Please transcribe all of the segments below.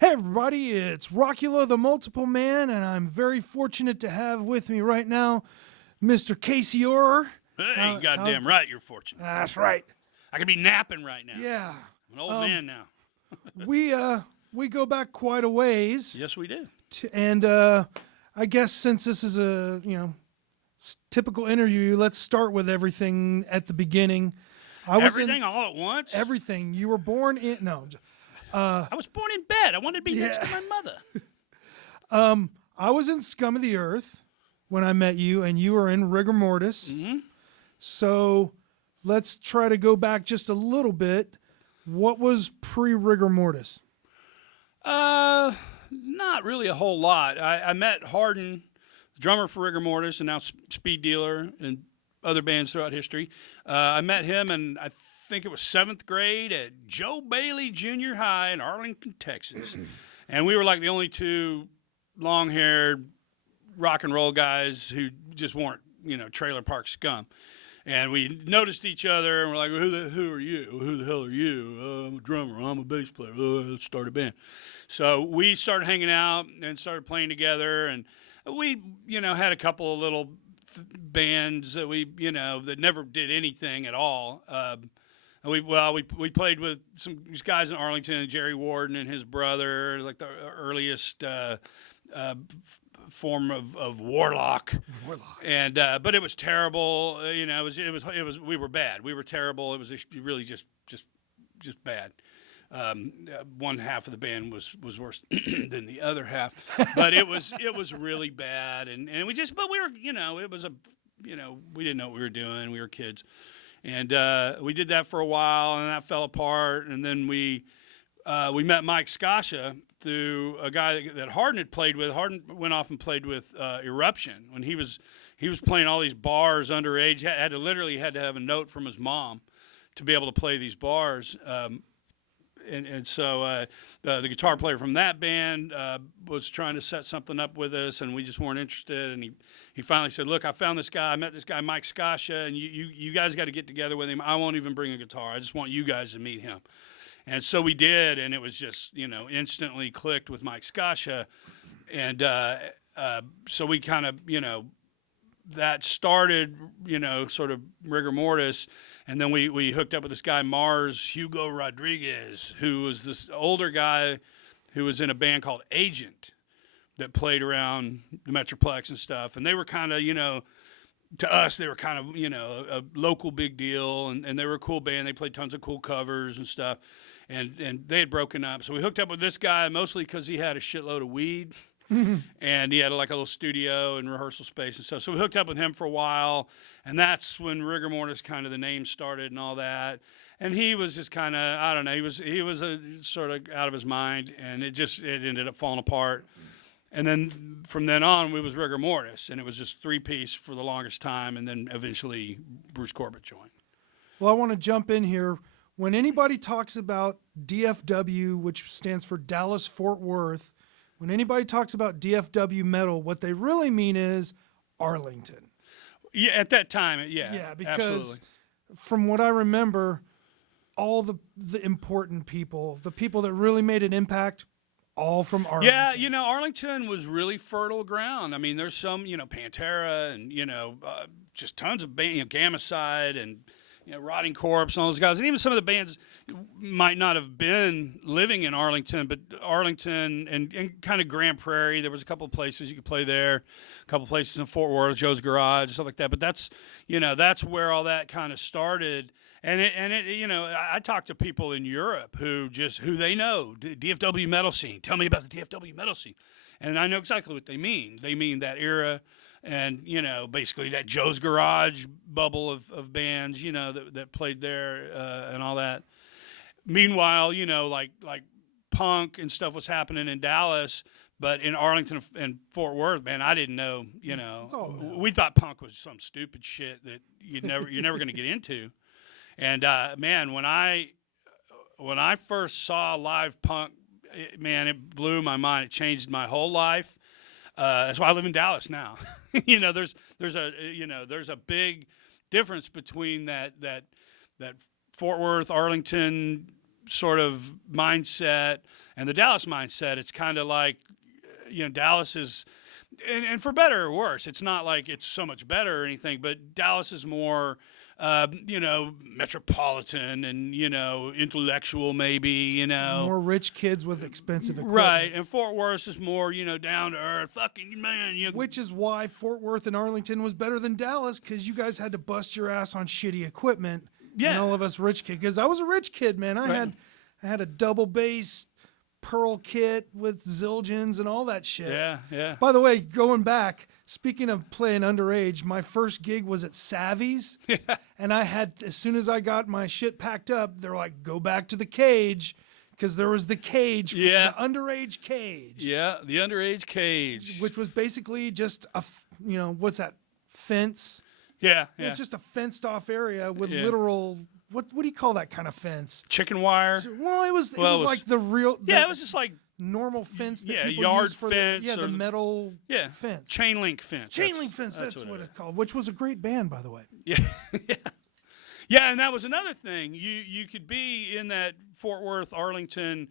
Hey everybody, it's Rockula the Multiple Man, and I'm very fortunate to have with me right now Mr. Casey Orr. Hey, goddamn right you're fortunate. That's right. I could be napping right now. Yeah. I'm an old man now. We go back quite a ways. Yes, we do. And I guess since this is a, typical interview, let's start with everything at the beginning. Everything all at once? Everything. You were born in I was born in bed. I wanted to be next to my mother. I was in Scum of the Earth when I met you, and you were in Rigor Mortis. Mm-hmm. So let's try to go back just a little bit. What was pre-Rigor Mortis? Not really a whole lot. I met Hardin, drummer for Rigor Mortis, and now Speed Dealer and other bands throughout history. I met him, and I think it was 7th grade at Joe Bailey Junior High in Arlington, Texas. And we were like the only two long-haired rock and roll guys who just weren't, trailer park scum. And we noticed each other, and we're like, who are you? Who the hell are you? I'm a drummer. I'm a bass player. Let's start a band. So we started hanging out and started playing together, and we, had a couple of little bands that we, that never did anything at all. We played with some guys in Arlington, Jerry Warden and his brother, like the earliest form of Warlock. And but it was terrible. It was we were bad. We were terrible. It was really just bad. One half of the band was worse than the other half, but it was really bad. And we were, it was we didn't know what we were doing. We were kids. And we did that for a while, and that fell apart. And then we met Mike Scascia through a guy that Hardin had played with. Hardin went off and played with Eruption when he was playing all these bars underage. Had to have a note from his mom to be able to play these bars. And so the guitar player from that band was trying to set something up with us, and we just weren't interested. And he finally said, "Look, I found this guy. I met this guy, Mike Scascia, and you guys got to get together with him. I won't even bring a guitar. I just want you guys to meet him." And so we did, and it was just instantly clicked with Mike Scascia, and so we kind of that started, sort of Rigor Mortis. And then we hooked up with this guy, Mars Hugo Rodriguez, who was this older guy who was in a band called Agent that played around the Metroplex and stuff. And they were kind of, to us, they were kind of, a local big deal. And they were a cool band. They played tons of cool covers and stuff. And they had broken up. So we hooked up with this guy mostly because he had a shitload of weed. And he had like a little studio and rehearsal space and stuff. So we hooked up with him for a while, and that's when Rigor Mortis kind of the name started and all that. And he was just kind of, I don't know, he was a sort of out of his mind, and it ended up falling apart. And then from then on, we was Rigor Mortis, and it was just 3-piece for the longest time, and then eventually Bruce Corbett joined. Well, I want to jump in here. When anybody talks about DFW, which stands for Dallas Fort Worth, when anybody talks about DFW metal, what they really mean is Arlington. Yeah, at that time, yeah. Yeah, because absolutely. From what I remember, all the important people, the people that really made an impact, all from Arlington. Yeah, Arlington was really fertile ground. I mean, there's some, Pantera and, just tons of bands, Gamacide and, Rotting Corpse and all those guys. And even some of the bands might not have been living in Arlington, but Arlington and kind of Grand Prairie, there was a couple of places you could play there, a couple of places in Fort Worth, Joe's Garage, stuff like that. But that's where all that kind of started. And I talked to people in Europe who they know, DFW metal scene. Tell me about the DFW metal scene. And I know exactly what they mean. They mean that era. And, basically that Joe's Garage bubble of bands, that played there and all that. Meanwhile, like punk and stuff was happening in Dallas, but in Arlington and Fort Worth, man, I didn't know, we thought punk was some stupid shit that you're never going to get into. And, man, when I first saw live punk, it blew my mind. It changed my whole life. That's why I live in Dallas now. There's a big difference between that Fort Worth, Arlington sort of mindset and the Dallas mindset. It's kind of like, Dallas is, and for better or worse, it's not like it's so much better or anything, but Dallas is more, metropolitan and, intellectual maybe, More rich kids with expensive equipment. Right, and Fort Worth is more, down to earth, fucking man. Which is why Fort Worth and Arlington was better than Dallas, because you guys had to bust your ass on shitty equipment. Yeah. And all of us rich kids, because I was a rich kid, man. I had a double bass Pearl kit with Zildjians and all that shit. Yeah. By the way, going back, speaking of playing underage, my first gig was at Savvy's. Yeah. And I had, as soon as I got my shit packed up, they're like, go back to the cage, because there was the cage, Yeah. the underage cage. Yeah, the underage cage. Which was basically just a, what's that, fence? Yeah. It's just a fenced off area with Yeah. literal, what do you call that kind of fence? Chicken wire. Well, it was like the real, Yeah, it was just like normal fence that people yard use for fence. the or fence. Chain link fence. Chain link fence, that's what it's called, which was a great band, by the way. Yeah. Yeah, and that was another thing. You could be in that Fort Worth, Arlington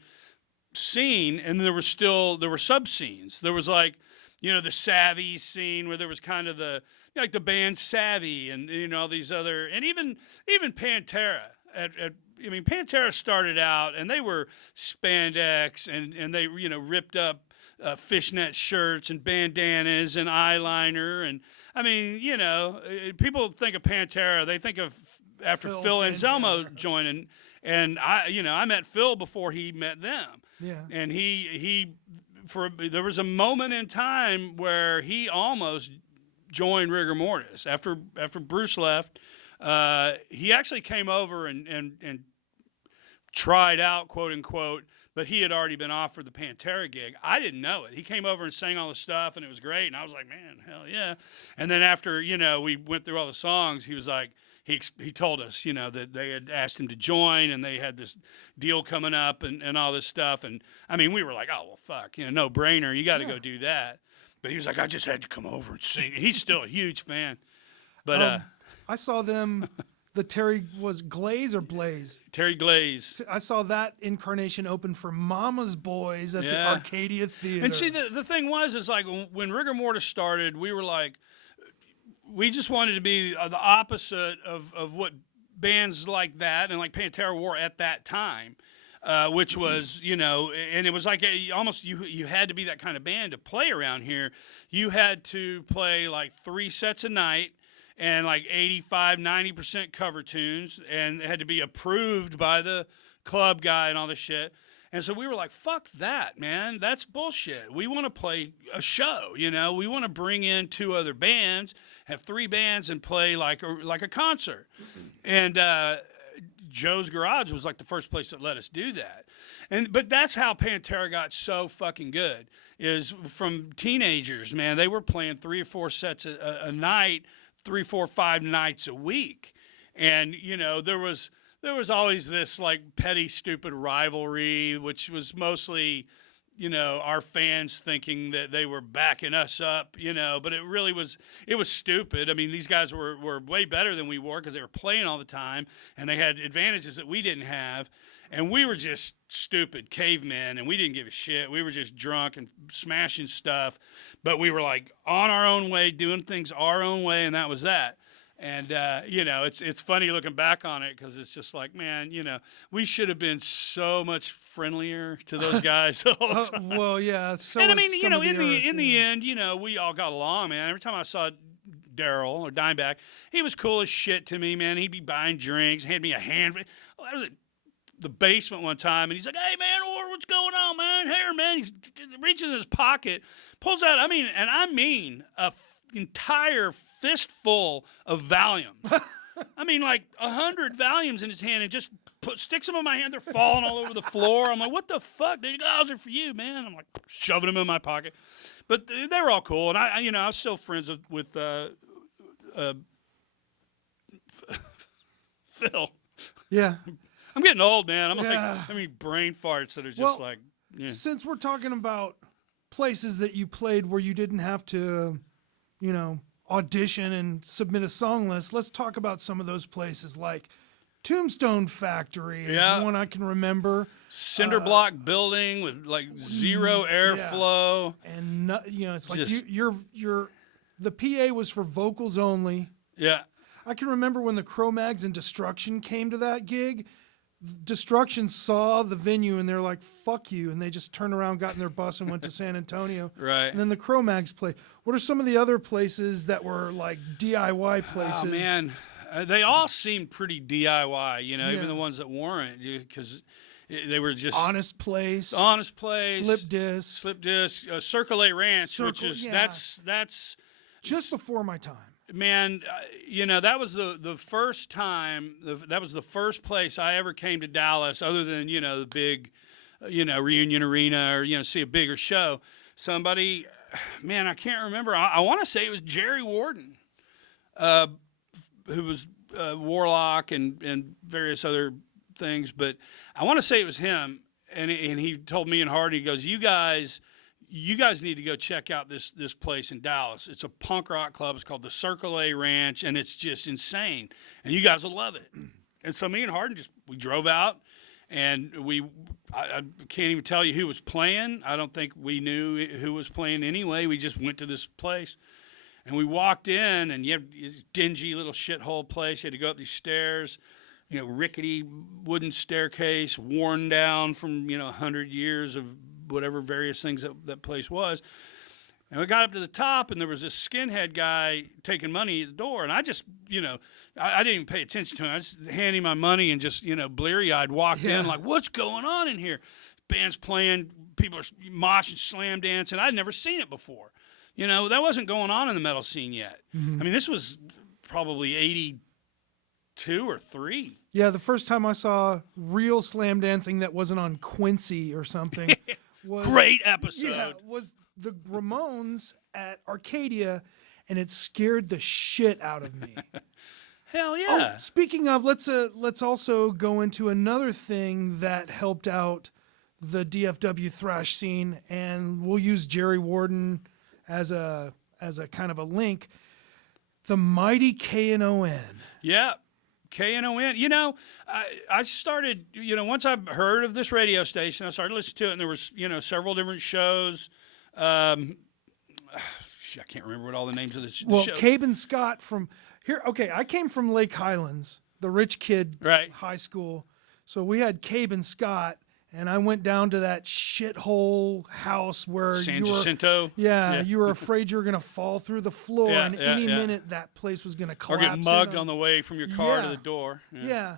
scene, and there were sub scenes. There was like, the Savvy scene where there was kind of the like the band Savvy and all these other, and even Pantera Pantera started out and they were spandex and they ripped up fishnet shirts and bandanas and eyeliner, and people think of Pantera, they think of after Phil Anselmo joining, and I met Phil before he met them. Yeah. And there was a moment in time where he almost joined Rigor Mortis after Bruce left. He actually came over and tried out, quote unquote, but he had already been offered the Pantera gig. I didn't know it. He came over and sang all the stuff, and it was great. And I was like, man, hell yeah. And then after we went through all the songs, he was like, he told us, that they had asked him to join, and they had this deal coming up and all this stuff. And we were like, oh well, fuck, no brainer. You got to go do that. But he was like, I just had to come over and sing. He's still a huge fan. But I saw them. The Terry was Glaze or Blaze? Terry Glaze. I saw that incarnation open for Mama's Boys at the Arcadia Theater. And see, the thing is like when Rigor Mortis started, we were like, we just wanted to be the opposite of what bands like that and like Pantera wore at that time. Which was, and it was like almost you had to be that kind of band to play around here. You had to play like 3 sets a night and like 85-90% cover tunes, and it had to be approved by the club guy and all this shit. And so we were like, fuck that, man. That's bullshit. We want to play a show, We want to bring in 2 other bands, have 3 bands, and play like a concert. And Joe's Garage was like the first place that let us do that. But that's how Pantera got so fucking good, is from teenagers, man. They were playing 3 or 4 sets a night, 3, 4, 5 nights a week. And, there was always this like petty, stupid rivalry, which was mostly, our fans thinking that they were backing us up, but it was stupid. These guys were way better than we were because they were playing all the time and they had advantages that we didn't have. And we were just stupid cavemen and we didn't give a shit. We were just drunk and smashing stuff, but we were like on our own way, doing things our own way. And that was that. And, it's funny looking back on it because it's just like, man, we should have been so much friendlier to those guys all the time. Well, yeah. So and in the end, we all got along, man. Every time I saw Daryl or Dimebag, he was cool as shit to me, man. He'd be buying drinks, hand me a hand. I was at the basement one time, and he's like, hey, man, Orr, what's going on, man? Here, man. He's reaches in his pocket, pulls out, a entire fistful of Valium. Like 100 Valiums in his hand, and just sticks them in my hand. They're falling all over the floor. I'm like, what the fuck? Dude, those are for you, man. I'm like shoving them in my pocket. But they were all cool, and I was still friends with Phil. Yeah. I'm getting old, man. I'm like, brain farts that are just Since we're talking about places that you played where you didn't have to, audition and submit a song list, let's talk about some of those places like Tombstone Factory is Yeah. one I can remember. Cinder block building with like zero airflow. And it's like Just- the PA was for vocals only. Yeah. I can remember when the Cro-Mags and Destruction came to that gig. Destruction saw the venue and they're like, fuck you. And they just turned around, got in their bus and went to San Antonio. Right. And then the Cro-Mags played. What are some of the other places that were like DIY places? Oh, man. They all seemed pretty DIY, Yeah. even the ones that weren't, because they were just Honest Place. Slip Disc. Circle A Ranch, which Circle- is yeah. that's Just before my time. man, that was the first time, that was the first place I ever came to Dallas, other than the big, Reunion Arena, or see a bigger show. Somebody, man, I can't remember. I want to say it was Jerry Warden, who was Warlock and various other things, but I want to say it was him, and he told me and Hardy, he goes, you guys need to go check out this place in Dallas. It's a punk rock club. It's called the Circle A Ranch, and it's just insane, and you guys will love it. And so me and Harden we drove out, and I can't even tell you who was playing. I don't think we knew who was playing anyway. We just went to this place. And we walked in, and you have this dingy little shithole place. You had to go up these stairs, rickety wooden staircase, worn down from 100 years of whatever various things that place was. And we got up to the top, and there was this skinhead guy taking money at the door. And I just, I didn't even pay attention to him. I just handed him my money and just, bleary-eyed walked in like, what's going on in here? Band's playing, people are moshing, slam dancing. I'd never seen it before. That wasn't going on in the metal scene yet. Mm-hmm. I mean, this was probably 82 or 3. Yeah, the first time I saw real slam dancing that wasn't on Quincy or something. Great episode. Yeah, was the Ramones at Arcadia, and it scared the shit out of me. Hell yeah. Oh, speaking of, let's also go into another thing that helped out the DFW thrash scene, and we'll use Jerry Warden as a kind of a link. The mighty KNON. Yeah. KNON. I started, once I heard of this radio station, I started listening to it, and there was, several different shows. I can't remember what all the names of the Well, shows. Cabe and Scott from here. Okay, I came from Lake Highlands, the rich kid high school. So we had Cabe and Scott, and I went down to that shithole house where San Jacinto. You were afraid you were going to fall through the floor, and any minute that place was going to collapse. Or get mugged on the way from your car to the door. Yeah.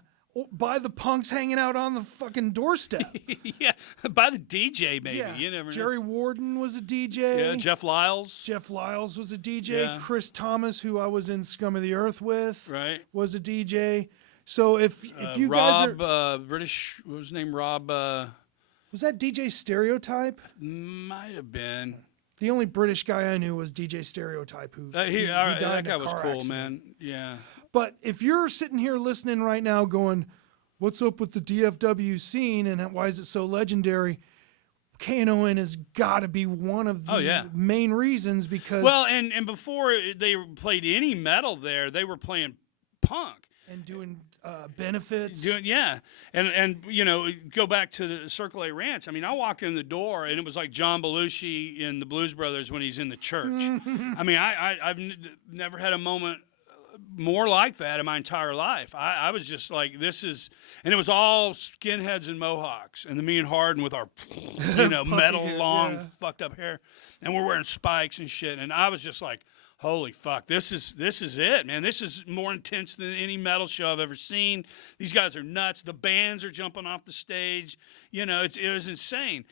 By the punks hanging out on the fucking doorstep. Yeah, by the DJ maybe. Yeah. You never know. Jerry Warden was a DJ. Yeah, Jeff Lyles. Jeff Lyles was a DJ. Yeah. Chris Thomas, who I was in Scum of the Earth with, was a DJ. So if you guys are British, what was his name? Rob. Was that DJ Stereotype? Might have been. The only British guy I knew was DJ Stereotype, who he died that in a guy was car cool, accident. man. Yeah. But if you're sitting here listening right now going, what's up with the DFW scene and why is it so legendary? KNON has got to be one of the main reasons because... Well, and before they played any metal there, they were playing punk. And doing benefits. And go back to the Circle A Ranch. I mean, I walked in the door, and it was like John Belushi in the Blues Brothers when he's in the church. I mean, I've never had a moment more like that in my entire life. I was just like, this is, and it was all skinheads and mohawks, and me and Harden with our, metal long fucked up hair, and we're wearing spikes and shit, and I was just like, holy fuck, this is it, man. This is more intense than any metal show I've ever seen. These guys are nuts. The bands are jumping off the stage. It was insane.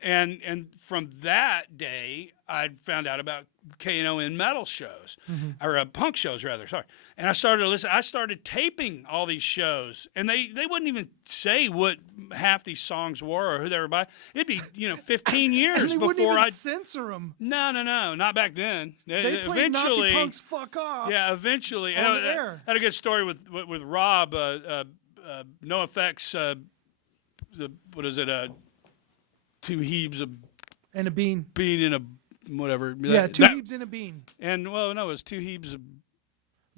And from that day, I found out about KNON metal shows, or punk shows, rather. Sorry. And I started to listen. I started taping all these shows, and they wouldn't even say what half these songs were or who they were by. It'd be 15 years and they before wouldn't even I'd censor them. No, not back then. They played Nazi punks fuck off. Yeah, eventually. On the air. I had a good story with Rob. No Effects. What is it? 2 heaves of and a bean in a whatever. Yeah, 2 heaves in a bean. And well, no, it was 2 heaves of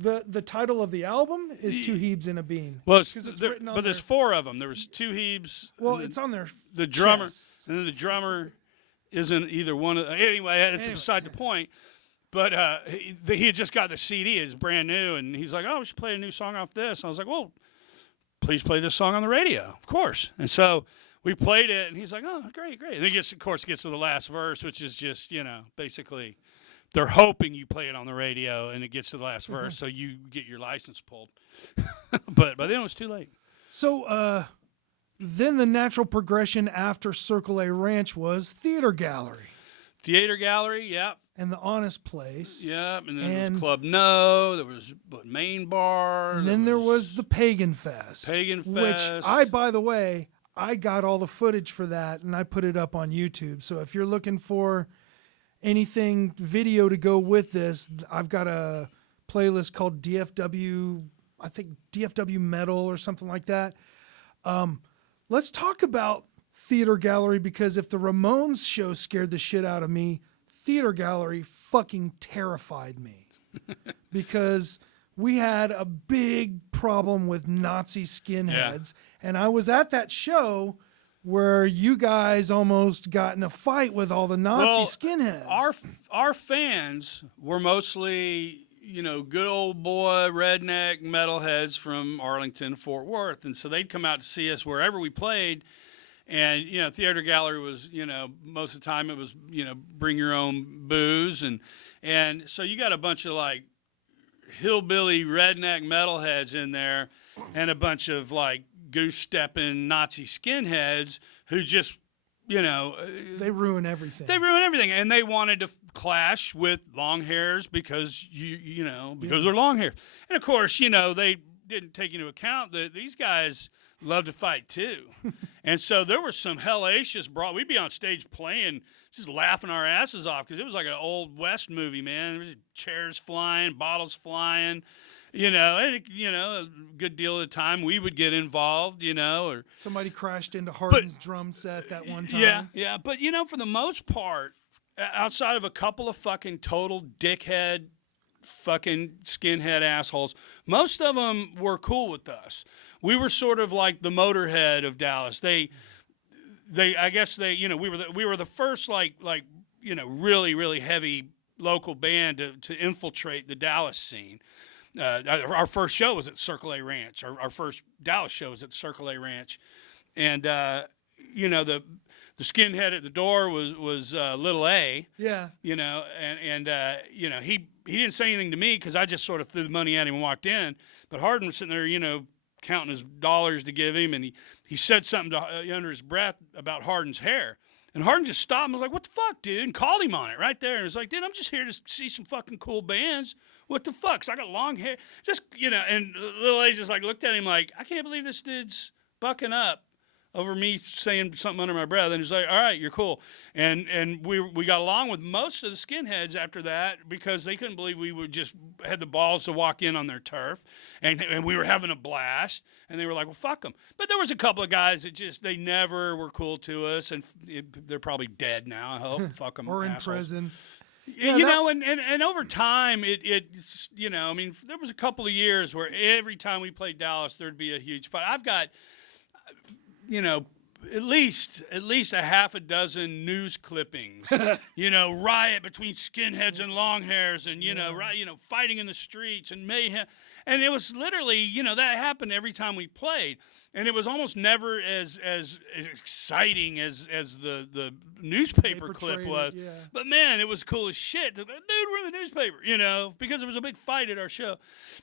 The title of the album is Two Hebes and a Bean. Well, because it's written on there's 4 of them. There was 2 Hebes. Well, it's on their the drummer, chests. and then the drummer isn't either one of. Anyway, it's beside the point. But he had just got the CD. It's brand new, and he's like, "Oh, we should play a new song off this." And I was like, "Well, please play this song on the radio, of course." And so we played it, and he's like, "Oh, great." And then gets to the last verse, which is just, basically they're hoping you play it on the radio, and it gets to the last verse, so you get your license pulled. But by then it was too late. So then the natural progression after Circle A Ranch was Theater Gallery. Theater Gallery, yeah. And the Honest Place. Yeah, and then there was Club No, there was Main Bar. And then there was the Pagan Fest. Which by the way, I got all the footage for that, and I put it up on YouTube. So if you're looking for anything video to go with this, I've got a playlist called DFW, I think DFW Metal or something like that. Let's talk about Theater Gallery, because if the Ramones show scared the shit out of me, Theater Gallery fucking terrified me. Because we had a big problem with Nazi skinheads, and I was at that show where you guys almost got in a fight with all the Nazi skinheads. Our fans were mostly, good old boy redneck metalheads from Arlington, Fort Worth, and so they'd come out to see us wherever we played. And, Theater Gallery was, most of the time it was, bring your own booze. And so you got a bunch of, like, hillbilly redneck metalheads in there and a bunch of, like, goose-stepping Nazi skinheads who just, they ruin everything. And they wanted to clash with long hairs because, because they're long hair. And, of course, they didn't take into account that these guys love to fight too. And so there was some hellacious brawl. We'd be on stage playing, just laughing our asses off, because it was like an old West movie, man. There was chairs flying, bottles flying, and a good deal of the time we would get involved, or somebody crashed into Hardin's drum set that one time. Yeah. But for the most part, outside of a couple of fucking total dickhead fucking skinhead assholes, most of them were cool with us. We were sort of like the Motorhead of Dallas. I guess we were the first like really, really heavy local band to infiltrate the Dallas scene. Our first show was at Circle A Ranch. Our first Dallas show was at Circle A Ranch, and the skinhead at the door was Little A. Yeah. He didn't say anything to me because I just sort of threw the money at him and walked in. But Hardin was sitting there, counting his dollars to give him, and he said something under his breath about Hardin's hair. And Hardin just stopped and was like, "What the fuck, dude?" And called him on it right there. And was like, "Dude, I'm just here to see some fucking cool bands. What the fuck? 'Cause I got long hair." Just, and Little A just like looked at him like, "I can't believe this dude's bucking up over me saying something under my breath." And he's like, "All right, you're cool." And we got along with most of the skinheads after that because they couldn't believe we would just had the balls to walk in on their turf, and we were having a blast. And they were like, "Well, fuck them." But there was a couple of guys that they never were cool to us, and they're probably dead now, I hope. Fuck them. Or in assholes. prison. Yeah, and over time, it's there was a couple of years where every time we played Dallas, there'd be a huge fight. I've got, at least a half a dozen news clippings, riot between skinheads and long hairs, and fighting in the streets and mayhem, and it was literally that happened every time we played, and it was almost never as exciting as the newspaper clip was, but man, it was cool as shit. Dude, we're in the newspaper, because there was a big fight at our show,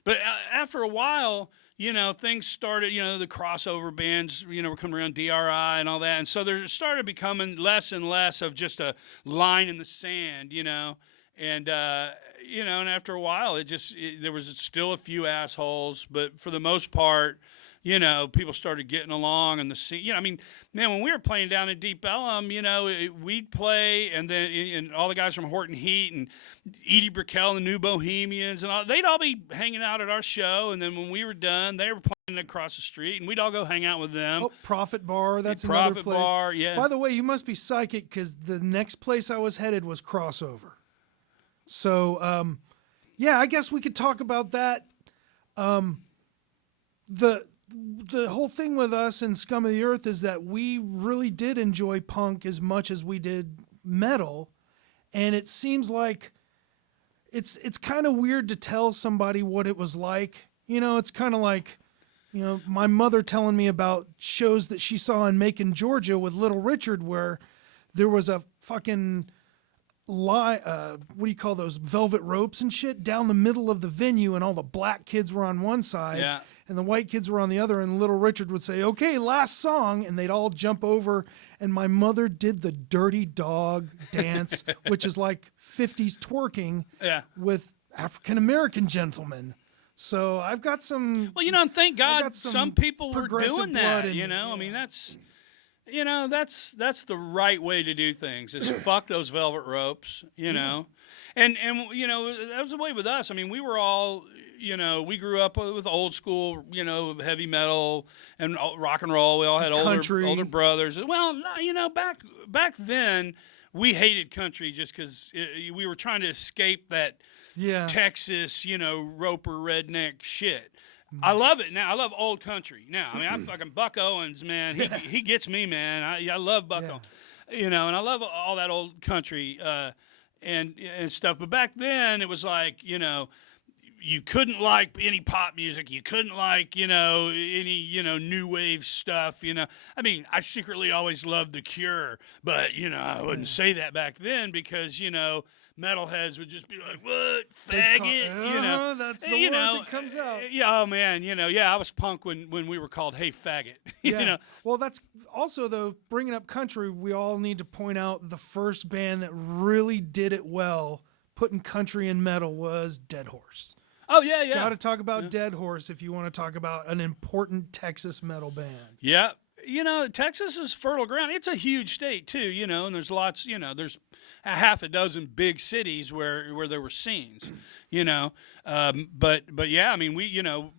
but after a while. Things started, the crossover bands, were coming around, DRI and all that. And so there started becoming less and less of just a line in the sand, And, and after a while, there was still a few assholes. But for the most part, people started getting along and the scene. Man, when we were playing down in Deep Ellum, we'd play, and then and all the guys from Horton Heat and Edie Brickell and the New Bohemians and all, they'd all be hanging out at our show. And then when we were done, they were playing across the street, and we'd all go hang out with them. Oh, Profit Bar, that's another Profit place. Bar, yeah. By the way, you must be psychic because the next place I was headed was Crossover. So yeah, I guess we could talk about that. The whole thing with us and Scum of the Earth is that we really did enjoy punk as much as we did metal, and it seems like it's kind of weird to tell somebody what it was like. You know, it's kind of like, you know, my mother telling me about shows that she saw in Macon, Georgia with Little Richard, where there was a fucking what do you call those, velvet ropes and shit down the middle of the venue, and all the black kids were on one side Yeah. and the white kids were on the other, and Little Richard would say, okay, last song, and they'd all jump over, and my mother did the dirty dog dance, which is like 50s twerking with African American gentlemen. So I've got some. Well, you know, and thank God got some people were progressive doing blood that. in You me, know, I yeah. mean, that's the right way to do things. Is fuck those velvet ropes. You know, and you know, that was the way with us. I mean, we were all. You know, we grew up with old school, you know, heavy metal and rock and roll. We all had older brothers. Well, you know, back then we hated country just because we were trying to escape that Texas, you know, roper redneck shit. I love it now. I love old country now. I mean, I'm fucking Buck Owens, man. He gets me, man. I love Buck Owens, you know, and I love all that old country and stuff. But back then it was like, you know, you couldn't like any pop music. You couldn't like, you know, any, you know, new wave stuff, you know. I mean, I secretly always loved The Cure, but, you know, I wouldn't say that back then because, you know, metalheads would just be like, what, faggot? You know, that's the you word know, that comes out. Yeah, oh, man, you know, yeah, I was punk when we were called Hey Faggot, you know. Well, that's also, though, bringing up country, we all need to point out the first band that really did it well, putting country and metal, was Dead Horse. Oh, yeah, yeah. Got to talk about Dead Horse if you want to talk about an important Texas metal band. Yeah. You know, Texas is fertile ground. It's a huge state, too, you know, and there's lots, you know, there's a half a dozen big cities where there were scenes, you know. But yeah, I mean, we, you know,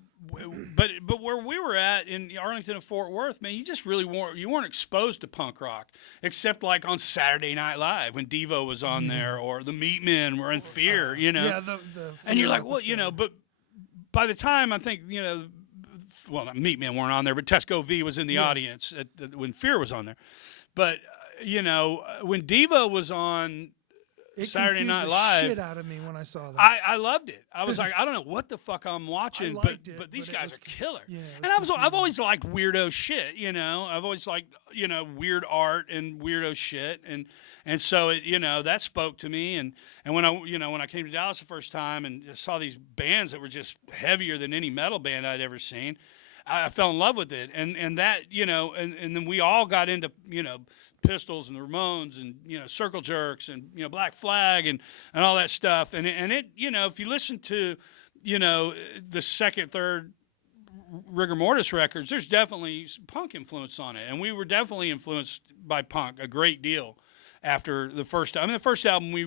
but where we were at in Arlington and Fort Worth, man, you just really weren't exposed to punk rock, except like on Saturday Night Live when Devo was on there, or the Meatmen were in Fear, you know. Yeah, and you're like, well, you know, but by the time I think, you know, well, Meatmen weren't on there, but Tesco V was in the audience when Fear was on there. But, you know, when Devo was on Saturday Night Live, shit out of me when I saw that. I loved it. I was like, I don't know what the fuck I'm watching, but these guys are killer. Yeah, and I've always liked weirdo shit, you know. I've always liked, you know, weird art and weirdo shit, and so it, you know, that spoke to me. And when I came to Dallas the first time and saw these bands that were just heavier than any metal band I'd ever seen, I fell in love with it. And that, you know, and then we all got into, you know, Pistols and the Ramones and, you know, Circle Jerks and, you know, Black Flag and all that stuff. And it, you know, if you listen to, you know, the second, third Rigor Mortis records, there's definitely punk influence on it. And we were definitely influenced by punk a great deal after the first album. I mean, the first album we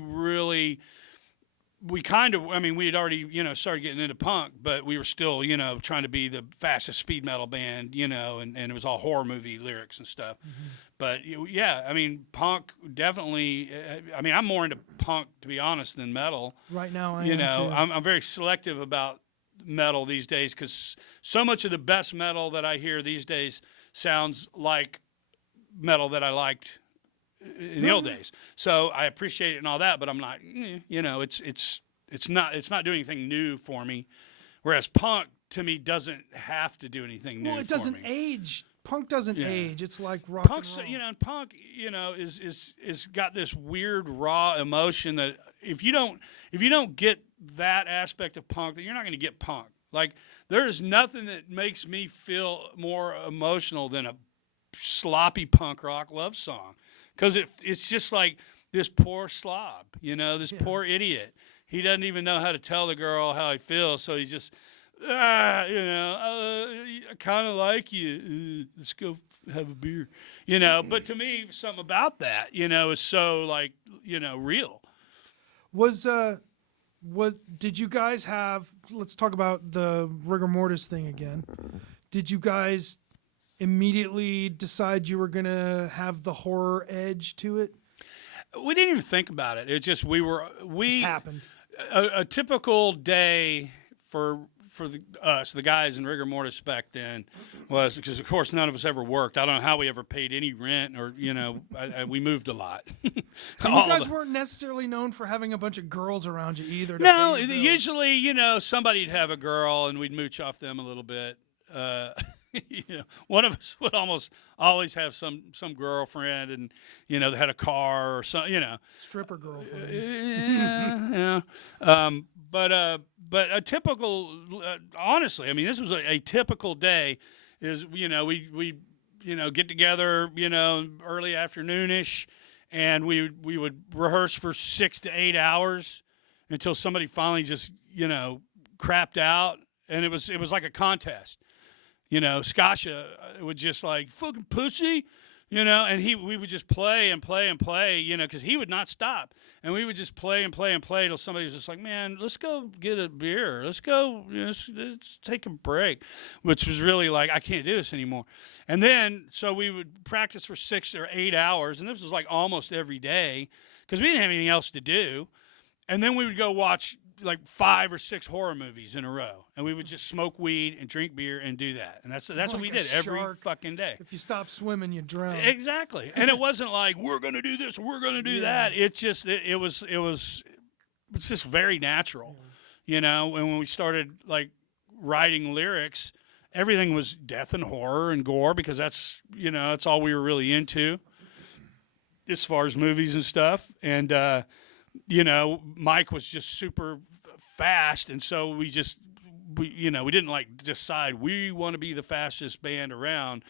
had already, you know, started getting into punk, but we were still, you know, trying to be the fastest speed metal band, you know, and it was all horror movie lyrics and stuff. Mm-hmm. But, yeah, I mean, punk definitely, I mean, I'm more into punk, to be honest, than metal. Right now, I am, too. I'm very selective about metal these days because so much of the best metal that I hear these days sounds like metal that I liked in the old days. So I appreciate it and all that, but I'm not, you know, it's not doing anything new for me. Whereas punk to me doesn't have to do anything new. Well, it doesn't age. Punk doesn't age. It's like rock and roll. You know, and punk, you know, is got this weird raw emotion that if you don't get that aspect of punk, then you're not going to get punk. Like there's nothing that makes me feel more emotional than a sloppy punk rock love song. Because it's just like this poor slob, you know, this poor idiot. He doesn't even know how to tell the girl how he feels, so he's just, you know, I kind of like you. Let's go have a beer, you know. But to me, something about that, you know, is so like, you know, real. What did you guys have? Let's talk about the Rigor Mortis thing again. Did you guys immediately decide you were going to have the horror edge to it? We didn't even think about it. It just, just happened. a typical day for the guys in Rigor Mortis back then was, because of course none of us ever worked. I don't know how we ever paid any rent, or we moved a lot. And you guys weren't necessarily known for having a bunch of girls around you either. No, usually somebody'd have a girl and we'd mooch off them a little bit. One of us would almost always have some girlfriend, and they had a car or something. Stripper girlfriends. Yeah. But a typical, honestly, I mean, this was a typical day. Is we get together early afternoonish, and we would rehearse for 6 to 8 hours until somebody finally just crapped out, and it was like a contest. Skasha would just like, fucking pussy, and we would just play and play and play, because he would not stop. And we would just play and play and play till somebody was just like, man, let's go get a beer. Let's go, let's take a break, which was really like, I can't do this anymore. And then, so we would practice for 6 or 8 hours, and this was like almost every day because we didn't have anything else to do. And then we would go watch like 5 or 6 horror movies in a row, and we would just smoke weed and drink beer and do that. And that's what we did every fucking day. If you stop swimming, you drown. Exactly. And it wasn't like, we're going to do this, we're going to do that. It just it was just very natural. And when we started like writing lyrics, everything was death and horror and gore, because that's that's all we were really into as far as movies and stuff. And Mike was just super fast, and so we didn't like decide we want to be the fastest band around.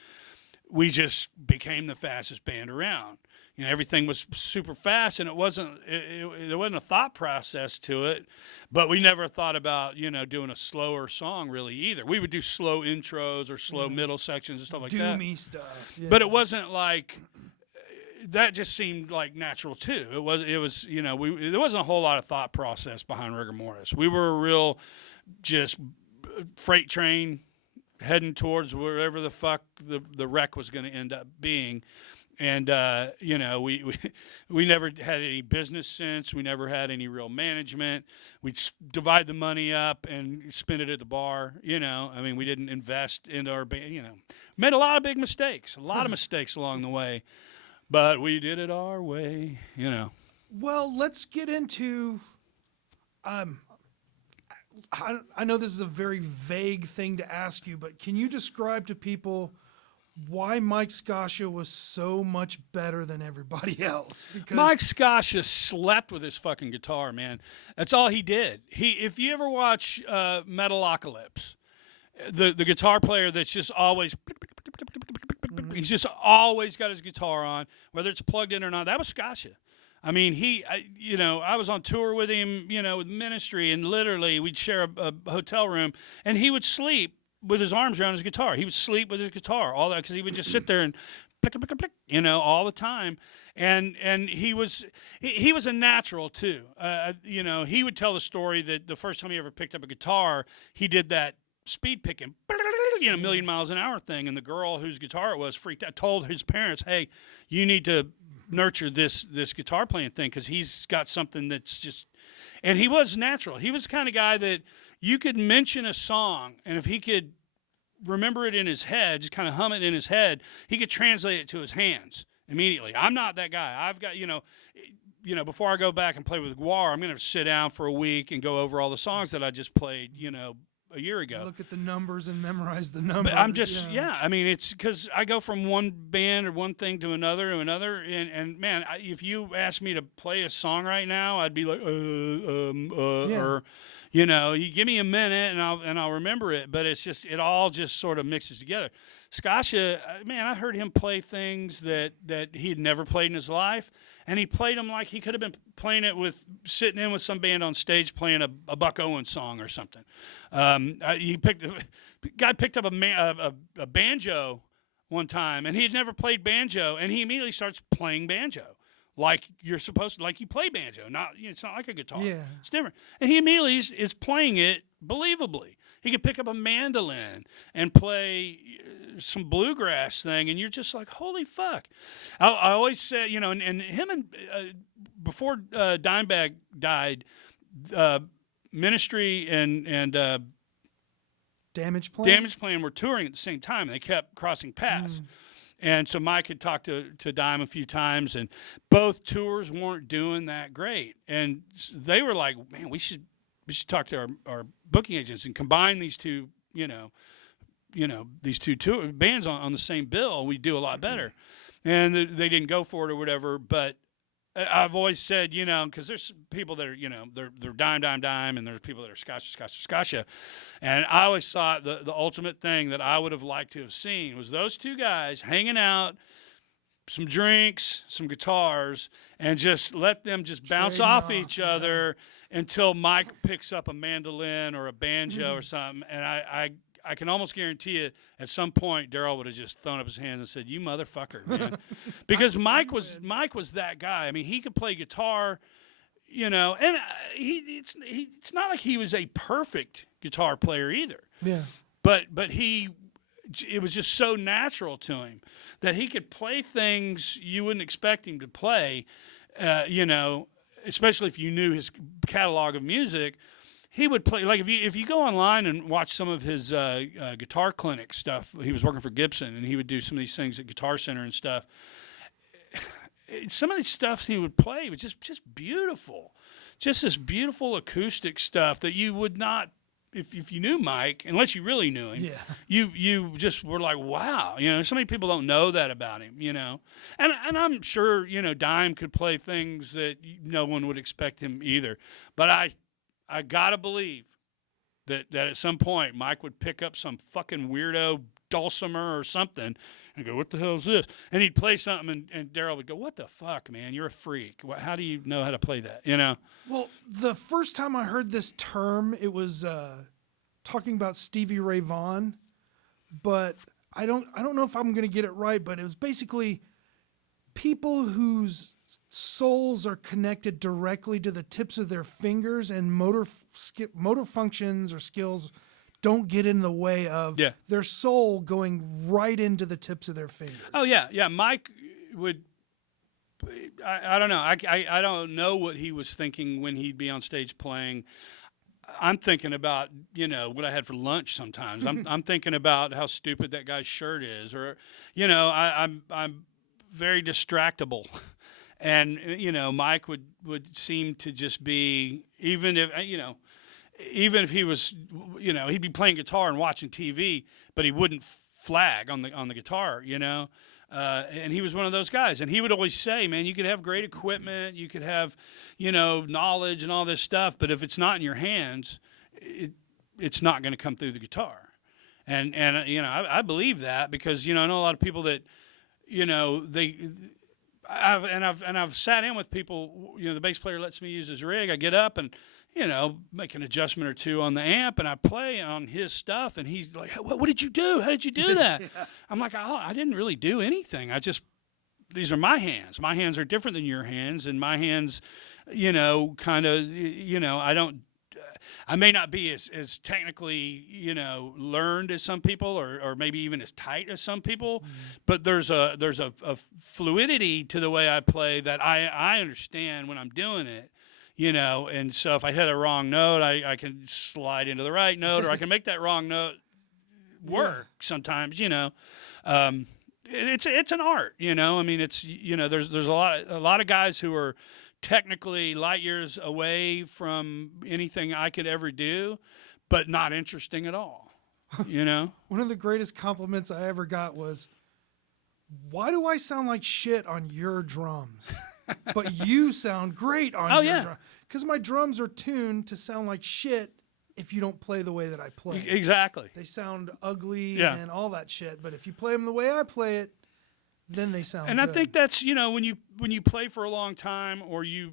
We just became the fastest band around. Everything was super fast, and there wasn't a thought process to it. But we never thought about doing a slower song really either. We would do slow intros or slow middle sections and stuff like that. Doomy stuff. Yeah. But it wasn't like. That just seemed like natural too. It was there wasn't a whole lot of thought process behind Rigor Mortis. We were a real just freight train heading towards wherever the fuck the wreck was going to end up being. And we never had any business sense. We never had any real management. We'd divide the money up and spend it at the bar. We didn't invest into our band. Made a lot of big mistakes, along the way. But we did it our way, Well, let's get into. I know this is a very vague thing to ask you, but can you describe to people why Mike Skasha was so much better than everybody else? Because Mike Skasha slept with his fucking guitar, man. That's all he did. If you ever watch Metalocalypse, the guitar player that's just always. He's just always got his guitar on, whether it's plugged in or not. That was Skasha. I mean, I was on tour with him, with ministry, and literally we'd share a hotel room, and he would sleep with his arms around his guitar. He would sleep with his guitar, all that, because he would just sit there and plick, plick, plick, all the time. And he was a natural too. He would tell the story that the first time he ever picked up a guitar, he did that speed picking. Million miles an hour thing, and the girl whose guitar it was freaked out, told his parents, hey, you need to nurture this guitar playing thing, because he's got something that's just. And he was natural. He was the kind of guy that you could mention a song, and if he could remember it in his head, just kind of hum it in his head, he could translate it to his hands immediately. I'm not that guy. I've got before I go back and play with GWAR, I'm going to sit down for a week and go over all the songs that I just played a year ago. Look at the numbers and memorize the numbers. But I'm just, I mean, it's because I go from one band or one thing to another, and man, if you ask me to play a song right now, I'd be like, or, you give me a minute and I'll remember it. But it's just, it all just sort of mixes together. Skasha, man, I heard him play things that he had never played in his life, and he played them like he could have been playing it sitting in with some band on stage playing a Buck Owens song or something. Guy picked up a banjo one time, and he had never played banjo, and he immediately starts playing banjo like you're supposed to, like you play banjo. It's not like a guitar. Yeah. It's different. And he immediately is playing it believably. He could pick up a mandolin and play some bluegrass thing, and you're just like, holy fuck. I always say, and him and before Dimebag died, Ministry and Damage Plan. Damage Plan were touring at the same time. And they kept crossing paths. And so Mike had talked to Dime a few times, and both tours weren't doing that great. And they were like, man, we should talk to our booking agents and combine these two, these two bands on the same bill. We do a lot better. And they didn't go for it or whatever. But I've always said, because there's people that are, they're dime, and there's people that are scotcha. And I always thought the ultimate thing that I would have liked to have seen was those two guys hanging out, some drinks, some guitars, and just let them just bounce off each other until Mike picks up a mandolin or a banjo or something. And I can almost guarantee it. At some point, Daryl would have just thrown up his hands and said, "You motherfucker, man," because Mike was that guy. I mean, he could play guitar, and it's not like he was a perfect guitar player either. Yeah. But it was just so natural to him that he could play things you wouldn't expect him to play. Especially if you knew his catalog of music. He would play, like if you go online and watch some of his guitar clinic stuff. He was working for Gibson, and he would do some of these things at Guitar Center and stuff. Some of these stuff he would play was just beautiful, just this beautiful acoustic stuff that you would not, if you knew Mike, unless you really knew him. Yeah. You just were like, wow, so many people don't know that about him, and I'm sure Dime could play things that no one would expect him either, but I gotta believe that at some point Mike would pick up some fucking weirdo dulcimer or something and go, "What the hell is this?" And he'd play something, and Daryl would go, "What the fuck, man? You're a freak. How do you know how to play that?" Well, the first time I heard this term, it was talking about Stevie Ray Vaughan, but I don't know if I'm gonna get it right, but it was basically people whose souls are connected directly to the tips of their fingers, and motor functions or skills don't get in the way of their soul going right into the tips of their fingers. Oh yeah. Mike would. I don't know. I don't know what he was thinking when he'd be on stage playing. I'm thinking about what I had for lunch sometimes. I'm thinking about how stupid that guy's shirt is, or I'm very distractible. And, Mike would seem to just be, even if he was, he'd be playing guitar and watching TV, but he wouldn't flag on the guitar, and he was one of those guys. And he would always say, man, you could have great equipment, you could have, knowledge and all this stuff, but if it's not in your hands, it's not going to come through the guitar. And I believe that because, I know a lot of people that, I've sat in with people. The bass player lets me use his rig. I get up and make an adjustment or two on the amp, and I play on his stuff. And he's like, "What did you do? How did you do that?" Yeah. I'm like, "Oh, I didn't really do anything. These are my hands. My hands are different than your hands, and my hands, kind of, I don't." I may not be as technically, learned as some people, or maybe even as tight as some people, but there's a fluidity to the way I play that I understand when I'm doing it, and so if I hit a wrong note, I can slide into the right note, or I can make that wrong note work sometimes, It's an art, I mean, it's, there's a lot of guys who are technically light years away from anything I could ever do, but not interesting at all. One of the greatest compliments I ever got was, "Why do I sound like shit on your drums? But you sound great on your drums." Because my drums are tuned to sound like shit if you don't play the way that I play. Exactly. They sound ugly and all that shit, but if you play them the way I play it, then they sound and good. I think that's when you play for a long time, or you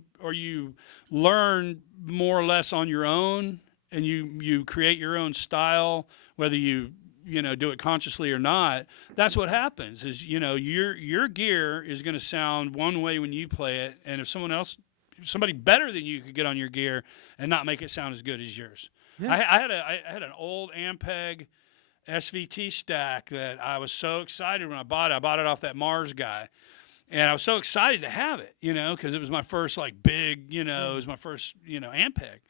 learn more or less on your own, and you create your own style, whether you do it consciously or not. That's what happens. Is your gear is going to sound one way when you play it, and if somebody better than you could get on your gear and not make it sound as good as yours. Yeah. I had an old Ampeg SVT stack that I was so excited when I bought it. I bought it off that Mars guy, and I was so excited to have it, because it was my first big, it was my first, Ampeg.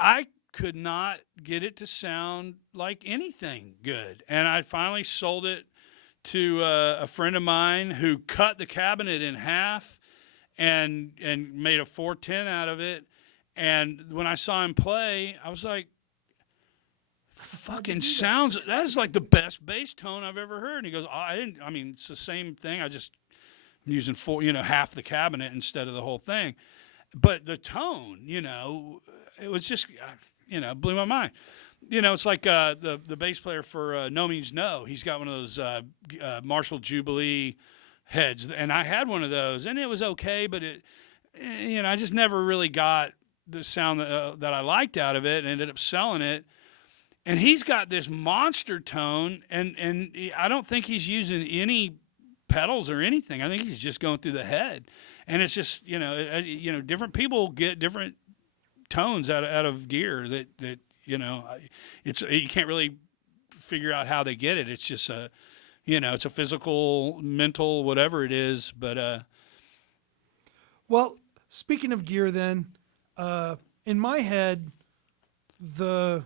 I could not get it to sound like anything good. And I finally sold it to a friend of mine who cut the cabinet in half and made a 410 out of it. And when I saw him play, I was like, fucking sounds, that's like the best bass tone I've ever heard. And he goes, it's the same thing. I'm using half the cabinet instead of the whole thing. But the tone, it was just, blew my mind. It's like the bass player for No Means No. He's got one of those Marshall Jubilee heads. And I had one of those, and it was okay, but I just never really got the sound that I liked out of it, and ended up selling it. And he's got this monster tone, and I don't think he's using any pedals or anything. I think he's just going through the head. And it's just, different people get different tones out of gear that you can't really figure out how they get it. It's just it's a physical, mental, whatever it is. But well, speaking of gear, then in my head, the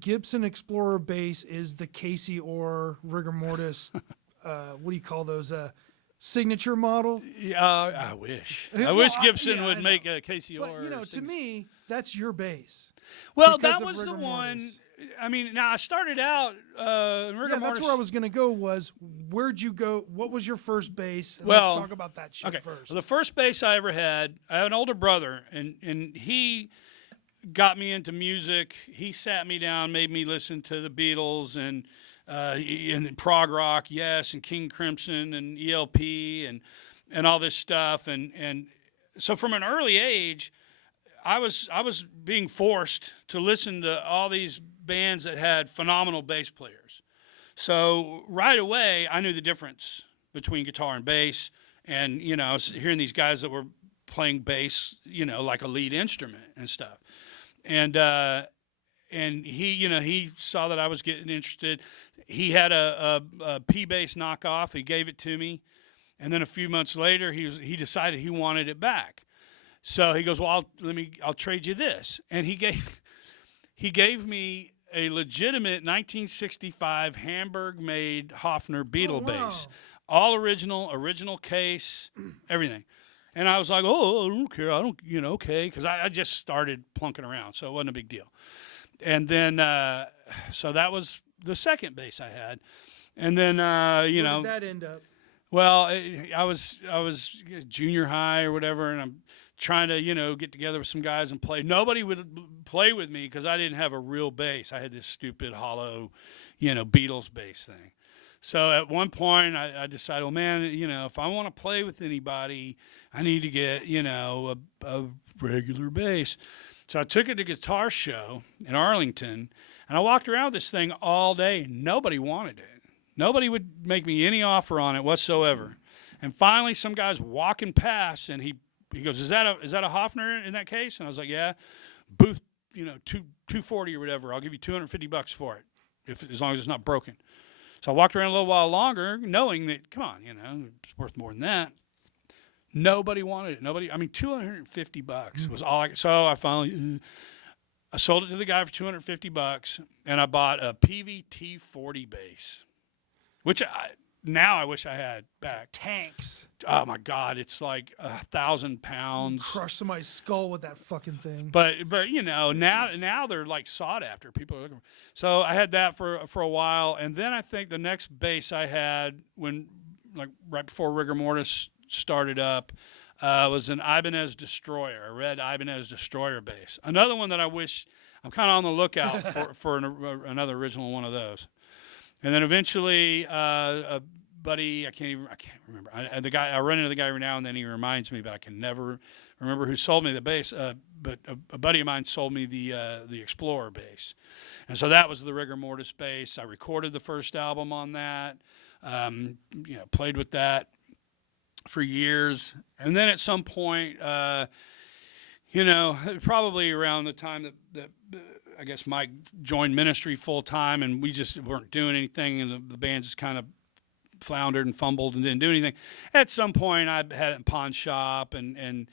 Gibson Explorer bass is the Casey Orr Rigor Mortis. What do you call those? Signature model. Yeah, I wish. I wish Gibson would make a Casey Orr. But to me, that's your bass. Well, that was the one. Mortis. I mean, now I started out. Rigor Mortis. That's where I was going to go. Where'd you go? What was your first bass? And well, let's talk about that shit first. Well, the first bass I ever had, I have an older brother, and he got me into music. He sat me down, made me listen to the Beatles and prog rock, yes, and King Crimson and ELP and all this stuff. And so from an early age, I was being forced to listen to all these bands that had phenomenal bass players. So right away, I knew the difference between guitar and bass. And, I was hearing these guys that were playing bass, like a lead instrument and stuff. And he saw that I was getting interested. He had a P bass knockoff. He gave it to me, and then a few months later, he decided he wanted it back. So he goes, "Well, I'll trade you this." And he gave me a legitimate 1965 Hamburg-made Hofner Beetle bass, all original case, everything. And I was like, "Oh, I don't care. I don't, okay," because I just started plunking around, so it wasn't a big deal. And then, so that was the second bass I had. And then, Where did that end up? Well, I was junior high or whatever, and I'm trying to, get together with some guys and play. Nobody would play with me because I didn't have a real bass. I had this stupid hollow, Beatles bass thing. So at one point, I decided, well, man, if I want to play with anybody, I need to get, a regular bass. So I took it to Guitar Show in Arlington, and I walked around with this thing all day, and nobody wanted it. Nobody would make me any offer on it whatsoever. And finally, some guy's walking past, and he goes, "Is that a Hofner in that case?" And I was like, "Yeah." Booth, $240 or whatever. I'll give you $250 for it, as long as it's not broken. So I walked around a little while longer, knowing that, come on, it's worth more than that. Nobody wanted it. $250 was all so I finally, I sold it to the guy for $250, and I bought a PVT 40 bass, which I wish I had back. Tanks. Oh my God, it's like 1,000 pounds. Crush somebody's skull with that fucking thing. But now they're like sought after. People are looking for. So I had that for a while, and then I think the next bass I had right before Rigor Mortis started up was an Ibanez Destroyer, a red Ibanez Destroyer bass. Another one that I wish, I'm kind of on the lookout for another original one of those. And then eventually, a buddy, I can't remember. I run into the guy every now and then. He reminds me, but I can never remember who sold me the bass. But a buddy of mine sold me the Explorer bass, and so that was the Rigor Mortis bass. I recorded the first album on that. Played with that for years, and then at some point, probably around the time that I guess Mike joined ministry full time, and we just weren't doing anything, and the band just kind of floundered and fumbled and didn't do anything. At some point, I had it in pawn shop and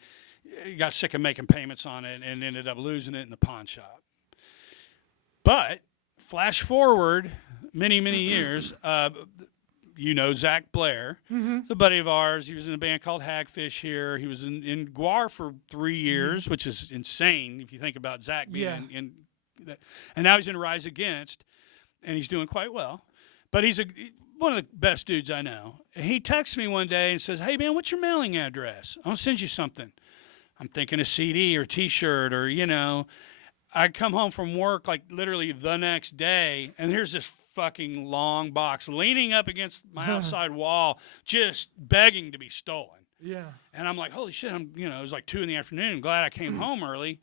got sick of making payments on it and ended up losing it in the pawn shop. But flash forward many years. You know Zach Blair, a buddy of ours. He was in a band called Hagfish here. He was in GWAR for 3 years, which is insane if you think about Zach being in. And now he's in Rise Against, and he's doing quite well. But he's one of the best dudes I know. And he texts me one day and says, "Hey man, what's your mailing address? I'll send you something." I'm thinking a CD or T-shirt or I come home from work like literally the next day, and here's this fucking long box leaning up against my outside wall, just begging to be stolen. Yeah. And I'm like, holy shit! It was like 2 p.m. I'm glad I came home early.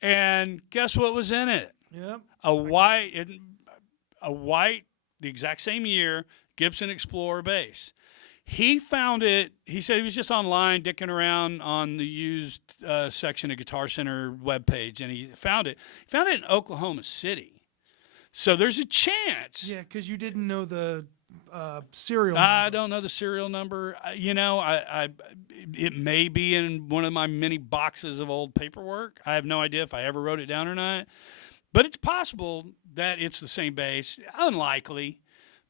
And guess what was in it? Yep. A white, the exact same year Gibson Explorer bass. He found it. He said he was just online dicking around on the used section of Guitar Center webpage, and he found it. He found it in Oklahoma City. So there's a chance. Yeah, because you didn't know the serial number. I don't know the serial number. It may be in one of my many boxes of old paperwork. I have no idea if I ever wrote it down or not. But it's possible that it's the same bass. Unlikely.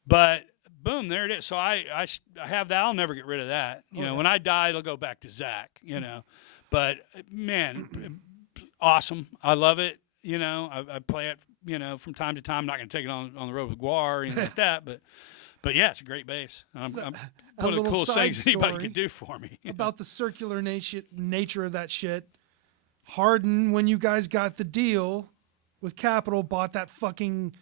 But boom, there it is. So I have that. I'll never get rid of that. When I die, it'll go back to Zach, But, man, awesome. I love it. I play it, from time to time. I'm not going to take it on the road with GWAR or anything like that, but yeah, it's a great bass. I'm one of the coolest things anybody could do for me. About the circular nature of that shit. Hardin, when you guys got the deal with Capitol, bought that fucking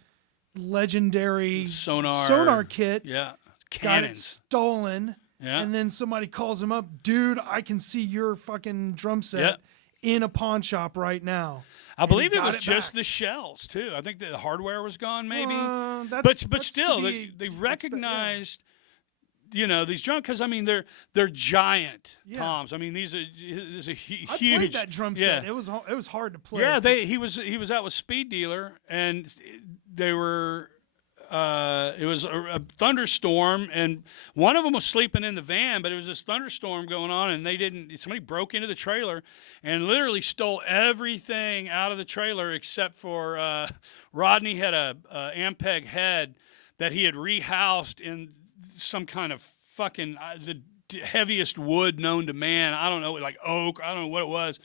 legendary sonar kit. Yeah, got it cannons stolen. Yeah, and then somebody calls him up, dude, I can see your fucking drum set in a pawn shop right now. I believe it was just the shells too. I think the hardware was gone, maybe. But still, they recognized, these drums, because they're giant toms. This is a huge. I played that drum set. It was hard to play. Yeah, he was out with Speed Dealer, and they were. It was a thunderstorm, and one of them was sleeping in the van, but it was this thunderstorm going on, and somebody broke into the trailer and literally stole everything out of the trailer except for Rodney had a Ampeg head that he had rehoused in some kind of fucking the heaviest wood known to man. I don't know, like oak. I don't know what it was.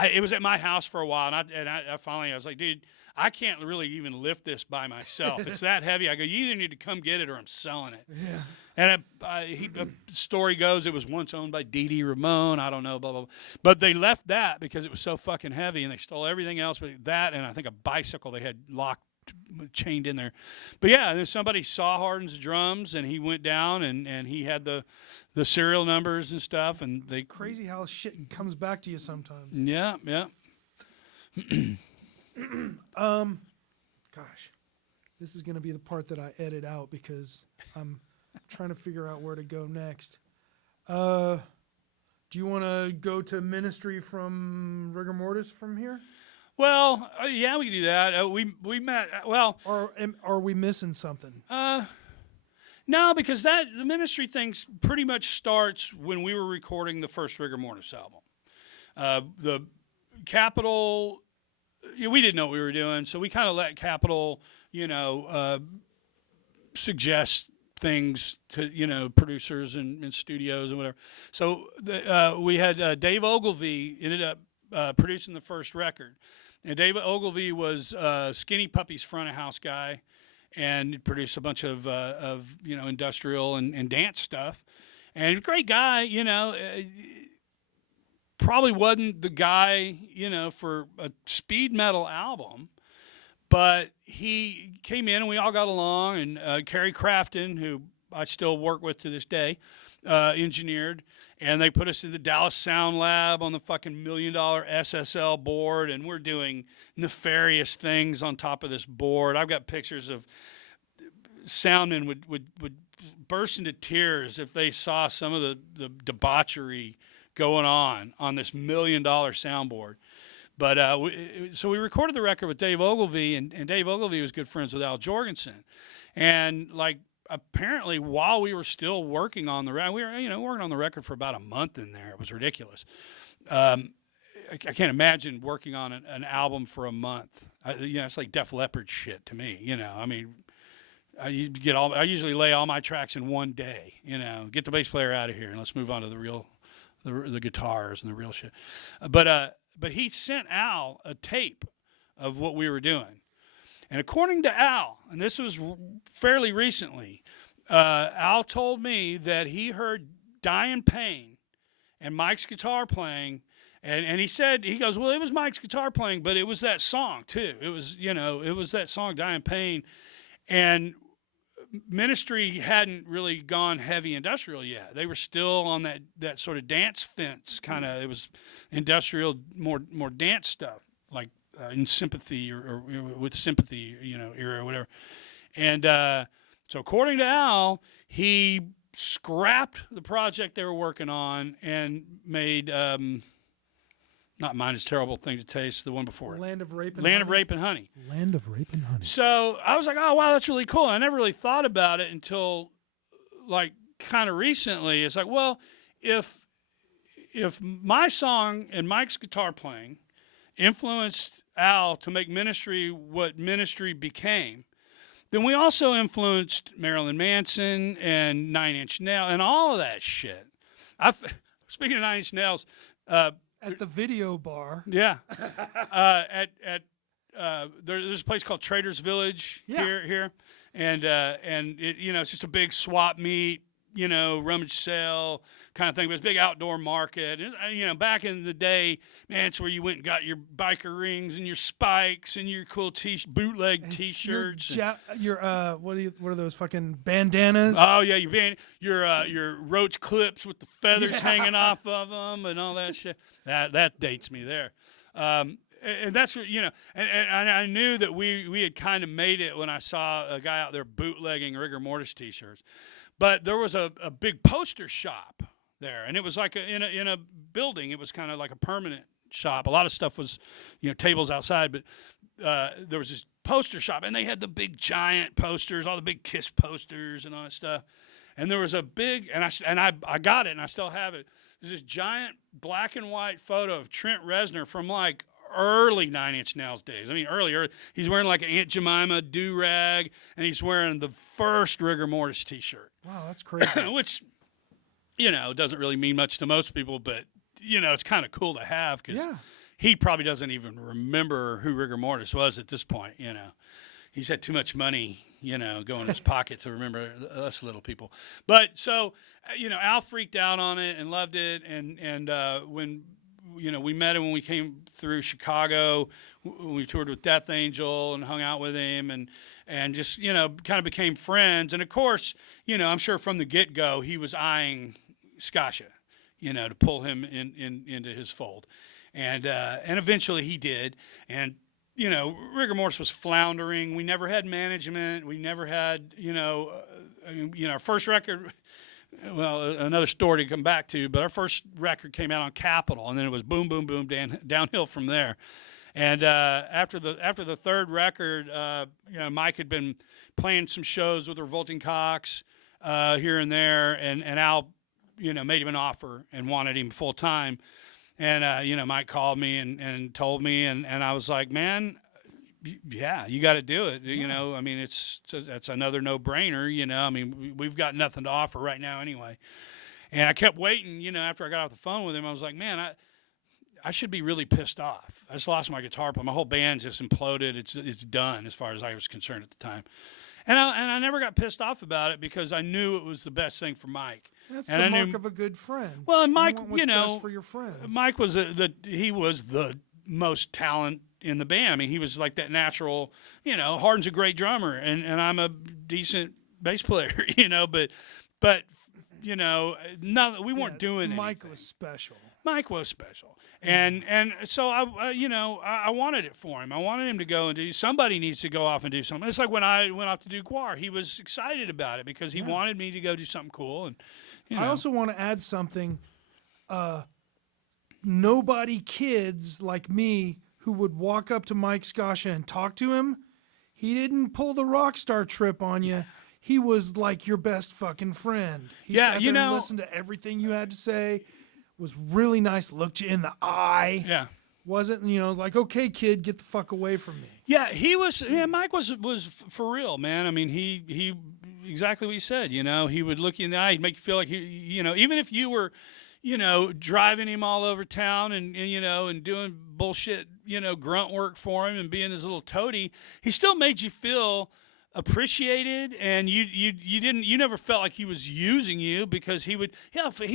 It was at my house for a while, and I finally was like, dude, I can't really even lift this by myself. It's that heavy. I go, you either need to come get it or I'm selling it. Yeah. And the story goes, it was once owned by Dee Ramone. I don't know, blah, blah, blah. But they left that because it was so fucking heavy, and they stole everything else but that, and I think a bicycle they had chained in there. But yeah, and then somebody saw Hardin's drums, and he went down, and he had the serial numbers and stuff. And it's crazy how shit comes back to you sometimes. Yeah, yeah. Gosh, this is going to be the part that I edit out because I'm trying to figure out where to go next. Do you want to go to ministry from Rigor Mortis from here? Well, yeah, we can do that. We met. Well, or are we missing something? No, because the ministry thing pretty much starts when we were recording the first Rigor Mortis album. The Capitol. We didn't know what we were doing, so we kind of let Capitol, suggest things to, producers and studios and whatever. So we had Dave Ogilvy ended up producing the first record. And Dave Ogilvy was Skinny Puppy's front of house guy, and produced a bunch of industrial and dance stuff. And great guy, probably wasn't the guy, for a speed metal album, but he came in and we all got along. And Kerry Crafton, who I still work with to this day, engineered, and they put us in the Dallas Sound Lab on the fucking $1 million SSL board, and we're doing nefarious things on top of this board. I've got pictures of soundmen would burst into tears if they saw some of the debauchery going on this $1 million soundboard. But so we recorded the record with Dave Ogilvy, and Dave Ogilvy was good friends with Al Jorgensen. And apparently while we were still working on the record, we were working on the record for about a month in there. It was ridiculous. I can't imagine working on an album for a month. It's like Def Leppard shit to me. I mean, I usually lay all my tracks in one day. Get the bass player out of here and let's move on to the guitars and the real shit. But he sent Al a tape of what we were doing, and according to Al, and this was fairly recently, Al told me that he heard "Die in Pain" and Mike's guitar playing. And he goes, well, it was Mike's guitar playing, but it was that song too. It was that song, "Die in Pain." And Ministry hadn't really gone heavy industrial yet. They were still on that sort of dance fence kind of. It was industrial, more dance stuff, like in Sympathy or with Sympathy, era or whatever. And so according to Al, he scrapped the project they were working on and made not Mine Is a Terrible Thing to Taste, the one before it. Land of Rape and Land of Rape and Honey. Land of Rape and Honey. So I was like, oh, wow, that's really cool. I never really thought about it until, like, kind of recently. It's like, well, if my song and Mike's guitar playing influenced Al to make Ministry what Ministry became, then we also influenced Marilyn Manson and Nine Inch Nails and all of that shit. Speaking of Nine Inch Nails, at the video bar. Yeah. There's a place called Traders Village here. And it, it's just a big swap meet, rummage sale kind of thing. But it's a big outdoor market. Back in the day, man, it's where you went and got your biker rings and your spikes and your cool bootleg T-shirts. Your what are those fucking bandanas? Oh yeah, your roach clips with the feathers hanging off of them and all that shit. That dates me there. And that's what, and I knew that we had kind of made it when I saw a guy out there bootlegging Rigor Mortis T-shirts. But there was a big poster shop there, and it was like in a building. It was kind of like a permanent shop. A lot of stuff was, tables outside, but there was this poster shop, and they had the big giant posters, all the big Kiss posters and all that stuff. And there was a big, and I got it, and I still have it. There's this giant black and white photo of Trent Reznor from like early Nine Inch Nails days. I mean, earlier. He's wearing like an Aunt Jemima do-rag, and he's wearing the first Rigor Mortis T-shirt. Wow, that's crazy. Which, doesn't really mean much to most people, but, it's kind of cool to have because he probably doesn't even remember who Rigor Mortis was at this point, He's had too much money, go in his pocket to remember us little people. But so, Al freaked out on it and loved it, and when we met him when we came through Chicago. We toured with Death Angel and hung out with him and just, kind of became friends. And, of course, I'm sure from the get-go he was eyeing Sasha, to pull him into his fold. And eventually he did. And, Rigor Mortis was floundering. We never had management. We never had, our first record – well, another story to come back to, but our first record came out on Capitol, and then it was boom, boom, boom, downhill from there. And after the third record, Mike had been playing some shows with Revolting Cocks here and there, and Al, made him an offer and wanted him full time. And Mike called me and told me, and I was like, man, yeah, you got to do it. I mean, that's another no-brainer. I mean, we've got nothing to offer right now anyway. And I kept waiting. After I got off the phone with him, I was like, man, I should be really pissed off. I just lost my guitar player. My whole band's just imploded. It's done as far as I was concerned at the time. And I never got pissed off about it because I knew it was the best thing for Mike. That's the mark of a good friend. Well, and Mike, best for your friends. Mike was he was the most talent in the band. I mean, he was like that natural, Hardin's a great drummer and I'm a decent bass player, but no, we weren't doing anything. Mike was special. Mike was special. And so I wanted it for him. I wanted him to go and somebody needs to go off and do something. It's like when I went off to do GWAR, he was excited about it because he wanted me to go do something cool. And I also want to add something. Nobody kids like me who would walk up to Mike Sasha and talk to him, he didn't pull the rock star trip on you. He was like your best fucking friend. He sat there and listened to everything you had to say. was really nice, looked you in the eye. Yeah. Wasn't, like, okay, kid, get the fuck away from me. Yeah, he was. Yeah, Mike was for real, man. I mean, he exactly what you said. He would look you in the eye, he'd make you feel like even if you were, driving him all over town and doing bullshit, grunt work for him and being his little toady, he still made you feel appreciated, and you never felt like he was using you, because he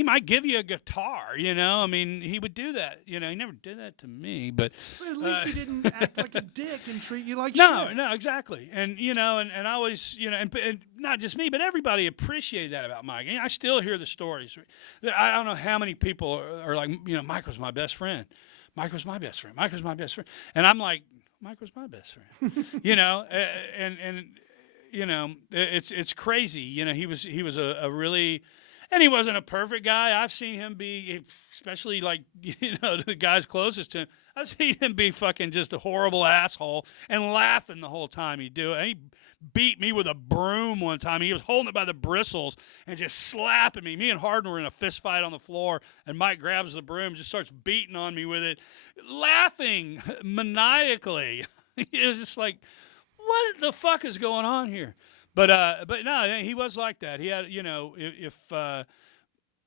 might give you a guitar, I mean, he would do that, he never did that to me, but at least he didn't act like a dick and treat you like no, shit. exactly, and and I always, and not just me, but everybody appreciated that about Mike. And I still hear the stories. I don't know how many people are like, Mike was my best friend. Mike was my best friend. Mike was my best friend, and I'm like, Mike was my best friend, and. It's crazy. He was a really, and he wasn't a perfect guy. I've seen him be, especially like, the guys closest to him, I've seen him be fucking just a horrible asshole and laughing the whole time he'd do it. And he beat me with a broom one time. He was holding it by the bristles and just slapping me. Me and Harden were in a fist fight on the floor, and Mike grabs the broom, just starts beating on me with it, laughing maniacally. It was just like, what the fuck is going on here? But no, he was like that. He had,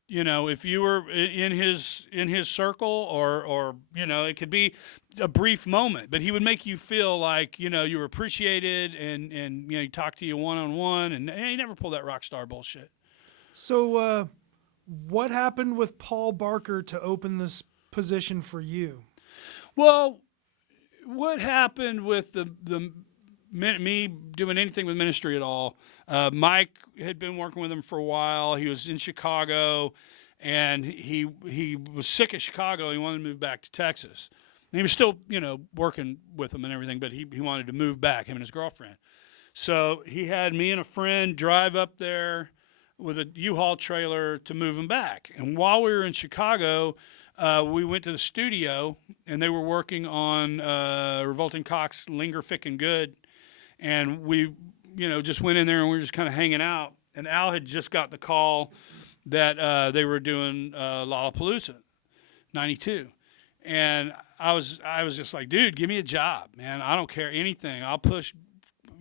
if you were in his circle, or it could be a brief moment, but he would make you feel like, you were appreciated, and he talked to you one-on-one, and he never pulled that rock star bullshit. So what happened with Paul Barker to open this position for you? Well, what happened with the me doing anything with ministry at all? Mike had been working with him for a while. He was in Chicago, and he was sick of Chicago. He wanted to move back to Texas. And he was still, working with him and everything, but he wanted to move back, him and his girlfriend. So he had me and a friend drive up there with a U-Haul trailer to move him back. And while we were in Chicago, we went to the studio, and they were working on Revolting Cock's Linger Fickin' Good. And we, just went in there, and we were just kind of hanging out. And Al had just got the call that they were doing Lollapalooza, 92. And I was just like, dude, give me a job, man. I don't care anything. I'll push,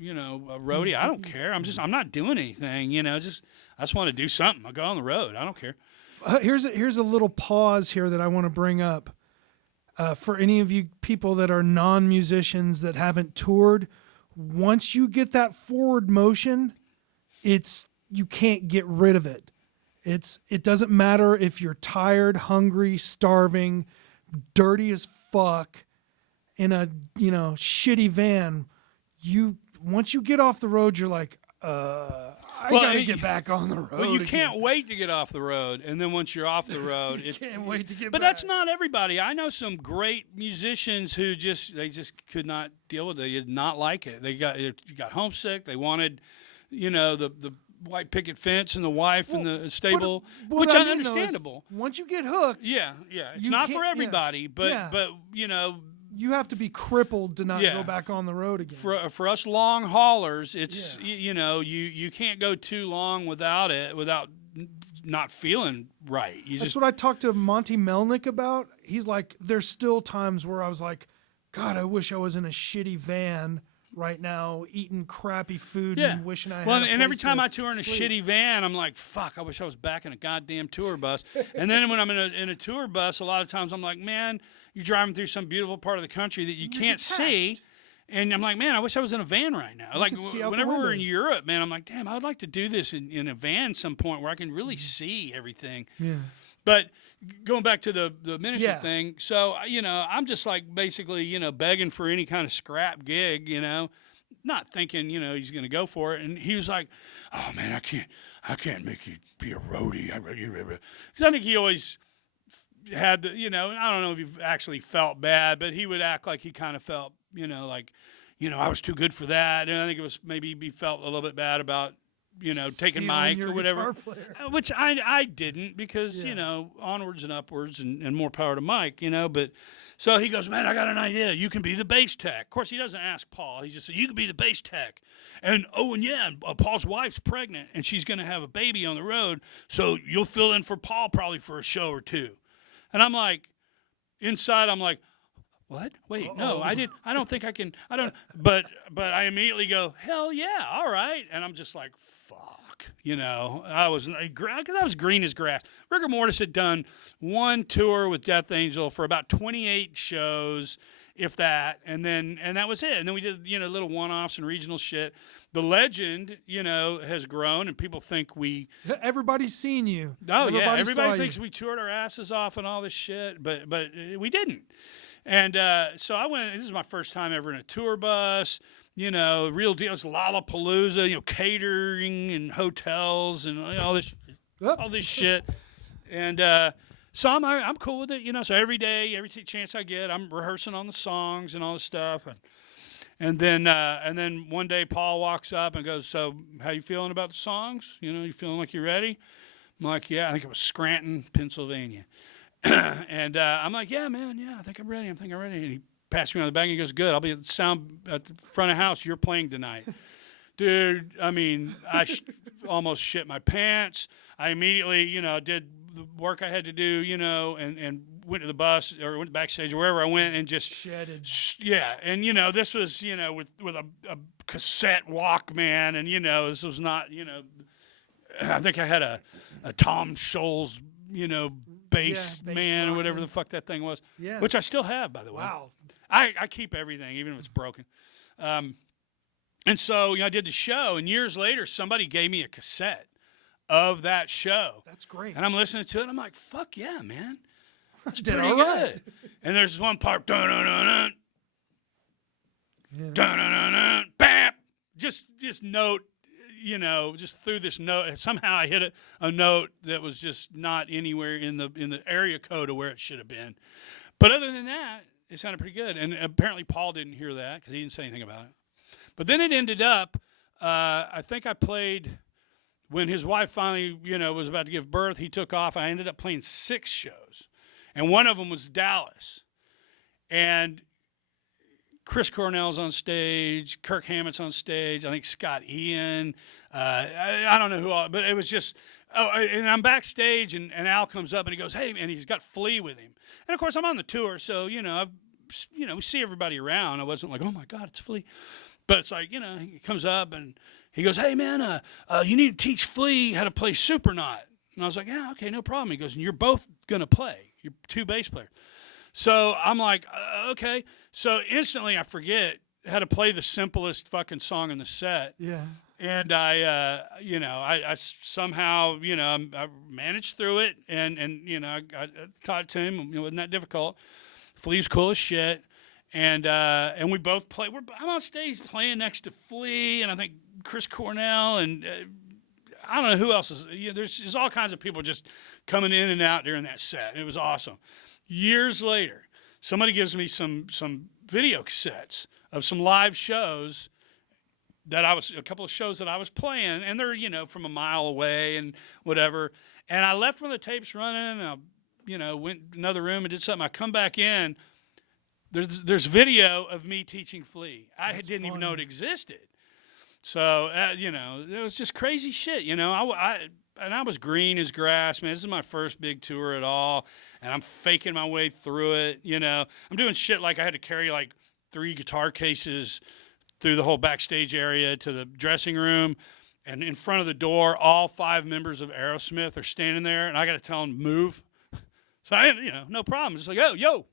a roadie. I don't care. I'm not doing anything, I just want to do something. I'll go on the road. I don't care. Here's a little pause here that I want to bring up. For any of you people that are non-musicians that haven't toured, once you get that forward motion, you can't get rid of it. It doesn't matter if you're tired, hungry, starving, dirty as fuck, in a shitty van. Once you get off the road, you're like, I gotta get back on the road. Well, you can't wait to get off the road, and then once you're off the road, can't wait to get But back. that's not everybody. I know some great musicians who just could not deal with it. They did not like it. They got homesick. They wanted, the white picket fence and the wife and the stable, which is understandable. Once you get hooked, yeah, it's not for everybody, but you have to be crippled to not go back on the road again. For us long haulers, it's you can't go too long without not feeling right. That's what I talked to Monty Melnick about. He's like, there's still times where I was like, God, I wish I was in a shitty van right now, eating crappy food and wishing I had. Well, and every time I tour in a shitty van, I'm like, fuck, I wish I was back in a goddamn tour bus. And then when I'm in a tour bus, a lot of times I'm like, man, you're driving through some beautiful part of the country that you can't see. And I'm like, man, I wish I was in a van right now. Like, whenever we're in Europe, man, I'm like, damn, I would like to do this in a van some point where I can really see everything. Yeah. But going back to the ministry thing, so, I'm just like basically, begging for any kind of scrap gig, not thinking, he's going to go for it. And he was like, oh, man, I can't make you be a roadie. Because I think he always had the, I don't know if he actually felt bad, but he would act like he kind of felt, like, I was too good for that. And I think it was maybe he felt a little bit bad about, taking Mike or whatever, which I didn't, because, onwards and upwards and more power to Mike, but so he goes, man, I got an idea. You can be the bass tech. Of course, he doesn't ask Paul. He just said, you can be the bass tech. And Paul's wife's pregnant and she's going to have a baby on the road. So you'll fill in for Paul probably for a show or two. And I'm like, inside, I'm like, what? Wait, no, I don't think I can. I don't. But I immediately go, hell yeah, all right. And I'm just like, fuck, I was because I was green as grass. Rigor Mortis had done one tour with Death Angel for about 28 shows, if that, and that was it. And then we did little one-offs and regional shit. The legend, has grown, and people think we. Everybody's seen you. Oh yeah, everybody thinks we toured our asses off and all this shit, but we didn't. And so I went. This is my first time ever in a tour bus. Real deal. It's Lollapalooza. Catering and hotels and all this shit. And so I'm cool with it. So every day, every chance I get, I'm rehearsing on the songs and all this stuff. And then one day Paul walks up and goes, "So how you feeling about the songs? You feeling like you're ready?" I'm like, "Yeah." I think it was Scranton, Pennsylvania. And I'm like, "Yeah, man. Yeah, I think I'm ready. And he passed me on the back and he goes, "Good. I'll be at the front of house. You're playing tonight." Dude, I mean, I almost shit my pants. I immediately, did the work I had to do, and went to the bus or went backstage or wherever I went and just shedded. Yeah, and this was with a cassette Walkman, and this was not I think I had a Tom Scholl's bass man or whatever the fuck that thing was, which I still have, by the way. Wow. I keep everything even if it's broken. And so I did the show, and years later somebody gave me a cassette of that show. That's great. And I'm listening to it, and I'm like, fuck yeah, man. That's did pretty all right. good. And there's this one part, dun-dun-dun-dun, dun-dun-dun-dun, bam. Just this note, just through this note. And somehow I hit a note that was just not anywhere in the area code of where it should have been. But other than that, it sounded pretty good. And apparently Paul didn't hear that because he didn't say anything about it. But then it ended up, I think I played, when his wife finally, was about to give birth, he took off. I ended up playing 6 shows. And one of them was Dallas. And Chris Cornell's on stage, Kirk Hammett's on stage, I think Scott Ian, I don't know who all, but it was just, and I'm backstage, and Al comes up and he goes, "Hey," and he's got Flea with him. And of course I'm on the tour, so, we see everybody around. I wasn't like, "Oh my God, it's Flea." But it's like, he comes up and he goes, "Hey man, you need to teach Flea how to play Supernaut." And I was like, "Yeah, okay, no problem." He goes, "And you're both going to play. You're 2 bass players." So I'm like, okay. So instantly I forget how to play the simplest fucking song in the set. Yeah. And I somehow, I managed through it, and I taught it to him. It wasn't that difficult. Flea's cool as shit. And we both play. I'm on stage playing next to Flea, and I think Chris Cornell, and I don't know who else is. There's all kinds of people just coming in and out during that set. It was awesome. Years later, somebody gives me some video cassettes of some live shows that a couple of shows that I was playing, and they're from a mile away and whatever. And I left one of the tapes running, and I went in another room and did something. I come back in. There's video of me teaching Flea. I didn't even know it existed. So, it was just crazy shit, I was green as grass, man. This is my first big tour at all, and I'm faking my way through it, I'm doing shit like I had to carry like 3 guitar cases through the whole backstage area to the dressing room, and in front of the door, all 5 members of Aerosmith are standing there, and I got to tell them, move. So I, no problem. Just like, "Oh, yo,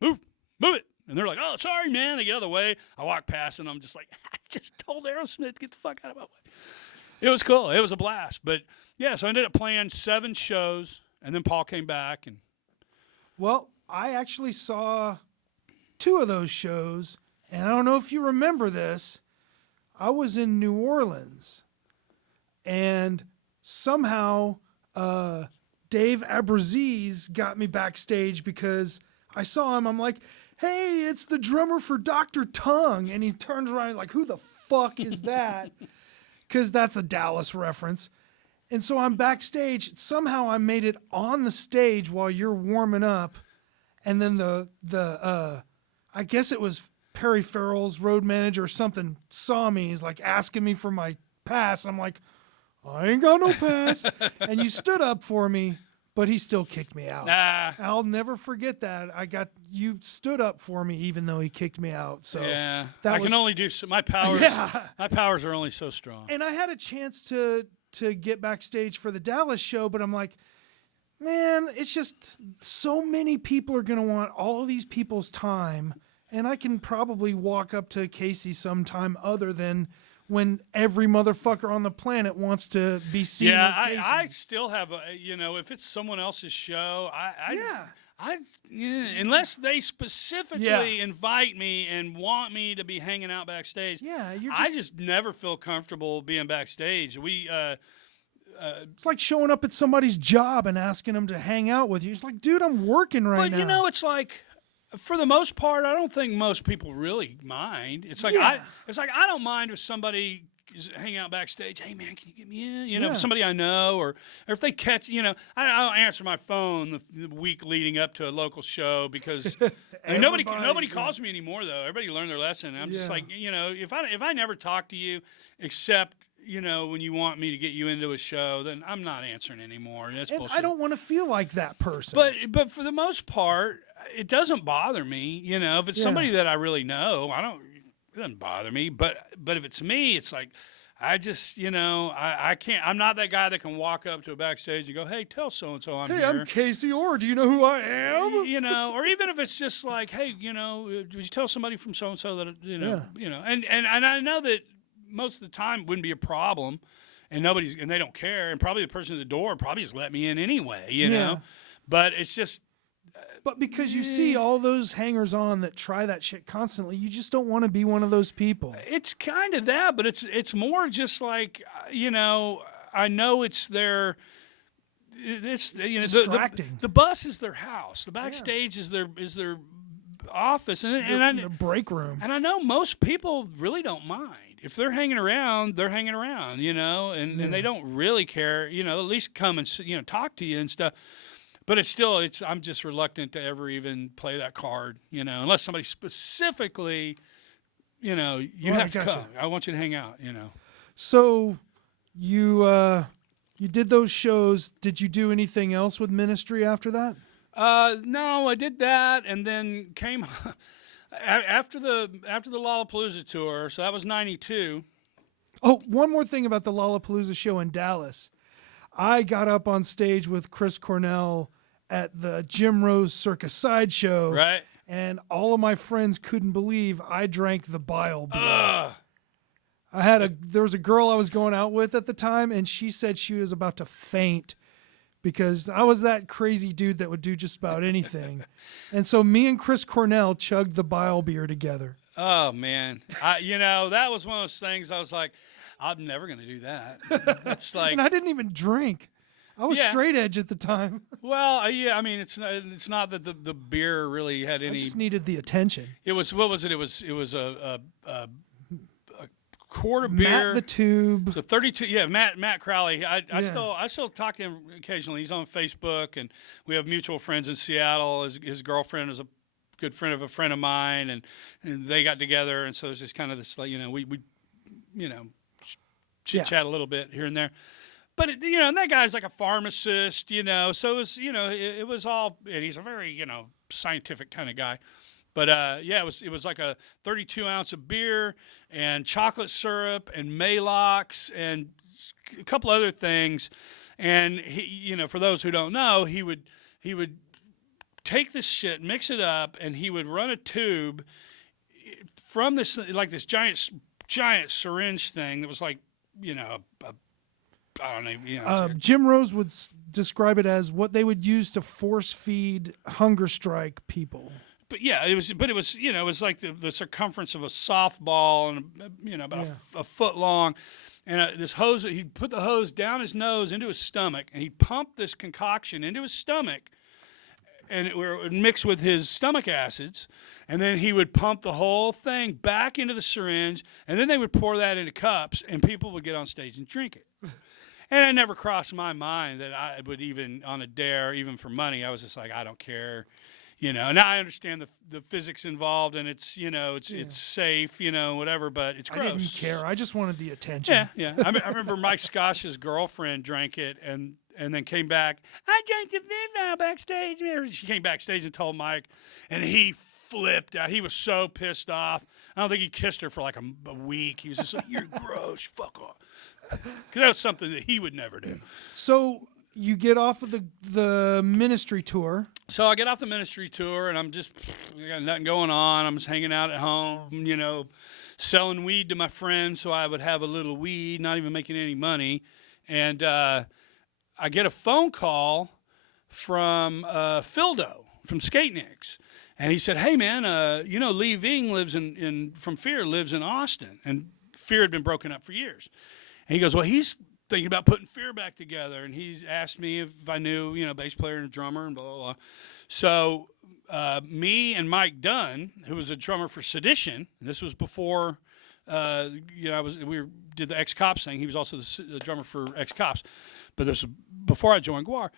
move it." And they're like, "Oh, sorry, man." They get out of the way. I walk past, and I'm just like, I just told Aerosmith to get the fuck out of my way. It was cool. It was a blast. But, yeah, so I ended up playing 7 shows, and then Paul came back. And Well, I actually saw 2 of those shows, and I don't know if you remember this. I was in New Orleans, and somehow Dave Abraziz got me backstage because I saw him. I'm like, "Hey, it's the drummer for Dr. Tongue." And he turns around like, "Who the fuck is that?" Because that's a Dallas reference. And so I'm backstage. Somehow I made it on the stage while you're warming up. And then I guess it was Perry Farrell's road manager or something saw me. He's like asking me for my pass. I'm like, "I ain't got no pass." And you stood up for me. but he still kicked me out. Nah. I'll never forget that. You stood up for me even though he kicked me out. So Yeah, that I was, can only do so, my powers. Yeah. My powers are only so strong. And I had a chance to get backstage for the Dallas show, but I'm like, man, it's just so many people are going to want all of these people's time, and I can probably walk up to Casey sometime other than when every motherfucker on the planet wants to be seen with Casey. I still have a, if it's someone else's show, unless they specifically invite me and want me to be hanging out backstage, I just never feel comfortable being backstage. It's like showing up at somebody's job and asking them to hang out with you. It's like, dude, I'm working right now. But it's like, for the most part, I don't think most people really mind. It's like I don't mind if somebody is hanging out backstage. Hey man, can you get me in? If somebody I know, or if they catch, I don't answer my phone the week leading up to a local show because nobody calls me anymore though. Everybody learned their lesson. I'm just like, if I never talk to you except when you want me to get you into a show, then I'm not answering anymore. That's bullshit. I don't want to feel like that person. But for the most part, it doesn't bother me. If it's somebody that I really know, it doesn't bother me. But if it's me, it's like, I just, I can't. I'm not that guy that can walk up to a backstage and go, "Hey, tell so and so I'm here." Hey, I'm Casey Orr. Do you know who I am? Or even if it's just like, "Hey, did you tell somebody from so and so that and I know that most of the time it wouldn't be a problem, and they don't care, and probably the person at the door probably just let me in anyway, know. But it's just. But because you see all those hangers-on that try that shit constantly, you just don't want to be one of those people. It's kind of that, but it's more just like, I know it's their. It's distracting. The bus is their house. The backstage is their office, and the break room. And I know most people really don't mind. If they're hanging around, they're hanging around, and they don't really care, at least come and, talk to you and stuff. But I'm just reluctant to ever even play that card, unless somebody specifically, you have to come. I want you to hang out, So you did those shows. Did you do anything else with ministry after that? No, I did that, and then came after the Lollapalooza tour. So that was '92. Oh, one more thing about the Lollapalooza show in Dallas. I got up on stage with Chris Cornell at the Jim Rose Circus Sideshow. Right. And all of my friends couldn't believe I drank the bile beer. There was a girl I was going out with at the time, and she said she was about to faint because I was that crazy dude that would do just about anything. And so me and Chris Cornell chugged the bile beer together. Oh, man. That was one of those things I was like, I'm never going to do that. It's like, and I didn't even drink. I was straight edge at the time. Well, I mean, it's not that the beer really had any. I just needed the attention. It was, what was it? It was a quart of beer. Matt the Tube. So 32. Yeah, Matt Crowley. I still talk to him occasionally. He's on Facebook, and we have mutual friends in Seattle. His girlfriend is a good friend of a friend of mine, and they got together, and so it's just kind of this, like, we chit chat a little bit here and there. But and that guy's like a pharmacist, so it was, it was all, and he's a very, scientific kind of guy. But it was like a 32 ounce of beer and chocolate syrup and Maalox and a couple other things. And he, for those who don't know, he would take this shit, mix it up, and he would run a tube from this, like this giant syringe thing that was like, I don't know. Jim Rose would describe it as what they would use to force feed hunger strike people. But yeah, it was it was like the circumference of a softball, and about a foot long, and this hose. He'd put the hose down his nose into his stomach, and he'd pump this concoction into his stomach, and it would mix with his stomach acids, and then he would pump the whole thing back into the syringe, and then they would pour that into cups, and people would get on stage and drink it. And it never crossed my mind that I would even, on a dare, even for money, I was just like, I don't care. Now I understand the physics involved, and it's safe, whatever, but it's gross. I didn't care. I just wanted the attention. Yeah. I remember Mike Scosh's girlfriend drank it, and and then came back. I drank the beer backstage. She came backstage and told Mike, and he flipped out. He was so pissed off. I don't think he kissed her for like a week. He was just like, "You're gross, fuck off," because that was something that he would never do. So you get off of the ministry tour. So I get off the ministry tour, and I got nothing going on. I'm just hanging out at home, you know, selling weed to my friends so I would have a little weed, not even making any money. And I get a phone call from Phildo from Skate Nicks. And he said, "Hey, man, you know, Lee Ving lives from Fear lives in Austin." And Fear had been broken up for years. And he goes, "Well, he's thinking about putting Fear back together." And he's asked me if I knew, you know, bass player and a drummer and blah, blah, blah. So me and Mike Dunn, who was a drummer for Sedition, and this was before, you know, did the Ex-Cops thing. He was also the drummer for Ex-Cops. But this was before I joined GWAR.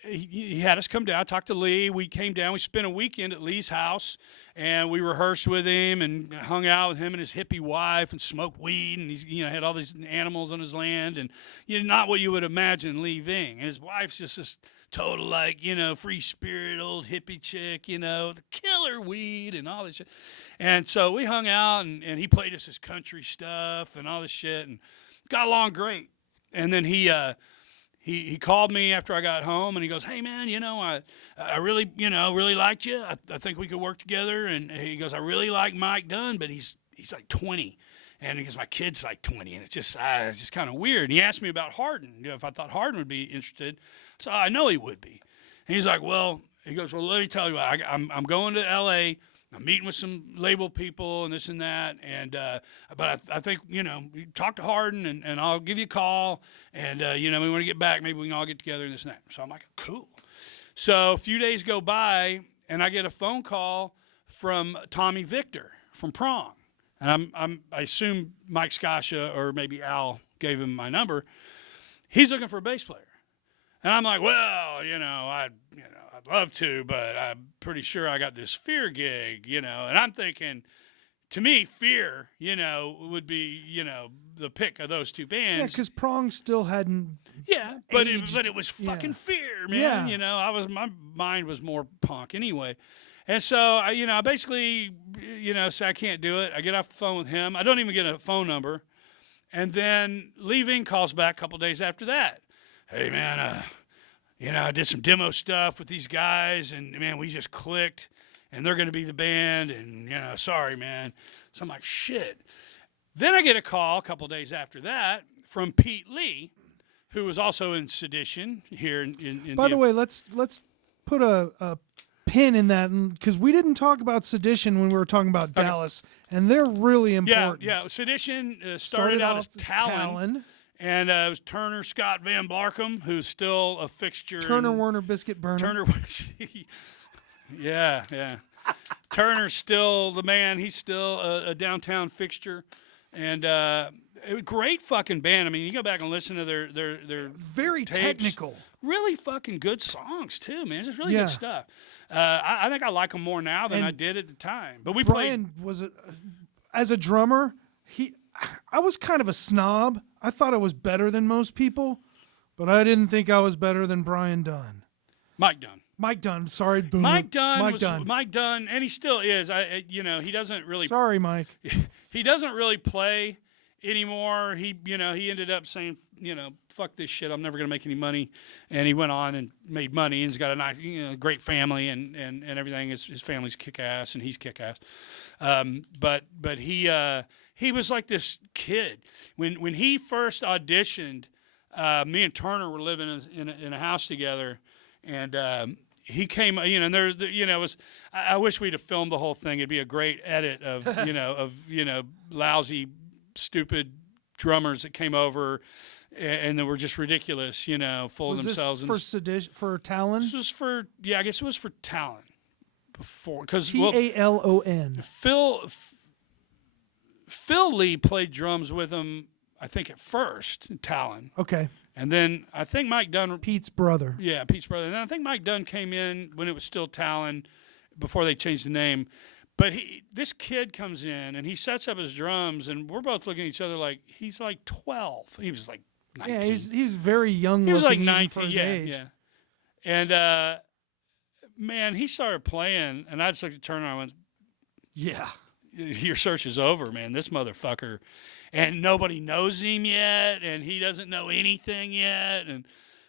He had us come down, talk to Lee. We came down. We spent a weekend at Lee's house, and we rehearsed with him and hung out with him and his hippie wife and smoked weed. And he's, you know, had all these animals on his land, and you know, not what you would imagine Lee Ving. And his wife's just this total, like, you know, free spirit old hippie chick, you know, the killer weed and all this shit. And so we hung out, and he played us his country stuff and all this shit, and got along great. And then he called me after I got home, and he goes, "Hey, man, you know, I really, you know, really liked you. I think we could work together." And he goes, "I really like Mike Dunn, but he's like 20. And he goes, my kid's like 20, and it's just kind of weird." And he asked me about Hardin, you know, if I thought Hardin would be interested. So I know he would be. And he's like, "Well," he goes, "well, let me tell you what, I'm going to L.A., I'm meeting with some label people and this and that, and but I think, you know, you talk to Hardin, and I'll give you a call, and you know, we want to get back, maybe we can all get together and this and that." So I'm like, "Cool." So a few days go by, and I get a phone call from Tommy Victor from Prong, and I assume Mike Scascia or maybe Al gave him my number. He's looking for a bass player, and I'm like, "Well, you know, I'd love to, but I'm pretty sure I got this Fear gig, you know." And I'm thinking, to me, Fear, you know, would be, you know, the pick of those two bands. Yeah, because Prong still hadn't. Yeah, but it was fucking Fear, man. Yeah. You know, my mind was more punk anyway. And so I basically, you know, say I can't do it. I get off the phone with him. I don't even get a phone number. And then Lee Ving calls back a couple days after that. "Hey, man, you know, I did some demo stuff with these guys, and, man, we just clicked, and they're going to be the band, and, you know, sorry, man." So I'm like, shit. Then I get a call a couple days after that from Pete Lee, who was also in Sedition here in By the way, let's put a pin in that, because we didn't talk about Sedition when we were talking about Dallas, and they're really important. Yeah. Sedition started out as Talon. And it was Turner Scott Van Blarkum, who's still a fixture. Turner Warner Biscuit Burner. Turner, yeah. Turner's still the man. He's still a downtown fixture, and great fucking band. I mean, you go back and listen to their very tapes. Technical, really fucking good songs too, man. It's really good stuff. I think I like them more now than I did at the time. But Brian as a drummer, I was kind of a snob. I thought I was better than most people, but I didn't think I was better than Brian Dunn. Mike Dunn, sorry. Mike Dunn, and he still is. You know, he doesn't really. Sorry, Mike. He doesn't really play anymore. He ended up saying, you know, "Fuck this shit. I'm never gonna make any money," and he went on and made money, and he's got a nice, you know, great family and everything. His family's kick ass, and he's kick ass. But he was like this kid when he first auditioned. Me and Turner were living in a house together, and he came, you know, and it was. I wish we'd have filmed the whole thing. It'd be a great edit of lousy, stupid drummers that came over, and they were just ridiculous, you know, full of themselves. For Talon? This was for, I guess it was for Talon before, because Talon. Phil Lee played drums with him, I think, at first, Talon. Okay. And then I think Mike Dunn... Pete's brother. Yeah, Pete's brother. And then I think Mike Dunn came in when it was still Talon, before they changed the name. But this kid comes in, and he sets up his drums, and we're both looking at each other like, he's like 12. He was like 19. Yeah, he's very young. He was like looking even 19, for his yeah, age. yeah. And man, he started playing, and I just looked at Turner and I went, Yeah. your search is over, man. This motherfucker, and nobody knows him yet, and he doesn't know anything yet,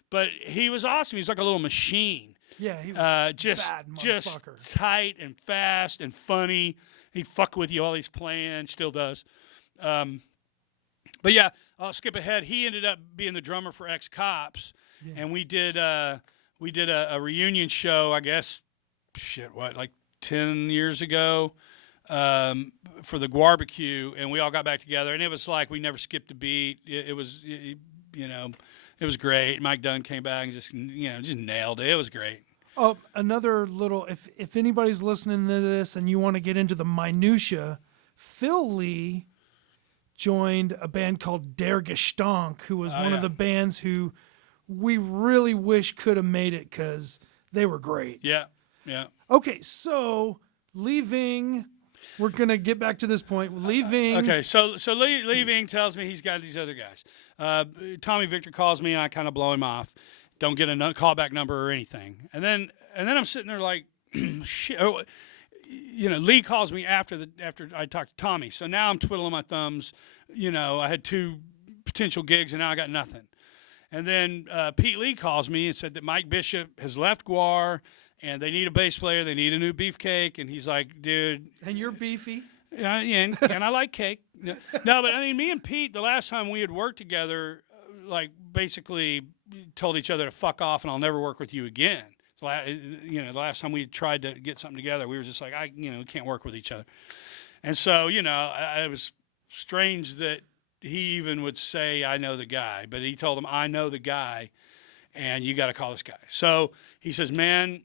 but he was awesome. He was like a little machine. Yeah, he was just bad motherfucker. tight and fast and funny. He'd fuck with you while he's playing, still does. But yeah, I'll skip ahead. He ended up being the drummer for Ex Cops, and we did a reunion show. I guess, like 10 years ago, for the GWAR, and we all got back together, and it was like we never skipped a beat. It was great. Mike Dunn came back and just nailed it. It was great. Oh, another little, if anybody's listening to this and you want to get into the minutia, Phil Lee joined a band called Der Gestank, who was one of the bands who we really wish could have made it because they were great. Yeah, yeah. Okay, so leaving, we're going to get back to this point. Leaving. Okay, so leaving tells me he's got these other guys. Tommy Victor calls me, and I kind of blow him off. Don't get a callback number or anything. And then I'm sitting there like, shit. Lee calls me after I talked to Tommy. So now I'm twiddling my thumbs. I had 2 potential gigs, and now I got nothing. And then Pete Lee calls me and said that Mike Bishop has left GWAR, and they need a bass player. They need a new beefcake. And he's like, dude. And you're beefy. Yeah, and I like cake. No, but I mean, me and Pete, the last time we had worked together, like basically told each other to fuck off and I'll never work with you again. So, the last time we tried to get something together, we were just like, we can't work with each other. And so, it was strange that he even would say, I know the guy, but he told him, I know the guy and you got to call this guy. So he says, man,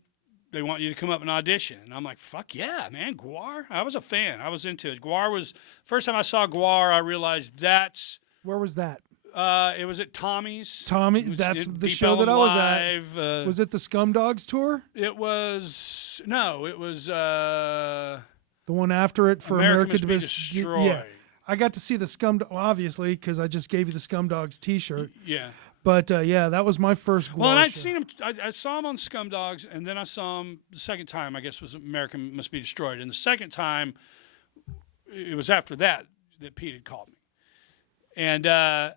they want you to come up and audition. And I'm like, fuck yeah, man, GWAR? I was a fan. I was into it. GWAR was, first time I saw GWAR, I realized that's. Where was that? It was at Tommy's. That's the show that I was at. Was it the Scumdogs tour? It was, no, it was. The one after it for America to be Destroyed. Yeah. I got to see the obviously, because I just gave you the Scumdogs t-shirt. Yeah. But, that was my first GWAR Well, and I'd show. seen him, I saw him on Scumdogs, and then I saw him the second time, I guess, was America Must Be Destroyed. And the second time, it was after that Pete had called me. And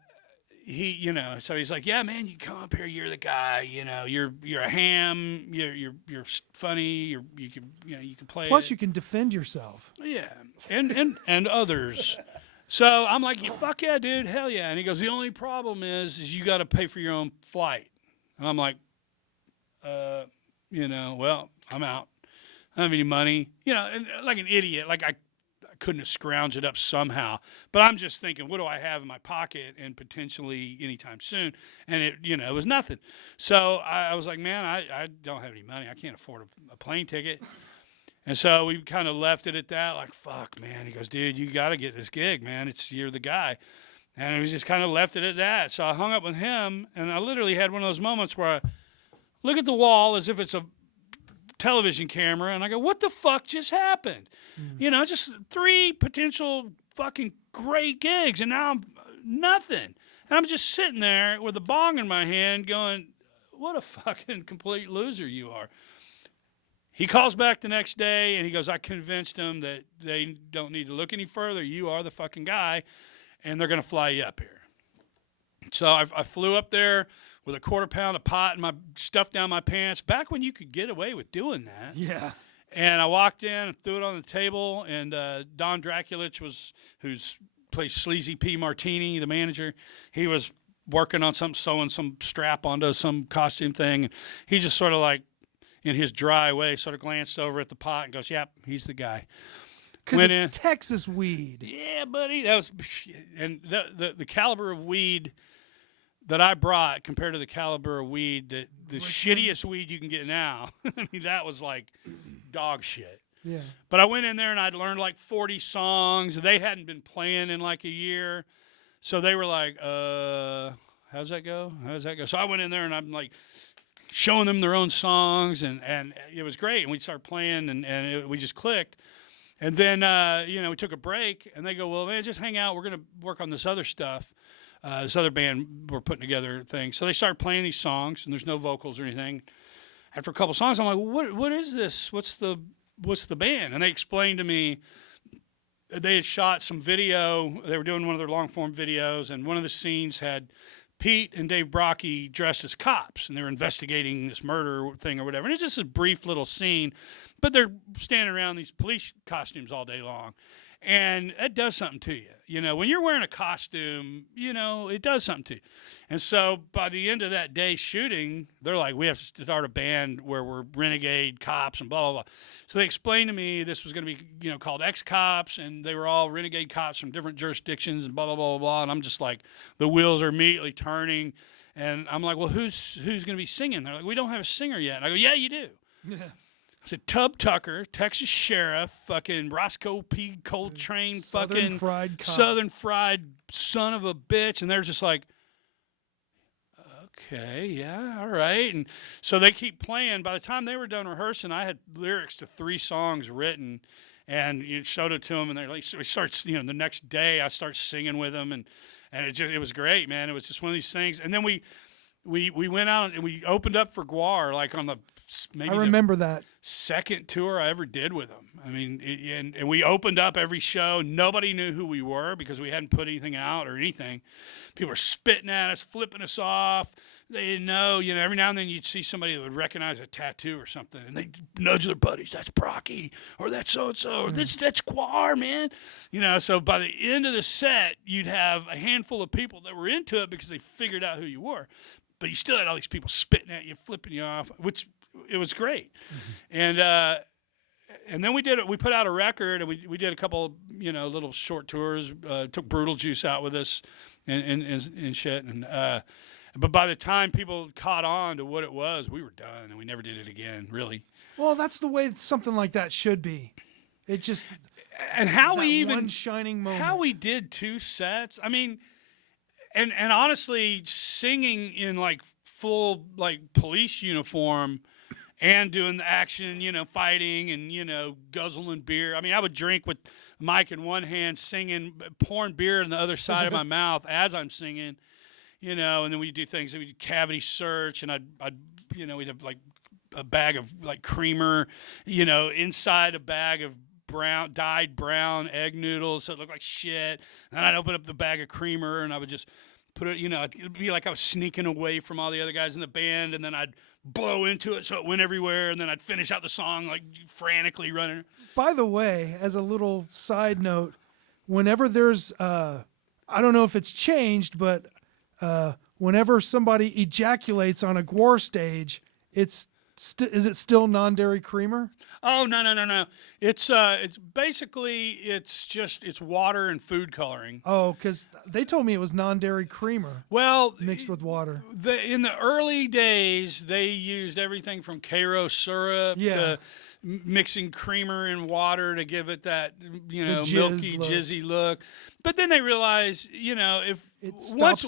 he, so he's like, yeah, man, you come up here, you're the guy, you're a ham, you're funny, you can play. Plus, you can defend yourself. Yeah, and others. So I'm like, yeah, fuck yeah, dude, hell yeah. And he goes, the only problem is you got to pay for your own flight. And I'm like, well, I'm out. I don't have any money, and like an idiot, like I couldn't have scrounged it up somehow. But I'm just thinking, what do I have in my pocket and potentially anytime soon? And it was nothing. So I was like, man, I don't have any money. I can't afford a plane ticket. And so we kind of left it at that, like, fuck, man. He goes, dude, you got to get this gig, man. You're the guy. And we just kind of left it at that. So I hung up with him, and I literally had one of those moments where I look at the wall as if it's a television camera, and I go, what the fuck just happened? Just 3 potential fucking great gigs, and now I'm nothing. And I'm just sitting there with a bong in my hand going, what a fucking complete loser you are. He calls back the next day, and he goes, I convinced them that they don't need to look any further. You are the fucking guy, and they're going to fly you up here. So I flew up there with a quarter pound of pot and my stuff down my pants, back when you could get away with doing that. Yeah. And I walked in and threw it on the table, and Don Draculich plays Sleazy P. Martini, the manager. He was working on sewing some strap onto some costume thing. And he just sort of like, in his dry way, sort of glanced over at the pot and goes, yep, he's the guy. Because it's Texas weed. Yeah, buddy. That was, and the caliber of weed that I brought compared to the caliber of weed that the shittiest weed you can get now. I mean, that was like dog shit. Yeah. But I went in there and I'd learned like 40 songs. They hadn't been playing in like a year. So they were like, how's that go? So I went in there and I'm like showing them their own songs, and it was great. And we started playing, and we just clicked. And then, we took a break, and they go, well, man, just hang out. We're going to work on this other stuff. This other band were putting together things. So they started playing these songs, and there's no vocals or anything. After a couple songs, I'm like, well, what is this? What's the band? And they explained to me they had shot some video. They were doing one of their long-form videos, and one of the scenes had Pete and Dave Brocky dressed as cops, and they were investigating this murder thing or whatever. And it's just a brief little scene, but they're standing around these police costumes all day long. And it does something to you. You know, when you're wearing a costume, you know, it does something to you. And so by the end of that day shooting, they're like, we have to start a band where we're renegade cops and blah, blah, blah. So they explained to me this was going to be, you know, called X-Cops, and they were all renegade cops from different jurisdictions and blah, blah, blah, blah, blah. And I'm just like, the wheels are immediately turning. And I'm like, well, who's going to be singing? They're like, we don't have a singer yet. And I go, yeah, you do. Yeah. I said, Tub Tucker, Texas Sheriff, fucking Roscoe P. Coltrane, fucking Southern fried son of a bitch. And they're just like, okay, yeah, all right. And so they keep playing. By the time they were done rehearsing, I had lyrics to 3 songs written, and you showed it to them, and they're like, so we start, you know, the next day I start singing with them, and it was great, man. It was just one of these things. And then we went out and we opened up for GWAR, like on the maybe I remember that second tour I ever did with them. I mean, and we opened up every show. Nobody knew who we were because we hadn't put anything out or anything. People were spitting at us, flipping us off. They didn't know. You know, every now and then you'd see somebody that would recognize a tattoo or something, and they'd nudge their buddies. That's Brocky, or that's so-and-so, or that's GWAR, man. You know, so by the end of the set, you'd have a handful of people that were into it because they figured out who you were. But you still had all these people spitting at you, flipping you off, which it was great. Mm-hmm. And then we put out a record, and we did a couple, you know, little short tours. Took Brutal Juice out with us and shit. But by the time people caught on to what it was, we were done, and we never did it again, really. Well, that's the way something like that should be. It just and how we even one shining moment. How we did 2 sets. I mean. And honestly, singing in like full like police uniform and doing the action, you know, fighting and, you know, guzzling beer. I mean, I would drink with the mic in one hand, singing, pouring beer in the other side of my mouth as I'm singing, you know, and then we'd do things. We'd cavity search, and I'd you know, we'd have like a bag of like creamer, you know, inside a bag of dyed brown egg noodles, so it looked like shit. And I'd open up the bag of creamer, and I would just put it, you know, it'd be like I was sneaking away from all the other guys in the band, and then I'd blow into it so it went everywhere, and then I'd finish out the song like frantically running. By the way, as a little side note, whenever there's I don't know if it's changed, but whenever somebody ejaculates on a GWAR stage, is it still non-dairy creamer? Oh, no. It's basically it's water and food coloring. Oh, because they told me it was non-dairy creamer. Well, mixed with water. In the early days, they used everything from Cairo syrup to mixing creamer and water to give it that, you know, milky, jizzy look. But then they realized, you know, once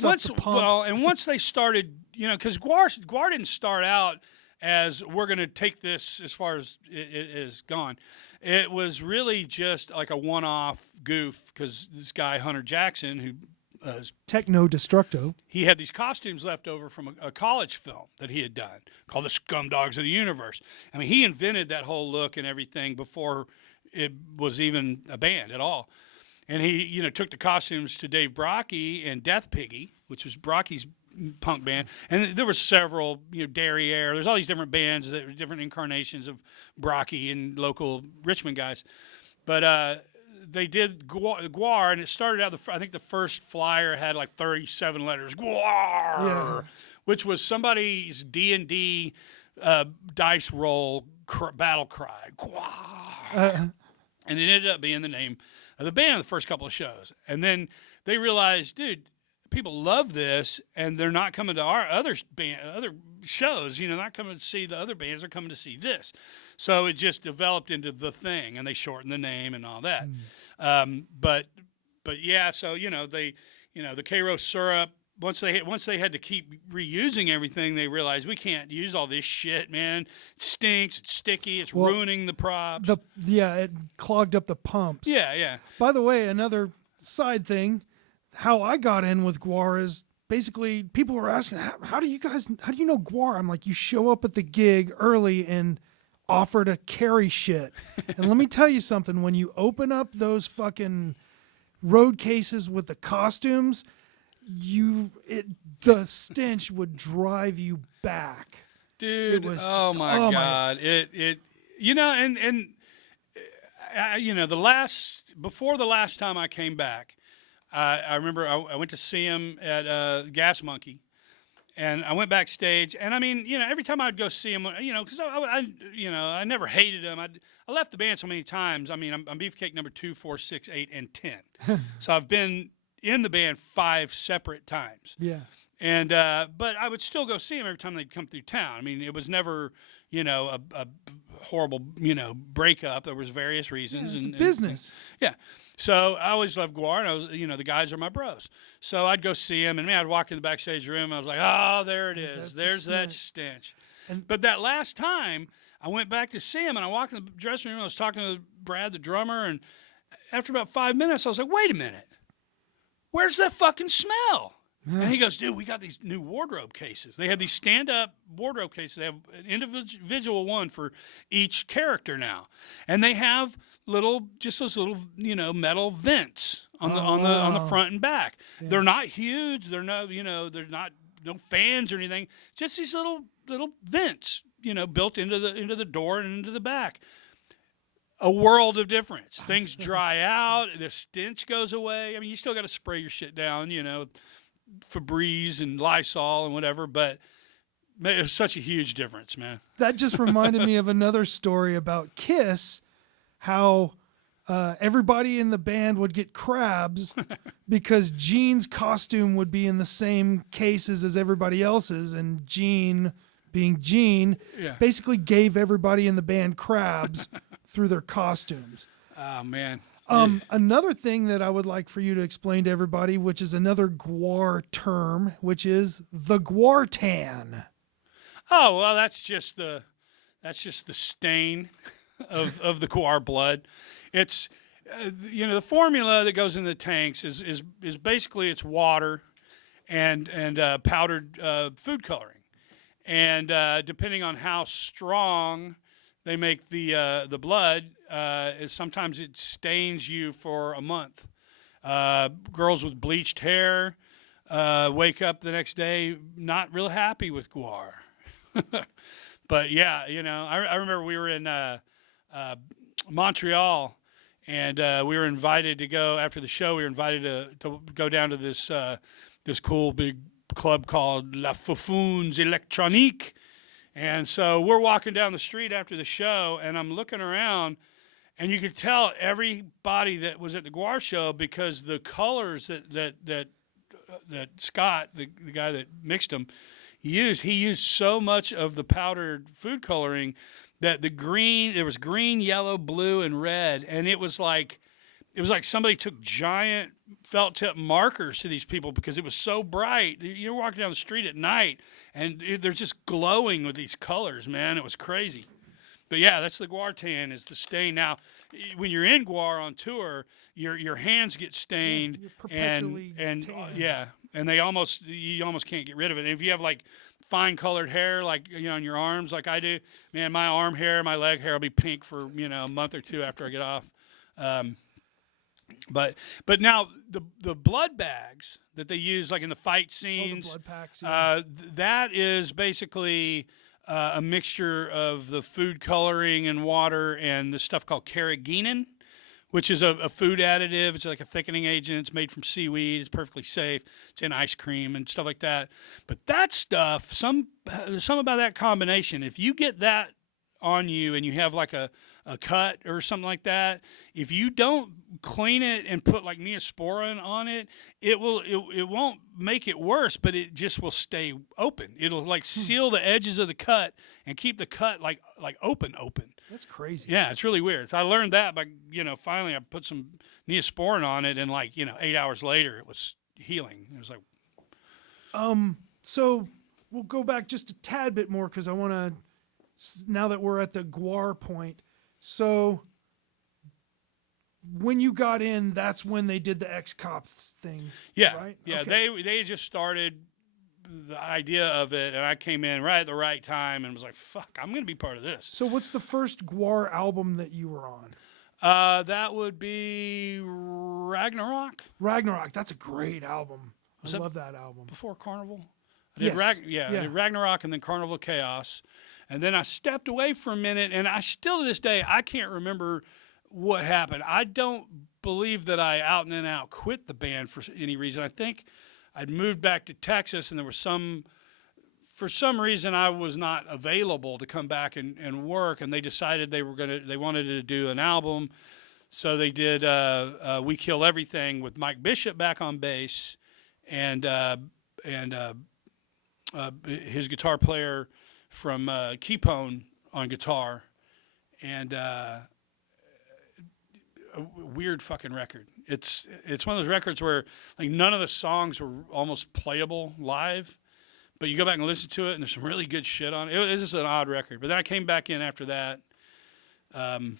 they started, you know, because GWAR didn't start out as we're going to take this as far as it is gone. It was really just like a one-off goof because this guy, Hunter Jackson, who Techno Destructo, he had these costumes left over from a college film that he had done called The Scumdogs of the Universe. I mean, he invented that whole look and everything before it was even a band at all. And he, you know, took the costumes to Dave Brocky and Death Piggy, which was Brocky's punk band, and there were several, you know, Derriere. There's all these different bands that were different incarnations of Brocky and local Richmond guys. But they did GWAR, and it started out. I think the first flyer had like 37 letters, GWAR, which was somebody's D&D dice roll battle cry, GWAR, and it ended up being the name of the band the first couple of shows. And then they realized, dude, people love this, and they're not coming to our other shows. You know, not coming to see the other bands. They're coming to see this. So it just developed into The Thing, and they shortened the name and all that. But yeah. So you know, the Cairo syrup. Once they had to keep reusing everything, they realized we can't use all this shit, man. It stinks. It's sticky. It's ruining the props. It clogged up the pumps. Yeah. By the way, another side thing. how I got in with GWAR is basically people were asking, how do you know GWAR? I'm like, you show up at the gig early and offer to carry shit. And let me tell you something, when you open up those fucking road cases with the costumes, the stench would drive you back. Dude, It was oh just, my oh my- God. It you know, and you know, before the last time I came back, I remember I went to see him at Gas Monkey, and I went backstage, and I mean, you know, every time I'd go see him, you know, because I never hated him. I left the band so many times. I mean, I'm Beefcake number 2, 4, 6, 8, and 10. So I've been in the band 5 separate times. Yeah. And but I would still go see him every time they'd come through town. I mean, it was never, you know, a horrible, you know, breakup. There was various reasons. It's and business. yeah. So I always loved GWAR, and I was, you know, the guys are my bros. So I'd go see him, and man, I'd walk in the backstage room, and I was like, oh, there it is. There's that stench. But that last time, I went back to see him, and I walked in the dressing room. I was talking to Brad, the drummer, and after about 5 minutes, I was like, wait a minute. Where's that fucking smell? And he goes, dude, we got these new wardrobe cases. They have these stand-up wardrobe cases. They have an individual one for each character now, and they have just those little, you know, metal vents on the front and back. Yeah. They're not huge. They're not, you know, they're not no fans or anything. Just these little vents, you know, built into the door and into the back. A world of difference. Things dry out. The stench goes away. I mean, you still got to spray your shit down, you know, Febreze and Lysol and whatever, but it was such a huge difference, man. That just reminded me of another story about Kiss, how everybody in the band would get crabs because Gene's costume would be in the same cases as everybody else's, and Gene, being Gene, basically gave everybody in the band crabs through their costumes. Oh, man. Another thing that I would like for you to explain to everybody, which is another GWAR term, which is the GWAR tan. Oh, well, that's just the stain of the GWAR blood. It's you know, the formula that goes in the tanks is basically it's water and powdered food coloring, and depending on how strong they make the blood, sometimes it stains you for a month. Girls with bleached hair wake up the next day not real happy with GWAR. But yeah, you know, I remember we were in Montreal, and we were invited to go after the show. We were invited to go down to this cool big club called La Foufoun's Electronique. And so we're walking down the street after the show, and I'm looking around, and you could tell everybody that was at the GWAR show, because the colors that Scott, the guy that mixed them, he used so much of the powdered food coloring that there was green, yellow, blue, and red, and it was like somebody took giant felt tip markers to these people because it was so bright. You're walking down the street at night, and they're just glowing with these colors, man. It was crazy. But yeah, that's the GWAR tan, is the stain. Now, when you're in GWAR on tour, your hands get stained, you're perpetually and tan. and you almost can't get rid of it. And if you have like fine colored hair, like, you know, on your arms, like I do, man, my arm hair, my leg hair will be pink for, you know, a month or two after I get off. But now the blood bags that they use, like in the fight scenes, the blood packs, yeah. That is basically a mixture of the food coloring and water and this stuff called carrageenan, which is a food additive. It's like a thickening agent. It's made from seaweed. It's perfectly safe. It's in ice cream and stuff like that. But that stuff, there's something about that combination. If you get that on you and you have like a cut or something like that, if you don't clean it and put like Neosporin on it, it won't make it worse, but it just will stay open. It'll like seal the edges of the cut and keep the cut like open. That's crazy. Yeah, it's really weird. So I learned that by, you know, finally I put some Neosporin on it, and like, you know, 8 hours later it was healing. It was like so we'll go back just a tad bit more, because I want to, now that we're at the GWAR point. So when you got in, that's when they did the ex-cops thing. Yeah, right? yeah. Okay. They just started the idea of it, and I came in right at the right time and was like, "Fuck, I'm gonna be part of this." So what's the first GWAR album that you were on? That would be Ragnarok. Ragnarok. That's a great album. Was I that love that album. Before Carnival. I did Yes. I did Ragnarok and then Carnival of Chaos, and then I stepped away for a minute, and I still to this day I can't remember what happened. I don't believe that I out and out quit the band for any reason. I think I'd moved back to Texas, and there was for some reason I was not available to come back and work, and they decided they wanted to do an album, so they did We Kill Everything with Mike Bishop back on bass, and his guitar player from Keepone on guitar, and a weird fucking record. It's one of those records where like none of the songs were almost playable live, but you go back and listen to it, and there's some really good shit on it. It's just an odd record. But then I came back in after that, and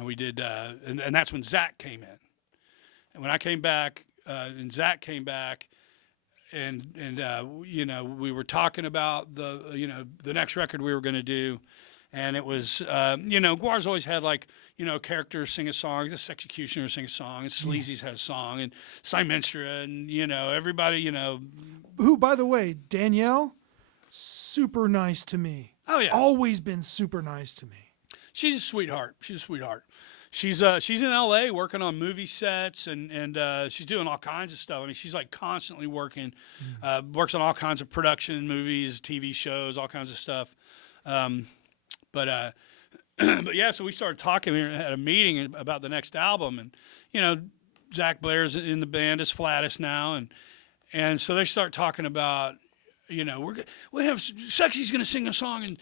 we did, and that's when Zach came in. And when I came back, and Zach came back, and you know, we were talking about the next record we were going to do. And it was, you know, GWAR's always had, like, you know, characters sing a song. The Executioner sing a song. And Sleazy's has a song. And Simenstra and, you know, everybody, you know. Who, by the way, Danielle, super nice to me. Oh, yeah. Always been super nice to me. She's a sweetheart. She's in L.A. working on movie sets, and she's doing all kinds of stuff. I mean, she's, like, constantly working. Works on all kinds of production, movies, TV shows, all kinds of stuff. But yeah, so we started talking. We had a meeting about the next album, and you know, Zach Blair's in the band as Flatus now, and so they start talking about, you know, we have Sexy's going to sing a song, and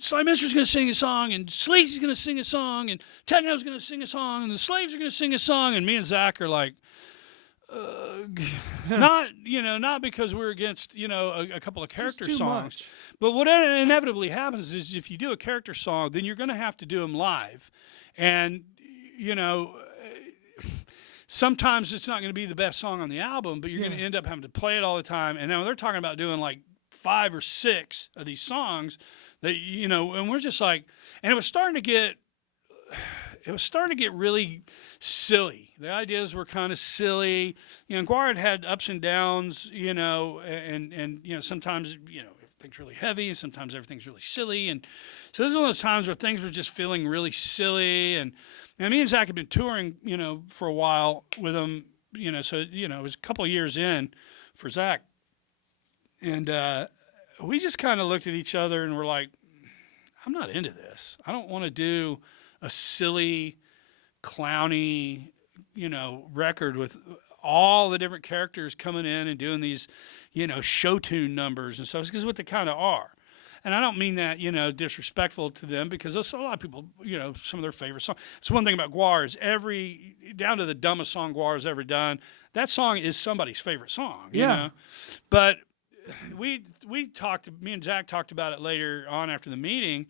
Slymester's going to sing a song, and Sleazy's going to sing a song, and Techno's going to sing a song, and the Slaves are going to sing a song, and me and Zach are like. Not because we're against, you know, a couple of character songs, much. but what inevitably happens is if you do a character song, then you're going to have to do them live, and you know, sometimes it's not going to be the best song on the album, but you're going to end up having to play it all the time. And now they're talking about doing like 5 or 6 of these songs that, you know, and we're just like, and it was starting to get really silly. The ideas were kind of silly. You know, GWAR had ups and downs, you know, and you know, sometimes, you know, everything's really heavy, and sometimes everything's really silly. And so this is one of those times where things were just feeling really silly. And me and Zach had been touring, you know, for a while with him, you know, so, you know, it was a couple of years in for Zach. And we just kind of looked at each other and were like, I'm not into this. I don't want to do a silly, clowny, you know, record with all the different characters coming in and doing these, you know, show tune numbers and stuff, because what they kind of are. And I don't mean that, you know, disrespectful to them, because a lot of people, you know, some of their favorite songs. It's one thing about GWAR is down to the dumbest song GWAR has ever done, that song is somebody's favorite song, you know? But me and Zach talked about it later on after the meeting,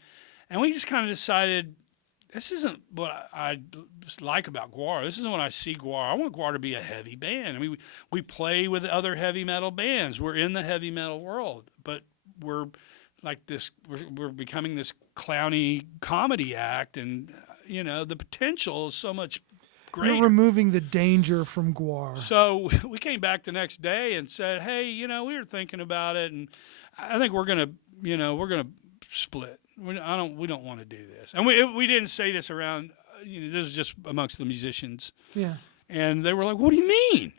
and we just kind of decided, this isn't what I like about GWAR. This isn't what I see GWAR. I want GWAR to be a heavy band. I mean, we play with other heavy metal bands. We're in the heavy metal world, but we're like this. We're becoming this clowny comedy act, and you know, the potential is so much greater. You're removing the danger from GWAR. So we came back the next day and said, hey, you know, we were thinking about it, and I think we're gonna split. We don't want to do this, and we didn't say this around. You know, this was just amongst the musicians. Yeah. And they were like, "What do you mean?"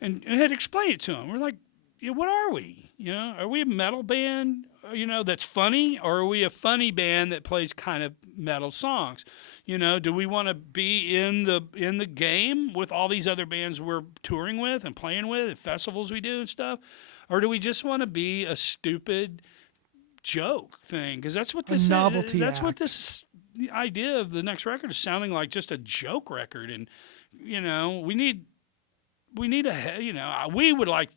And I had to explain it to them. We're like, "Yeah, what are we? You know, are we a metal band? You know, that's funny, or are we a funny band that plays kind of metal songs? You know, do we want to be in the game with all these other bands we're touring with and playing with at festivals we do and stuff, or do we just want to be a stupid joke thing? Because that's what this novelty that's act. what this the idea of the next record is sounding like, just a joke record. And you know, we need a, you know, we would like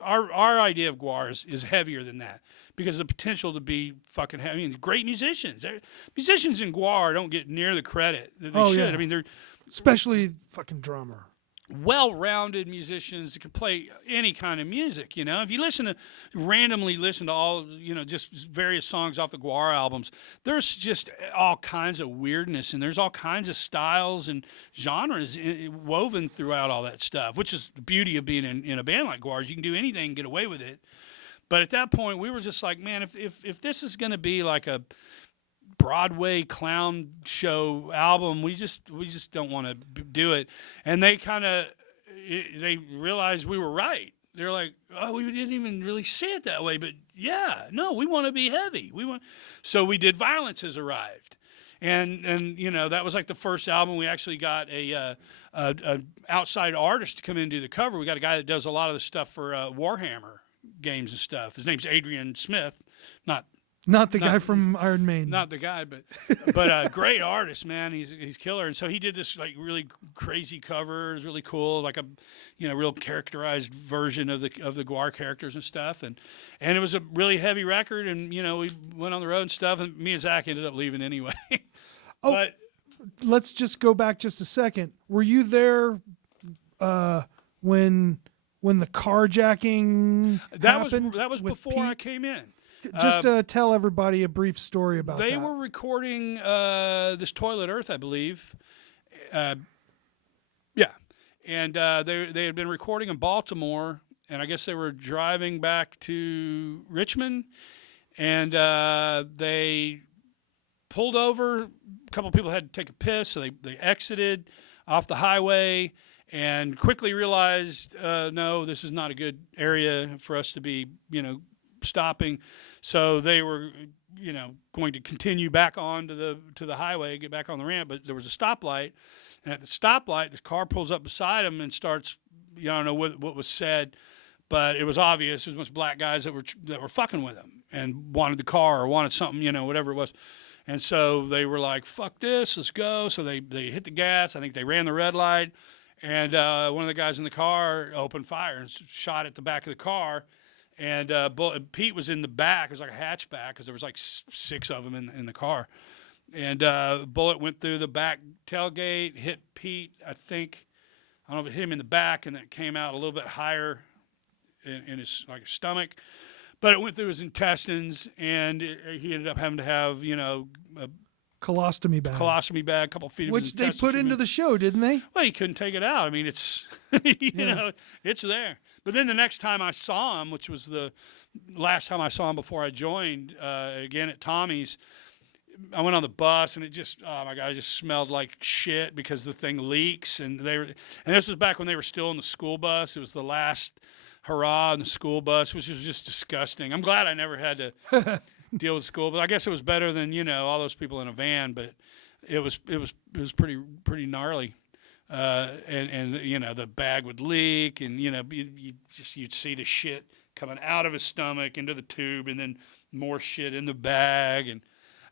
our idea of GWAR is heavier than that, because the potential to be fucking heavy. I mean, great musicians in GWAR don't get near the credit that they should. Yeah. I mean, especially fucking drummer. well-rounded musicians that can play any kind of music. If you randomly listen to all, just various songs off the GWAR albums, there's just all kinds of weirdness and there's all kinds of styles and genres woven throughout all that stuff, which is the beauty of being in a band like GWAR. Is you can do anything and get away with it. But at that point, we were just like, man, if this is going to be like a Broadway clown show album, we just don't want to do it. And they they realized we were right. They're like, oh, we didn't even really see it that way, but yeah, no, we want to be heavy. So we did Violence Has Arrived, and that was like the first album we actually got a outside artist to come in and do the cover. We got a guy that does a lot of the stuff for Warhammer games and stuff. His name's Adrian Smith, Not the guy from Iron Maiden. Not the guy, but great artist, man. He's killer. And so he did this like really crazy cover. It was really cool, like a real characterized version of the GWAR characters and stuff. And it was a really heavy record. And we went on the road and stuff. And me and Zach ended up leaving anyway. But let's just go back just a second. Were you there when the carjacking happened? That was before Pete? I came in. Just tell everybody a brief story about that. They were recording this Toilet Earth, I believe. Yeah. And they had been recording in Baltimore, and I guess they were driving back to Richmond, and they pulled over. A couple of people had to take a piss, so they exited off the highway and quickly realized, no, this is not a good area for us to be, stopping. So they were, going to continue back on to the highway, get back on the ramp, but there was a stoplight, and at the stoplight, this car pulls up beside them and starts, I don't know what was said, but it was obvious. There was a bunch of black guys that were fucking with him and wanted the car or wanted something, whatever it was. And so they were like, fuck this, let's go. So they hit the gas. I think they ran the red light, and one of the guys in the car opened fire and shot at the back of the car. And Pete was in the back. It was like a hatchback because there was like 6 of them in the car. And bullet went through the back tailgate, hit Pete, I think. I don't know if it hit him in the back, and then it came out a little bit higher in his stomach. But it went through his intestines, and he ended up having to have, a colostomy bag, a couple feet of which his they intestines put into the show, didn't they? Well, he couldn't take it out. I mean, it's, it's there. But then the next time I saw him, which was the last time I saw him before I joined, again at Tommy's, I went on the bus, and it just, oh my God, it just smelled like shit because the thing leaks. And this was back when they were still in the school bus. It was the last hurrah in the school bus, which was just disgusting. I'm glad I never had to deal with school, but I guess it was better than, all those people in a van, but it was pretty gnarly. And the bag would leak, and you'd see the shit coming out of his stomach into the tube, and then more shit in the bag, and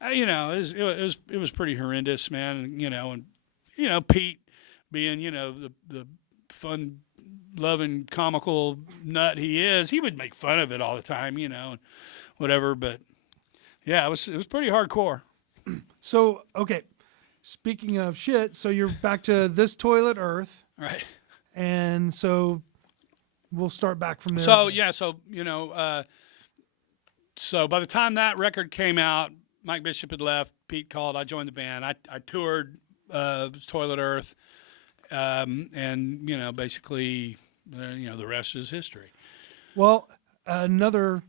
it was pretty horrendous, man. And Pete being the fun loving comical nut he is, he would make fun of it all the time, and whatever. But yeah, it was pretty hardcore. So okay. Speaking of shit, so you're back to This Toilet Earth. Right. And so we'll start back from there. So, yeah, so by the time that record came out, Mike Bishop had left, Pete called, I joined the band. I toured Toilet Earth, and, basically, the rest is history. Well, another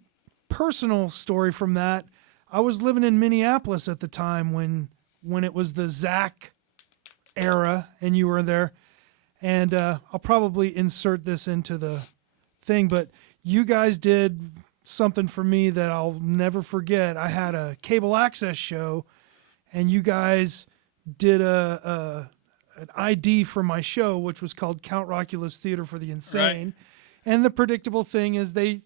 personal story from that, I was living in Minneapolis at the time when it was the Zach era and you were there. And I'll probably insert this into the thing, but you guys did something for me that I'll never forget. I had a cable access show, and you guys did an ID for my show, which was called Count Rockula's Theater for the Insane. Right. And the predictable thing is that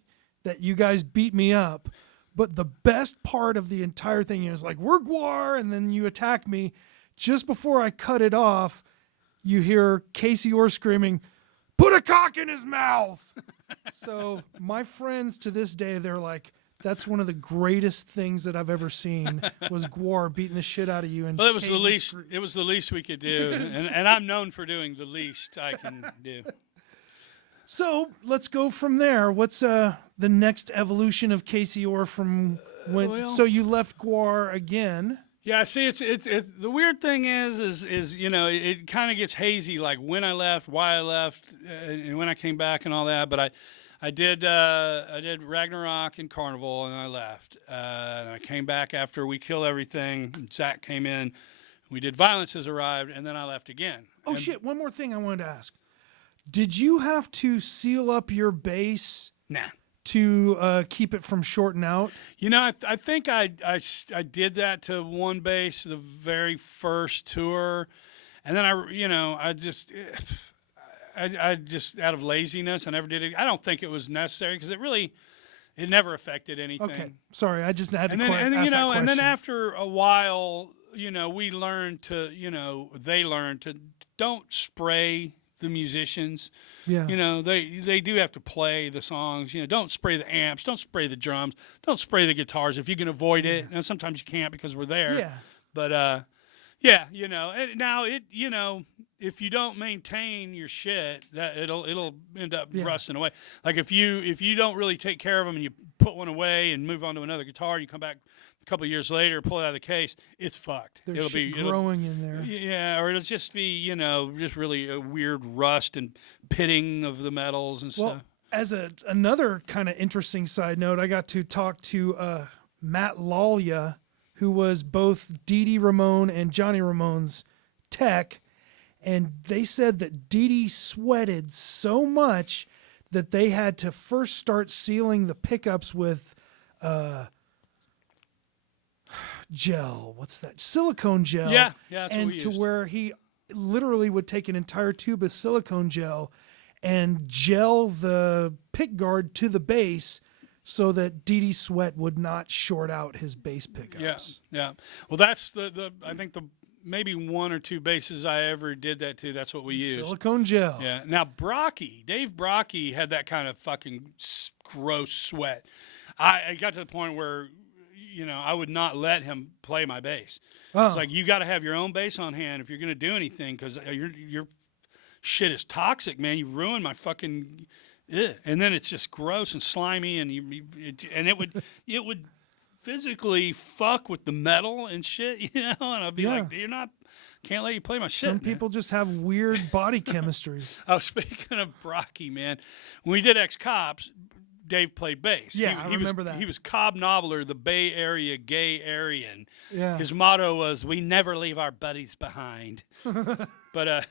you guys beat me up. But the best part of the entire thing is like, we're GWAR, and then you attack me. Just before I cut it off, you hear Casey Orr screaming, "Put a cock in his mouth!" So my friends to this day, they're like, That's one of the greatest things that I've ever seen was GWAR beating the shit out of you. And Well, it was Casey's the least. It was the least we could do, and I'm known for doing the least I can do. So let's go from there. What's the next evolution of Casey Orr from when? Well- So you left GWAR again. Yeah, see, it's the weird thing is you know it kind of gets hazy, like when I left, why I left, and when I came back and all that. But I did Ragnarok and Carnival, and I left. And I came back after We Kill Everything. Zach came in. We did Violence Has Arrived, and then I left again. Oh And- shit! One more thing I wanted to ask. Did you have to seal up your bass Nah. to keep it from shorting out? You know, I think I did that to one bass the very first tour, and then I just out of laziness I never did it. I don't think it was necessary because it never affected anything. Okay, sorry, I just had to And then ask that question. and then after a while, we learned to they learned to don't spray the musicians. Yeah. They do have to play the songs. Don't spray the amps, don't spray the drums, don't spray the guitars if you can avoid it. And sometimes you can't because we're there. Yeah. But and now if you don't maintain your shit, that it'll end up rusting away. Like if you don't really take care of them and you put one away and move on to another guitar, you come back a couple of years later, pull it out of the case, it's fucked. There's shit growing in there. Yeah, or it'll just be, just really a weird rust and pitting of the metals and Well, stuff. as another kind of interesting side note, I got to talk to Matt Lallia, who was both Dee Dee Ramone and Johnny Ramone's tech, and they said that Dee Dee sweated so much that they had to first start sealing the pickups with gel. What's that? Silicone gel. Yeah, that's what and we to used. where he literally would take an entire tube of silicone gel and gel the pick guard to the bass so that Dee Dee sweat would not short out his bass pickups. Yeah. Well, that's I think the maybe one or two basses I ever did that to. That's what we used. Silicone gel. Yeah. Now Dave Brocky had that kind of fucking gross sweat. I got to the point where, I would not let him play my bass. Oh. It's like, you got to have your own bass on hand if you're going to do anything, because your shit is toxic, man. You ruin my fucking. And then it's just gross and slimy, and it would physically fuck with the metal and shit, And I'd be like, can't let you play my shit. Some man." people just have weird body chemistry. Oh, speaking of Brocky, man, when we did Ex-Cops, Dave played bass. Yeah, I remember that. He was Cobb Nobbler, the Bay Area gay Aryan. Yeah. His motto was, "We never leave our buddies behind." But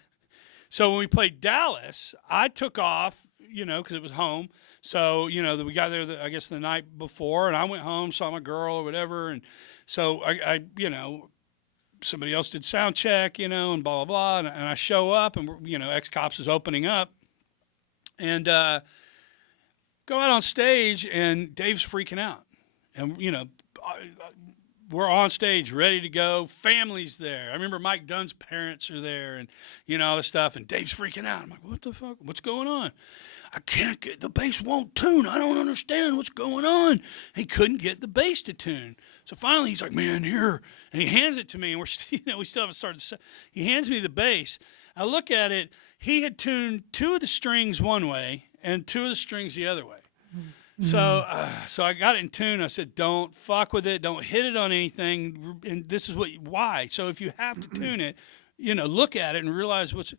so when we played Dallas, I took off, because it was home. So, we got there, I guess, the night before, and I went home, saw my girl or whatever. And so I somebody else did sound check, and blah, blah, blah. And I show up, and, Ex-Cops is opening up. And go out on stage, and Dave's freaking out. And, we're on stage, ready to go. Family's there. I remember Mike Dunn's parents are there, and, all this stuff. And Dave's freaking out. I'm like, what the fuck? What's going on? I can't get the bass won't tune. I don't understand what's going on. He couldn't get the bass to tune. So finally, he's like, man, here. And he hands it to me, and we still haven't started. He hands me the bass. I look at it. He had tuned two of the strings one way and two of the strings the other way. So I got it in tune. I said, don't fuck with it. Don't hit it on anything. And this is why. So if you have to tune it, look at it and realize what's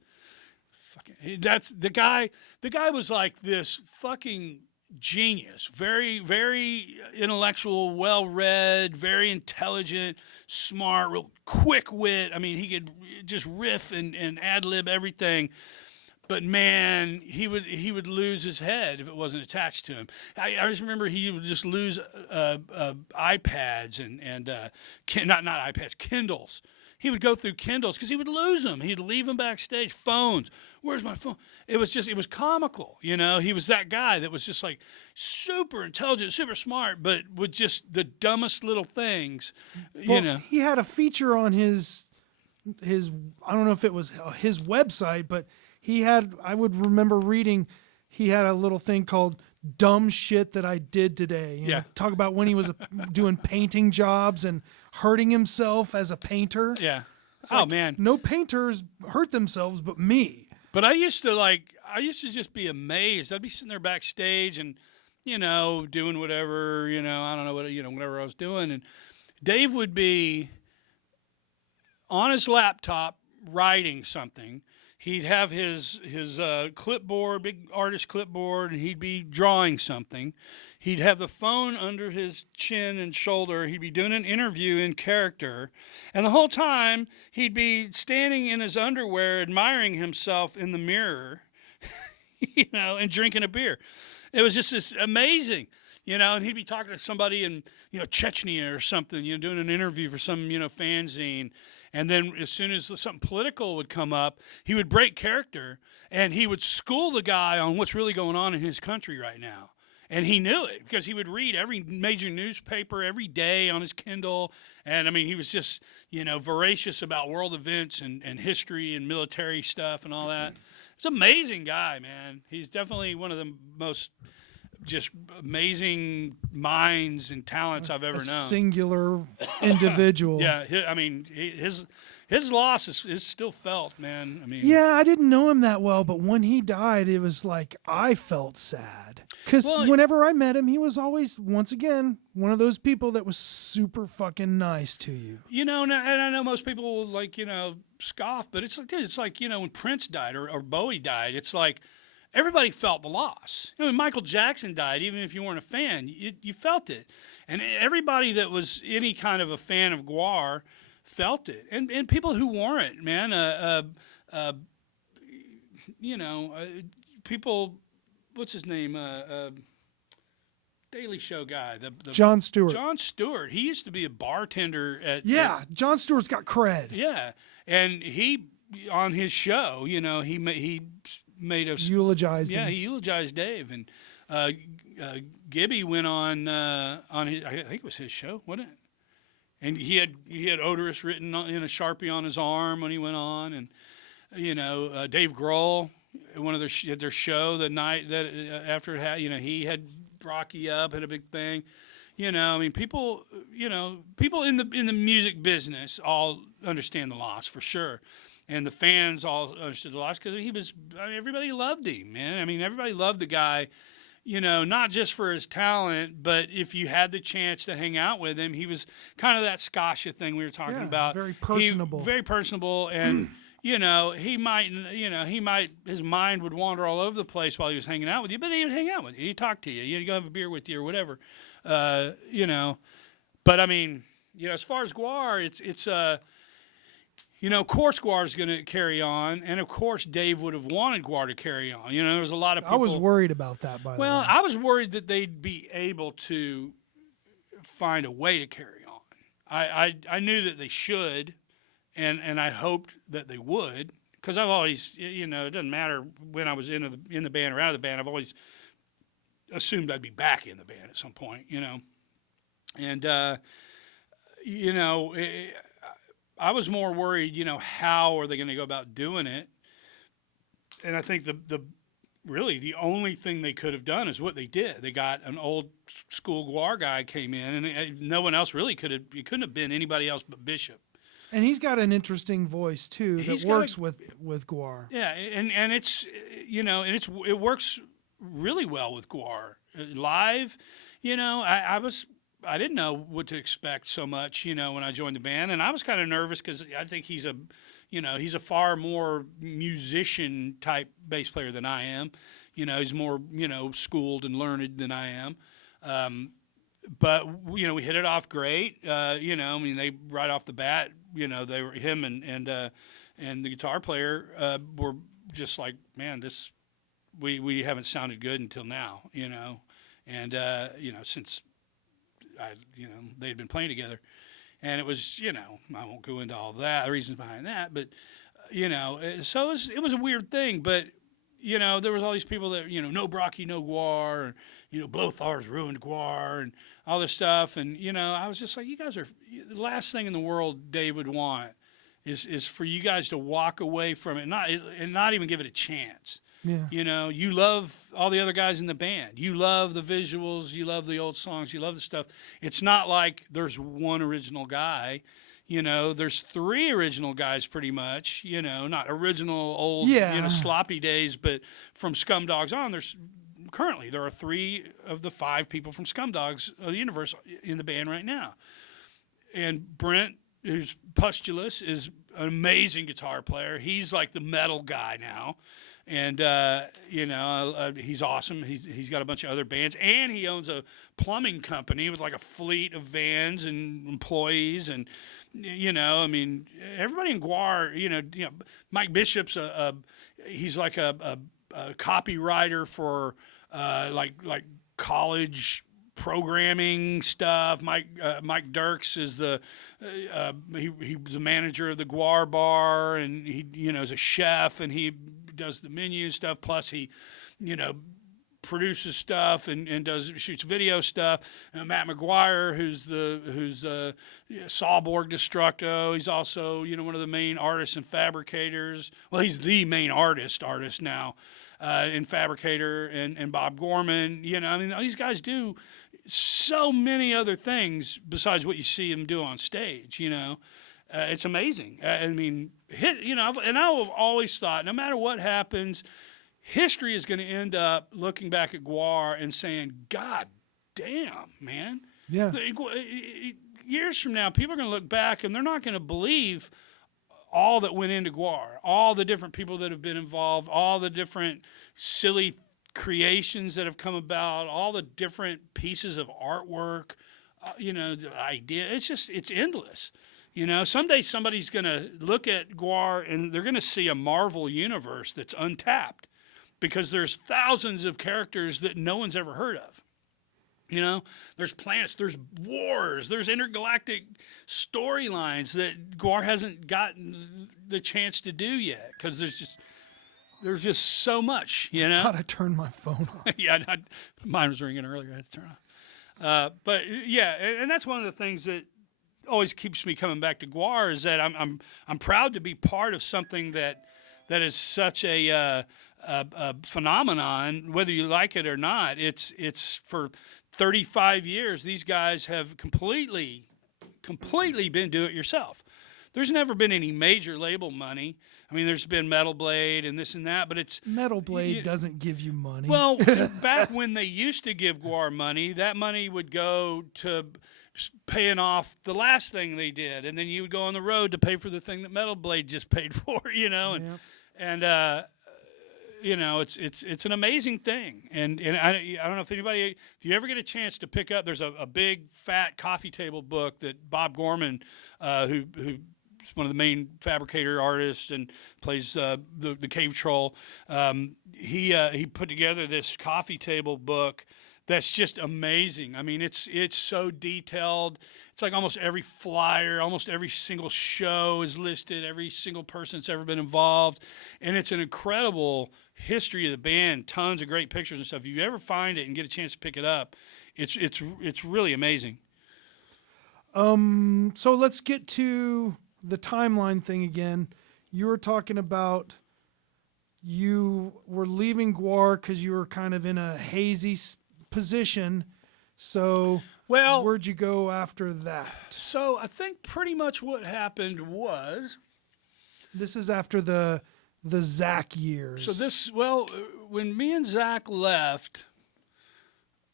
fucking. That's the guy. The guy was like this fucking genius. Very, very intellectual, well-read, very intelligent, smart, real quick wit. I mean, he could just riff and ad-lib everything. But man, he would lose his head if it wasn't attached to him. I just remember he would just lose iPads and not iPads, Kindles. He would go through Kindles because he would lose them. He'd leave them backstage. Phones. Where's my phone? It was comical. He was that guy that was just like super intelligent, super smart, but with just the dumbest little things. Well, he had a feature on his I don't know if it was his website, but he had, I would remember reading, he had a little thing called dumb shit that I did today. You know, talk about when he was doing painting jobs and hurting himself as a painter. Yeah. It's Oh like, man. no painters hurt themselves but me. But I used to just be amazed. I'd be sitting there backstage and, doing whatever, I don't know what, whatever I was doing. And Dave would be on his laptop writing something. He'd have his clipboard, big artist clipboard, and he'd be drawing something. He'd have the phone under his chin and shoulder. He'd be doing an interview in character. And the whole time, he'd be standing in his underwear, admiring himself in the mirror, and drinking a beer. It was just this amazing, and he'd be talking to somebody in, Chechnya or something, doing an interview for some, fanzine. And then as soon as something political would come up, he would break character and he would school the guy on what's really going on in his country right now. And he knew it because he would read every major newspaper every day on his Kindle. And I mean, he was just, voracious about world events and history and military stuff and all that. He's an amazing guy, man. He's definitely one of the most just amazing minds and talents I've ever known. Singular individual. Yeah, his loss is still felt, man. I mean, yeah, I didn't know him that well, but when he died, it was like I felt sad because whenever I met him, he was always, once again, one of those people that was super fucking nice to you. And I know most people scoff, but it's like, dude, it's like when Prince died or Bowie died, it's like. Everybody felt the loss. When Michael Jackson died, even if you weren't a fan, you felt it. And everybody that was any kind of a fan of GWAR felt it. And people who weren't, man, people, what's his name? Daily Show guy. The Jon Stewart. Jon Stewart. He used to be a bartender at... Yeah, Jon Stewart's got cred. Yeah. And he, on his show, he made us eulogized him. Yeah, he eulogized Dave, and Gibby went on his, I think it was his show, wasn't it? And he had Odorous written in a Sharpie on his arm when he went on, and Dave Grohl, one of their show the night that after it had, he had Rocky up, had a big thing. I mean, people in the music business all understand the loss for sure. And the fans all understood the loss because everybody loved him, man. I mean, everybody loved the guy, not just for his talent, but if you had the chance to hang out with him, he was kind of that Scotia thing we were talking about. Very personable. Very personable. And, he might, his mind would wander all over the place while he was hanging out with you, but he would hang out with you. He'd talk to you. He'd go have a beer with you or whatever, But, I mean, as far as GWAR, it's of course GWAR is going to carry on, and of course Dave would have wanted GWAR to carry on. There was a lot of people. I was worried about that, by the way. Well, I was worried that they'd be able to find a way to carry on. I knew that they should, and I hoped that they would, because I've always, it doesn't matter when I was in the band or out of the band, I've always assumed I'd be back in the band at some point, And, I was more worried, how are they going to go about doing it? And I think really the only thing they could have done is what they did. They got an old school GWAR guy came in, and no one else really it couldn't have been anybody else but Bishop. And he's got an interesting voice too that works with GWAR. Yeah, and it's it works really well with GWAR live. I didn't know what to expect so much, when I joined the band, and I was kind of nervous because I think he's a far more musician type bass player than I am. He's more, schooled and learned than I am. But we hit it off great. They right off the bat, they were him and the guitar player were just like, man, we haven't sounded good until now, and since. They had been playing together, and it was, I won't go into all that, the reasons behind that, but, so it was a weird thing, but, there was all these people that, no Brocky, no GWAR, and, Blothar's ruined GWAR, and all this stuff, and, I was just like, you guys are, the last thing in the world Dave would want is for you guys to walk away from it and not even give it a chance. Yeah. You know, you love all the other guys in the band. You love the visuals. You love the old songs. You love the stuff. It's not like there's one original guy. You know, there's 3 original guys pretty much. You know, not original old, Yeah. sloppy days, but from Scumdogs on, there are 3 of the 5 people from Scumdogs of the Universe in the band right now. And Brent, who's Pustulous, is an amazing guitar player. He's like the metal guy now. And, he's awesome. He's got a bunch of other bands. And he owns a plumbing company with like a fleet of vans and employees. And, everybody in GWAR, Mike Bishop's he's like a copywriter for like college programming stuff. Mike Dirks is he was a manager of the GWAR bar, and he is a chef, and he does the menu stuff. Plus he produces stuff and shoots video stuff. And Matt McGuire, who's Sawborg Destructo. He's also one of the main artists and fabricators. Well, he's the main artist now. And Fabricator and Bob Gorman, these guys do so many other things besides what you see them do on stage. It's amazing. And I've always thought, no matter what happens, history is going to end up looking back at GWAR and saying, "God damn, man!" Yeah. Years from now, people are going to look back and they're not going to believe all that went into GWAR, all the different people that have been involved, all the different silly creations that have come about, all the different pieces of artwork, the idea. It's endless. Someday somebody's going to look at GWAR and they're going to see a Marvel universe that's untapped because there's thousands of characters that no one's ever heard of. There's planets, there's wars, there's intergalactic storylines that GWAR hasn't gotten the chance to do yet because there's just so much, God, I turned my phone on. Yeah, mine was ringing earlier. I had to turn on. But yeah, and that's one of the things that always keeps me coming back to GWAR is that I'm proud to be part of something that is such a phenomenon, whether you like it or not. It's for 35 years, these guys have completely been do-it-yourself. There's never been any major label money. I mean, there's been Metal Blade and this and that, but it's... Metal Blade doesn't give you money. Well, back when they used to give GWAR money, that money would go to paying off the last thing they did, and then you would go on the road to pay for the thing that Metal Blade just paid for, It's an amazing thing, and I don't know if you ever get a chance to pick up. There's a big fat coffee table book that Bob Gorman, who's one of the main Fabricator artists and plays the Cave Troll. He put together this coffee table book that's just amazing. I mean, it's so detailed. It's like almost every flyer, almost every single show is listed, every single person that's ever been involved, and it's an incredible history of the band. Tons of great pictures and stuff. If you ever find it and get a chance to pick it up, it's really amazing. So let's get to the timeline thing again. You were talking about you were leaving GWAR because you were kind of in a hazy position. So where'd you go after that? So I think pretty much what happened was... This is after the Zach years. So when me and Zach left,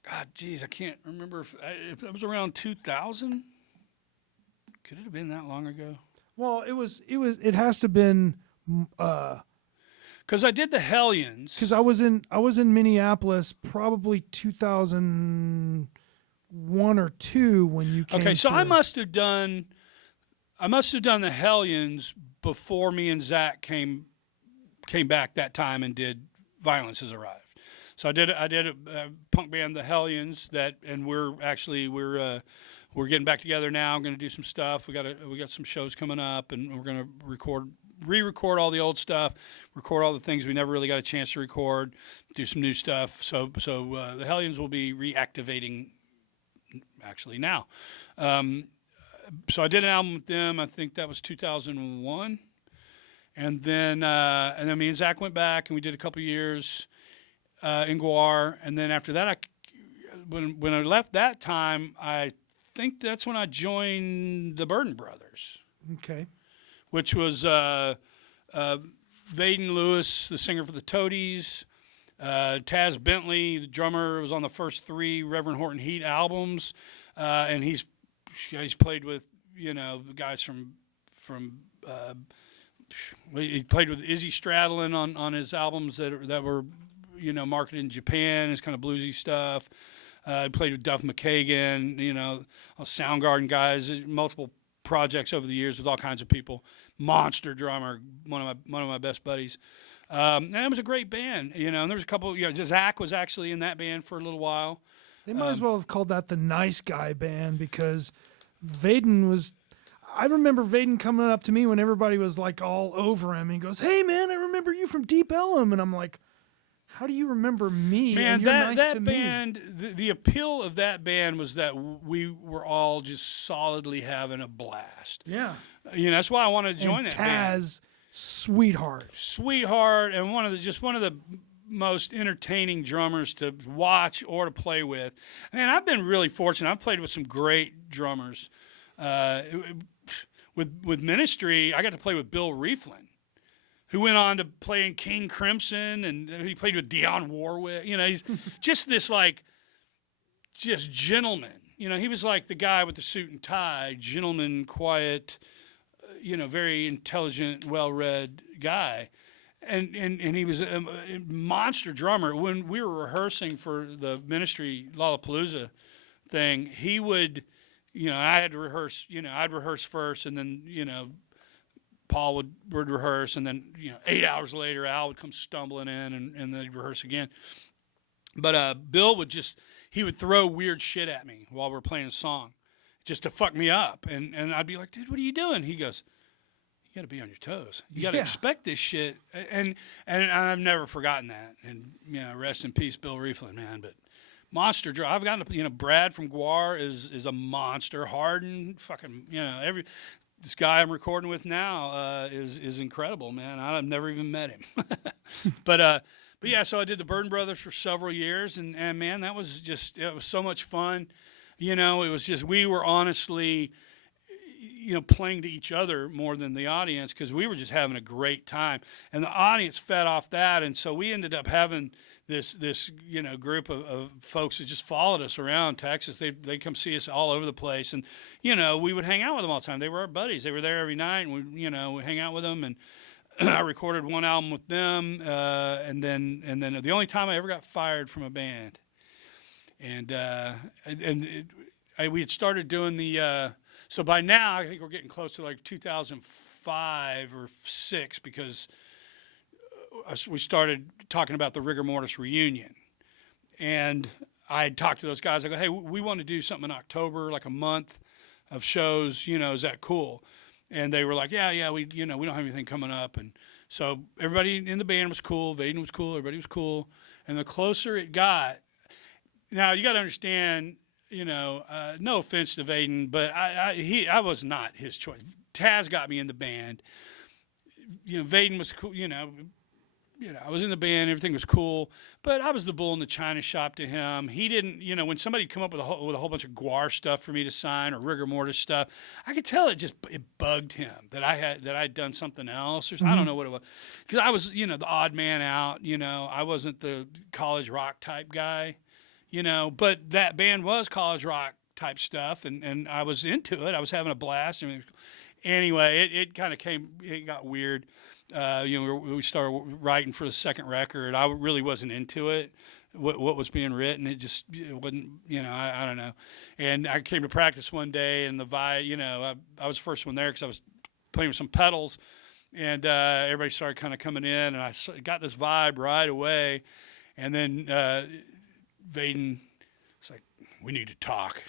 God, geez, I can't remember if it was around 2000. Could it have been that long ago? Well, it has to have been, because I did the Hellions. Because I was in Minneapolis probably 2001 or 2 when you came. Okay, so through. I must have done the Hellions before me and Zach came back that time and did Violence Has Arrived. So I did a punk band, the Hellions, and we're getting back together now. I'm going to do some stuff. We got some shows coming up, and we're going to re-record all the old stuff, record all the things we never really got a chance to record, do some new stuff. So the Hellions will be reactivating actually now. So I did an album with them. I think that was 2001. and then me and Zach went back and we did a couple years in GWAR, and then after that, when I left that time, I think that's when I joined the Burden Brothers. Okay. Which was Vaden Lewis, the singer for the Toadies, Taz Bentley, the drummer, was on the first 3 Reverend Horton Heat albums, and he's played with the guys from he played with Izzy Stradlin on his albums that were marketed in Japan. His kind of bluesy stuff. He played with Duff McKagan, Soundgarden guys, multiple projects over the years with all kinds of people. Monster drummer, one of my best buddies. And it was a great band, and there was a couple. Zach was actually in that band for a little while. They might as well have called that the Nice Guy Band, because Vaden was. I remember Vaden coming up to me when everybody was like all over him. And he goes, "Hey man, I remember you from Deep Ellum," and I'm like, "How do you remember me?" Man, and you're nice to that band, the appeal of that band was that we were all just solidly having a blast. Yeah. That's why I wanted to join that band. Taz, sweetheart, and one of the most entertaining drummers to watch or to play with. Man, I've been really fortunate. I've played with some great drummers. With Ministry, I got to play with Bill Rieflin, who went on to play in King Crimson, and he played with Dionne Warwick. He's just this just gentleman. He was like the guy with the suit and tie, gentleman, quiet, very intelligent, well-read guy. And he was a monster drummer. When we were rehearsing for the Ministry Lollapalooza thing, he would, I had to rehearse, I'd rehearse first, and then, Paul would rehearse, and then 8 hours later Al would come stumbling in, and then they'd rehearse again. But Bill would he would throw weird shit at me while we're playing a song, just to fuck me up, and I'd be like, "Dude, what are you doing?" He goes, "You got to be on your toes. You got to expect this shit." And I've never forgotten that. And rest in peace, Bill Rieflin, man. But monster drum. I've gotten Brad from GWAR is a monster. Harden, fucking this guy I'm recording with now is incredible, man. I've never even met him. But yeah, so I did the Burden Brothers for several years, and man, it was so much fun. It was just, we were honestly, playing to each other more than the audience, because we were just having a great time, and the audience fed off that, and so we ended up having this group of folks that just followed us around Texas. They come see us all over the place, and we would hang out with them all the time. They were our buddies. They were there every night, and we hang out with them. And I recorded one album with them, and then the only time I ever got fired from a band, we had started doing the. So by now, I think we're getting close to like 2005 or 6, because we started talking about the Rigor Mortis reunion. And I had talked to those guys. I go, "Hey, we want to do something in October, like a month of shows. Is that cool?" And they were like, "Yeah, we don't have anything coming up." And so everybody in the band was cool. Vaden was cool. Everybody was cool. And the closer it got, now you got to understand. No offense to Vaden, but I was not his choice. Taz got me in the band. Vaden was cool. I was in the band. Everything was cool, but I was the bull in the china shop to him. He didn't. When somebody come up with a whole bunch of GWAR stuff for me to sign, or Rigor Mortis stuff, I could tell it bugged him that I'd done something else, or I don't know what it was, because I was the odd man out. I wasn't the college rock type guy. But that band was college rock type stuff, and I was into it. I was having a blast. Anyway, it kind of it got weird. We started writing for the second record. I really wasn't into it, what was being written. It wasn't, I don't know. And I came to practice one day, and the vibe, I was the first one there because I was playing with some pedals, and everybody started kind of coming in, and I got this vibe right away. And then Vaden was like, "We need to talk."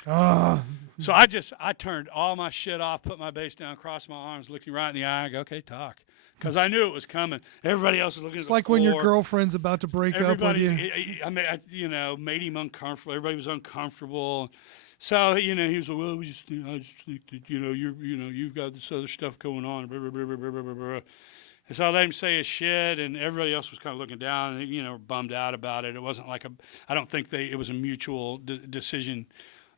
So I turned all my shit off, put my bass down, crossed my arms, looked him right in the eye, and go, "Okay, talk." Because I knew it was coming. Everybody else was looking at the floor. It's like when your girlfriend's about to break up with you. Made him uncomfortable. Everybody was uncomfortable. So, he was like, "Well, I just think that, you've got this other stuff going on." Blah, blah, blah, blah, blah, blah. And so I let him say his shit, and everybody else was kind of looking down and, you know, bummed out about it. It wasn't like I don't think it was a mutual decision.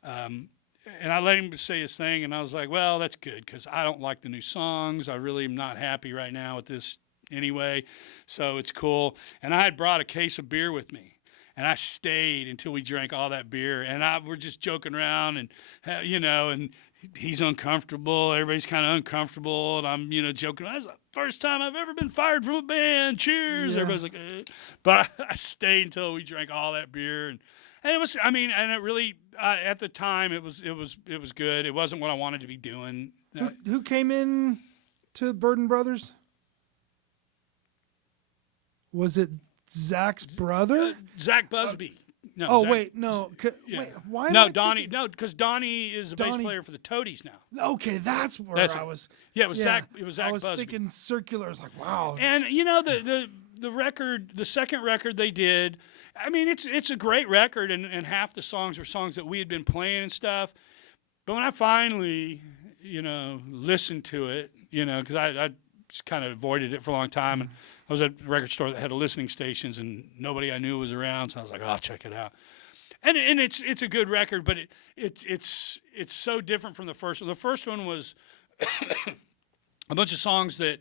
And I let him say his thing, and I was like, well, that's good, because I don't like the new songs. I really am not happy right now with this anyway, so it's cool. And I had brought a case of beer with me, and I stayed until we drank all that beer. And we're just joking around, and, you know, and he's uncomfortable. Everybody's kind of uncomfortable, and I'm, you know, joking. That's the first time I've ever been fired from a band. Cheers. Yeah. Everybody's like, eh. But I stayed until we drank all that beer, and it was, I mean, and it really, at the time, it was good. It wasn't what I wanted to be doing. Who came in to Burden Brothers? Was it Zach's brother? Zach Busby. No. Oh, Zach, wait, no. Yeah. Wait, why? No, Donnie. No, because Donnie is a bass player for the Toadies now. Okay, that's where I was. Yeah, it was Zach. It was Zach I was Busby. thinking circular. I was like, wow. And you know the record, the second record they did. I mean, it's a great record, and half the songs were songs that we had been playing and stuff. But when I finally, you know, listened to it, you know, because I just kind of avoided it for a long time, and I was at a record store that had listening stations, and nobody I knew was around, so I was like, oh, I'll check it out. And it's a good record, but it's so different from the first one. The first one was a bunch of songs that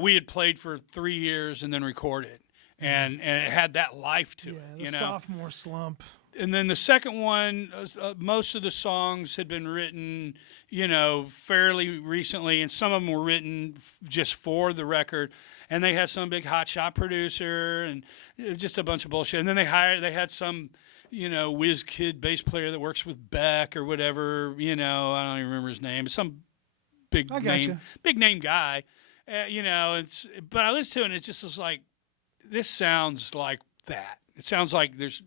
we had played for 3 years and then recorded. And it had that life to it, you know. Sophomore slump. And then the second one, most of the songs had been written, you know, fairly recently, and some of them were written just for the record. And they had some big hotshot producer, and just a bunch of bullshit. And then they had some, you know, whiz kid bass player that works with Beck or whatever, you know, I don't even remember his name, some big name guy, you know. But I listened to it, and it just was like, this sounds like that. It sounds like there's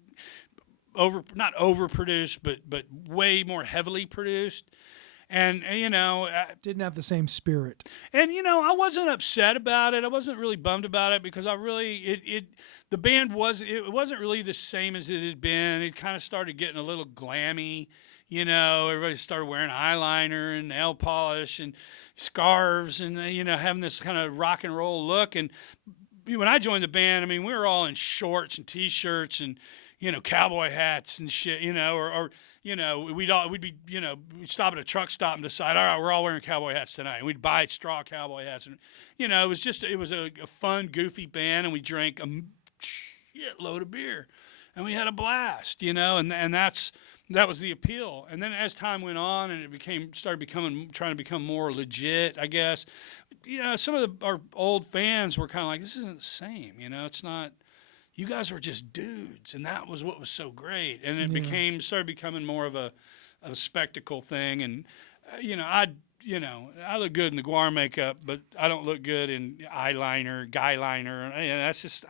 not overproduced, but way more heavily produced. And you know, didn't have the same spirit. And you know, I wasn't upset about it. I wasn't really bummed about it, because the band wasn't really the same as it had been. It kind of started getting a little glammy. You know, everybody started wearing eyeliner and nail polish and scarves, and you know, having this kind of rock and roll look. And when I joined the band, I mean, we were all in shorts and T-shirts and, you know, cowboy hats and shit, you know, or you know, we'd be, you know, we'd stop at a truck stop and decide, all right, we're all wearing cowboy hats tonight. And we'd buy straw cowboy hats. And, you know, it was a fun, goofy band, and we drank a shitload of beer. And we had a blast, you know, and that was the appeal. And then as time went on and it trying to become more legit, I guess, you know, some of our old fans were kind of like, this isn't the same, you know, it's not, you guys were just dudes, and that was what was so great. And it started becoming more of a spectacle thing. And, you know, I look good in the GWAR makeup, but I don't look good in eyeliner, guy liner. And that's just,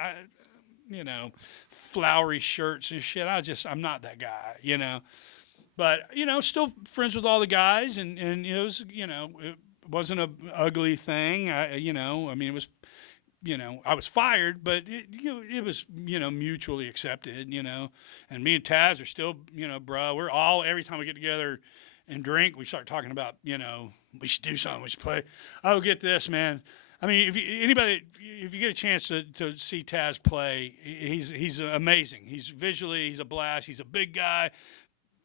you know, flowery shirts and shit. I'm not that guy, you know. But, you know, still friends with all the guys, and it was, you know, it wasn't an ugly thing. You know, I mean, it was, you know, I was fired, but it was, you know, mutually accepted, you know. And me and Taz are still, you know, bro, every time we get together and drink, we start talking about, you know, we should do something, we should play. Oh, get this, man. I mean, if you get a chance to see Taz play, he's amazing. He's a blast. He's a big guy,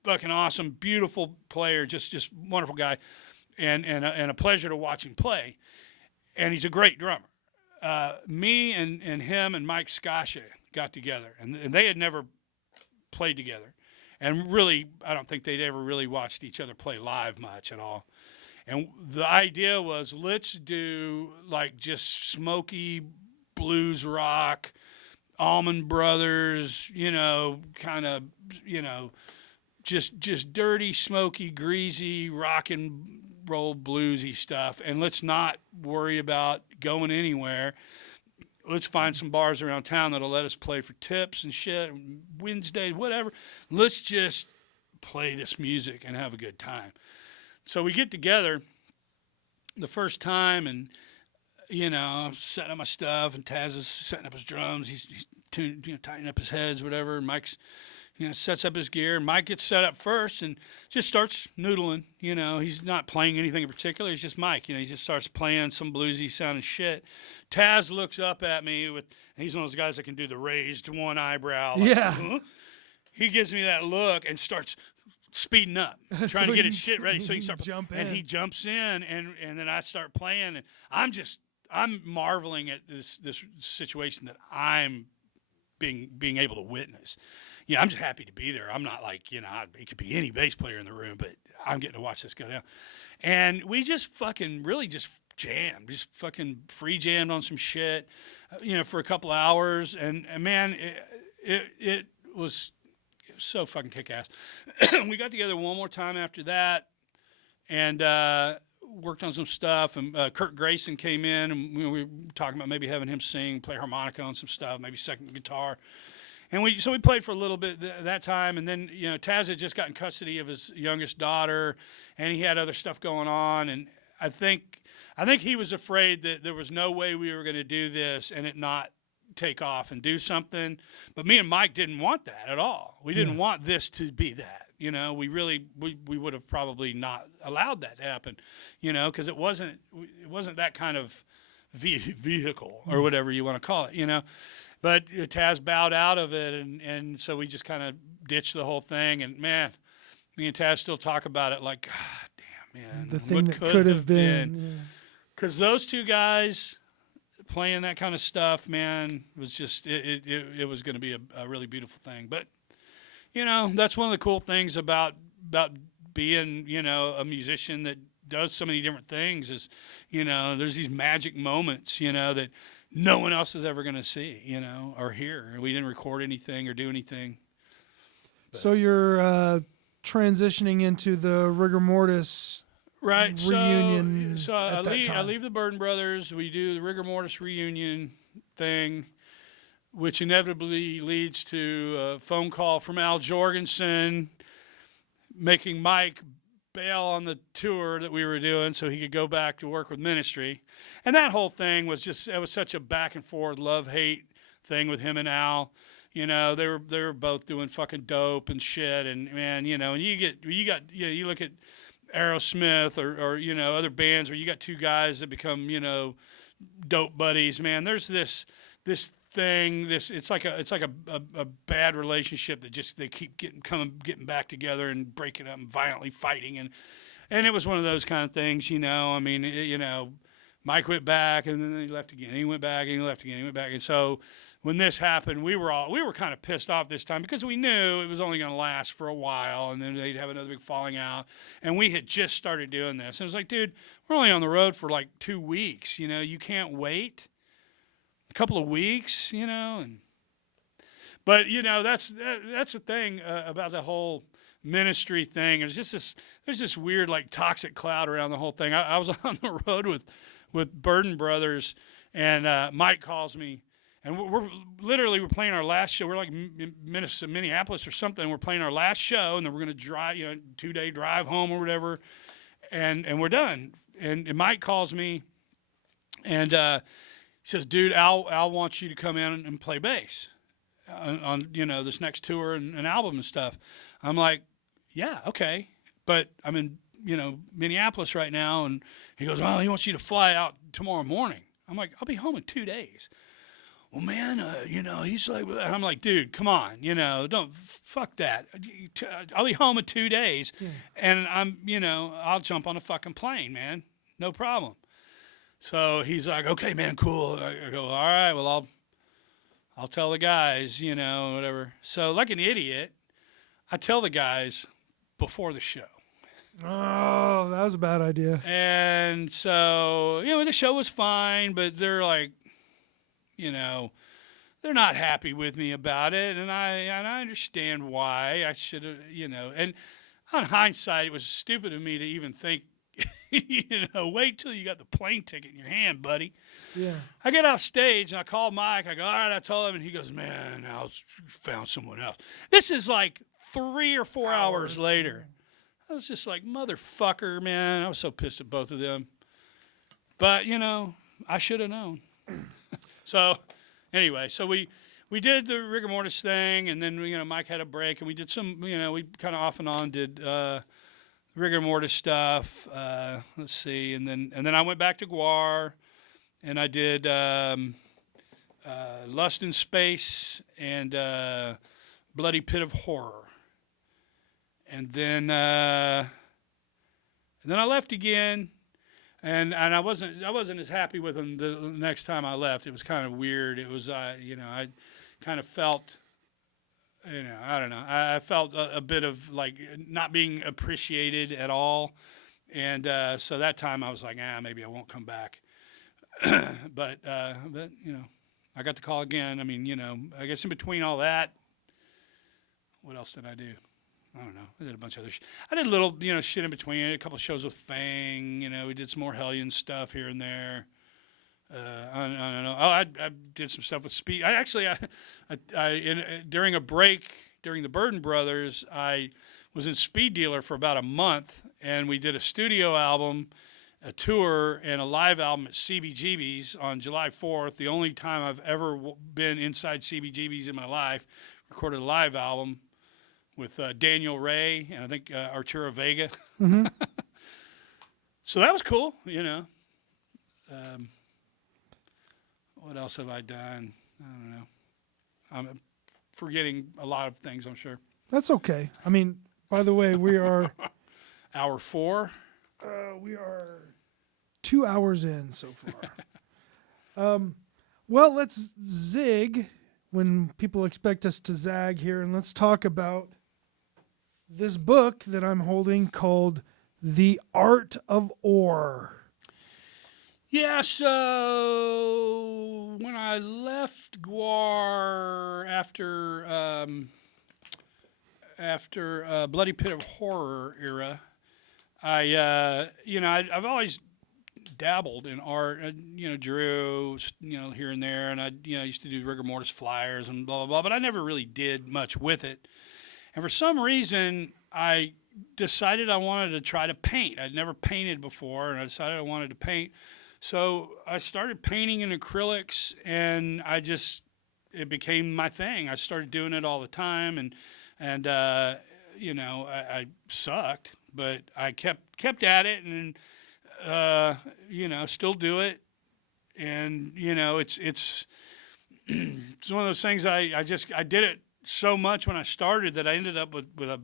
fucking awesome, beautiful player, just wonderful guy, and a pleasure to watch him play. And he's a great drummer. Me and him and Mike Skasha got together, and they had never played together, and really, I don't think they'd ever really watched each other play live much at all. And the idea was, let's do like just smoky blues rock, Allman Brothers, you know, kind of, you know, just dirty, smoky, greasy, rock and roll bluesy stuff. And let's not worry about going anywhere. Let's find some bars around town that'll let us play for tips and shit, Wednesday, whatever. Let's just play this music and have a good time. So we get together the first time, and, you know, I'm setting up my stuff, and Taz is setting up his drums. He's tightening up his heads, whatever. And Mike's, sets up his gear, and Mike gets set up first and just starts noodling. He's not playing anything in particular. He's just Mike. He just starts playing some bluesy sounding shit. Taz looks up at me he's one of those guys that can do the raised one eyebrow. Like, Yeah. huh? He gives me that look and starts speeding up, trying to get his shit ready so he can start jump and in. he jumps in, and then I start playing, and I'm marveling at this situation that I'm being able to witness. I'm just happy to be there. I'm not like, it could be any bass player in the room, but I'm getting to watch this go down. And we just fucking really just jammed, just fucking free jammed on some shit, for a couple hours. And man, it was so fucking kick-ass. We got together one more time after that and worked on some stuff. And Kurt Grayson came in, and we were talking about maybe having him sing, play harmonica on some stuff, maybe second guitar. And we played for a little bit that time, and then Taz had just gotten custody of his youngest daughter, and he had other stuff going on, and I think he was afraid that there was no way we were going to do this and it not take off and do something. But me and Mike didn't want that at all. We didn't want this to be that. We really we would have probably not allowed that to happen, because it wasn't that kind of vehicle or whatever you want to call it, But Taz bowed out of it, and so we just kind of ditched the whole thing. And man, me and Taz still talk about it like, God damn, man, The thing what that could have been. Because those two guys playing that kind of stuff, man, was just it was going to be a really beautiful thing. But that's one of the cool things about being a musician that does so many different things is there's these magic moments that no one else is ever going to see or hear. We didn't record anything or do anything. So you're transitioning into the Rigor Mortis reunion. So I leave the Burden Brothers. We do the Rigor Mortis reunion thing, which inevitably leads to a phone call from Al Jorgensen making Mike bail on the tour that we were doing so he could go back to work with Ministry. And that whole thing was it was such a back and forth love-hate thing with him and Al. They were both doing fucking dope and shit, and man, and you look at Aerosmith or other bands where you got two guys that become dope buddies. Man, there's this thing. It's like a bad relationship that just they keep getting back together and breaking up and violently fighting, and it was one of those kind of things. I mean, Mike went back and then he left again. He went back and he left again. He went back, and so when this happened, we were kind of pissed off this time because we knew it was only going to last for a while, and then they'd have another big falling out. And we had just started doing this, and it was like, dude, we're only on the road for like 2 weeks. You can't wait a couple of weeks, but that's the thing about the whole Ministry thing. There's this weird like toxic cloud around the whole thing. I was on the road with Burden Brothers, and Mike calls me, and we're playing our last show. We're like Minneapolis or something. We're playing our last show, and then we're gonna drive, 2-day drive home or whatever, and we're done. And Mike calls me, and he says, "Dude, Al wants you to come in and play bass on this next tour and album and stuff." I'm like, "Yeah, okay, but I'm in Minneapolis right now." And he goes, "Oh, he wants you to fly out tomorrow morning." I'm like, "I'll be home in 2 days." "Well, man, he's like," and I'm like, "Dude, come on, don't fuck that. I'll be home in 2 days, and I'll jump on a fucking plane, man, no problem." So he's like, "Okay, man, cool." I go, "All right, well, I'll tell the guys, whatever." So like an idiot, I tell the guys before the show. Oh, that was a bad idea. And so, the show was fine, but they're like, they're not happy with me about it, and I understand why. I should have, and on hindsight, it was stupid of me to even think, wait till you got the plane ticket in your hand, buddy. Yeah. I get off stage and I call Mike. I go, "All right," I told him, and he goes, "Man, I found someone else." This is like 3 or 4 hours later. I was just like, motherfucker, man. I was so pissed at both of them. But, I should have known. So, Anyway, so we did the Rigor Mortis thing, and then Mike had a break, and we did some we kind of off and on did Rigor Mortis stuff. Let's see, and then I went back to GWAR, and I did Lust in Space and Bloody Pit of Horror, and then I left again. And I wasn't as happy with them the next time I left. It was kind of weird. It was I kind of felt I don't know. I felt a bit of like not being appreciated at all. And so that time I was like, maybe I won't come back. but I got the call again. I mean, I guess in between all that, what else did I do? I don't know. I did a bunch of other I did a little, shit in between. I did a couple of shows with Fang. We did some more Hellion stuff here and there. I don't know. Oh, I did some stuff with Speed. During a break, during the Burden Brothers, I was in Speed Dealer for about a month, and we did a studio album, a tour, and a live album at CBGB's on July 4th. The only time I've ever been inside CBGB's in my life. Recorded a live album with Daniel Ray and I think Arturo Vega. Mm-hmm. So that was cool, what else have I done? I don't know. I'm forgetting a lot of things, I'm sure. That's okay. I mean, by the way, we are... Hour 4? We are 2 hours in so far. Well, let's zig when people expect us to zag here, and let's talk about this book that I'm holding called The Art of War. Yeah, so when I left GWAR after Bloody Pit of Horror era, I've always dabbled in art. I, drew, here and there, and I, used to do Rigor Mortis flyers and blah, blah, blah, but I never really did much with it. And for some reason, I decided I wanted to try to paint. I'd never painted before, and I decided I wanted to paint. So I started painting in acrylics, and it became my thing. I started doing it all the time, and I sucked, but I kept at it, and still do it. And it's one of those things. I did it so much when I started that I ended up with a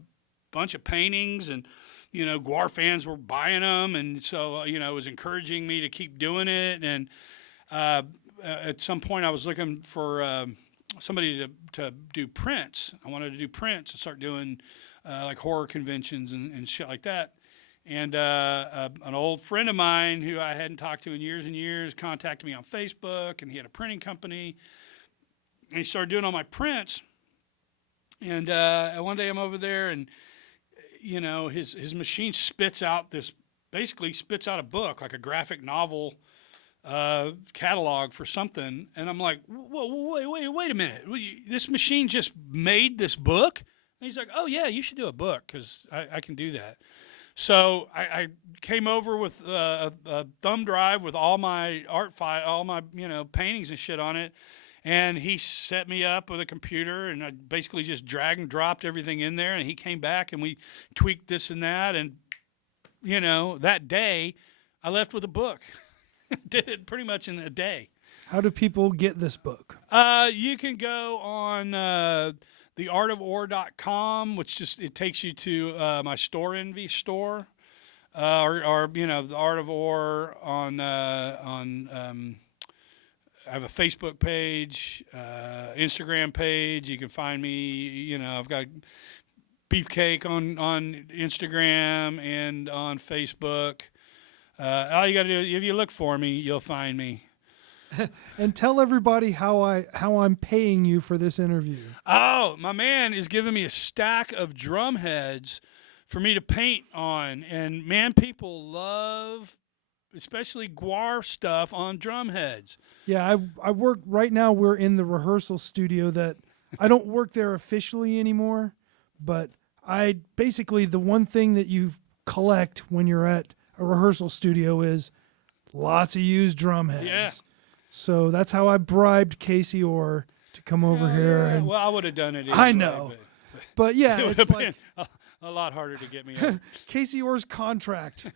bunch of paintings, and GWAR fans were buying them, and so it was encouraging me to keep doing it. And at some point I was looking for somebody to do prints. I wanted to do prints and start doing like horror conventions and shit like that. And an old friend of mine who I hadn't talked to in years and years contacted me on Facebook, and he had a printing company, and he started doing all my prints. And one day I'm over there, and his machine spits out a book, like a graphic novel catalog for something. And I'm like, whoa, wait a minute. This machine just made this book? And he's like, oh yeah, you should do a book, because I can do that. So I came over with a thumb drive with all my art file, all my paintings and shit on it. And he set me up with a computer, and I basically just dragged and dropped everything in there. And he came back, and we tweaked this and that. And, that day, I left with a book. Did it pretty much in a day. How do people get this book? You can go on theartofwar.com, which it takes you to my Store Envy store, or the Art of War on I have a Facebook page, Instagram page. You can find me. I've got Beefcake on Instagram and on Facebook. All you got to do, if you look for me, you'll find me. And tell everybody how I'm paying you for this interview. Oh, my man is giving me a stack of drum heads for me to paint on, and man, people love, especially GWAR stuff on drum heads. Yeah, I work right now. We're in the rehearsal studio that I don't work there officially anymore, but the one thing that you collect when you're at a rehearsal studio is lots of used drum heads. Yeah. So that's how I bribed Casey Orr to come over here. Yeah, And well, I would have done it anyway. I know. But yeah, It would it's have like been a lot harder to get me out. Casey Orr's contract,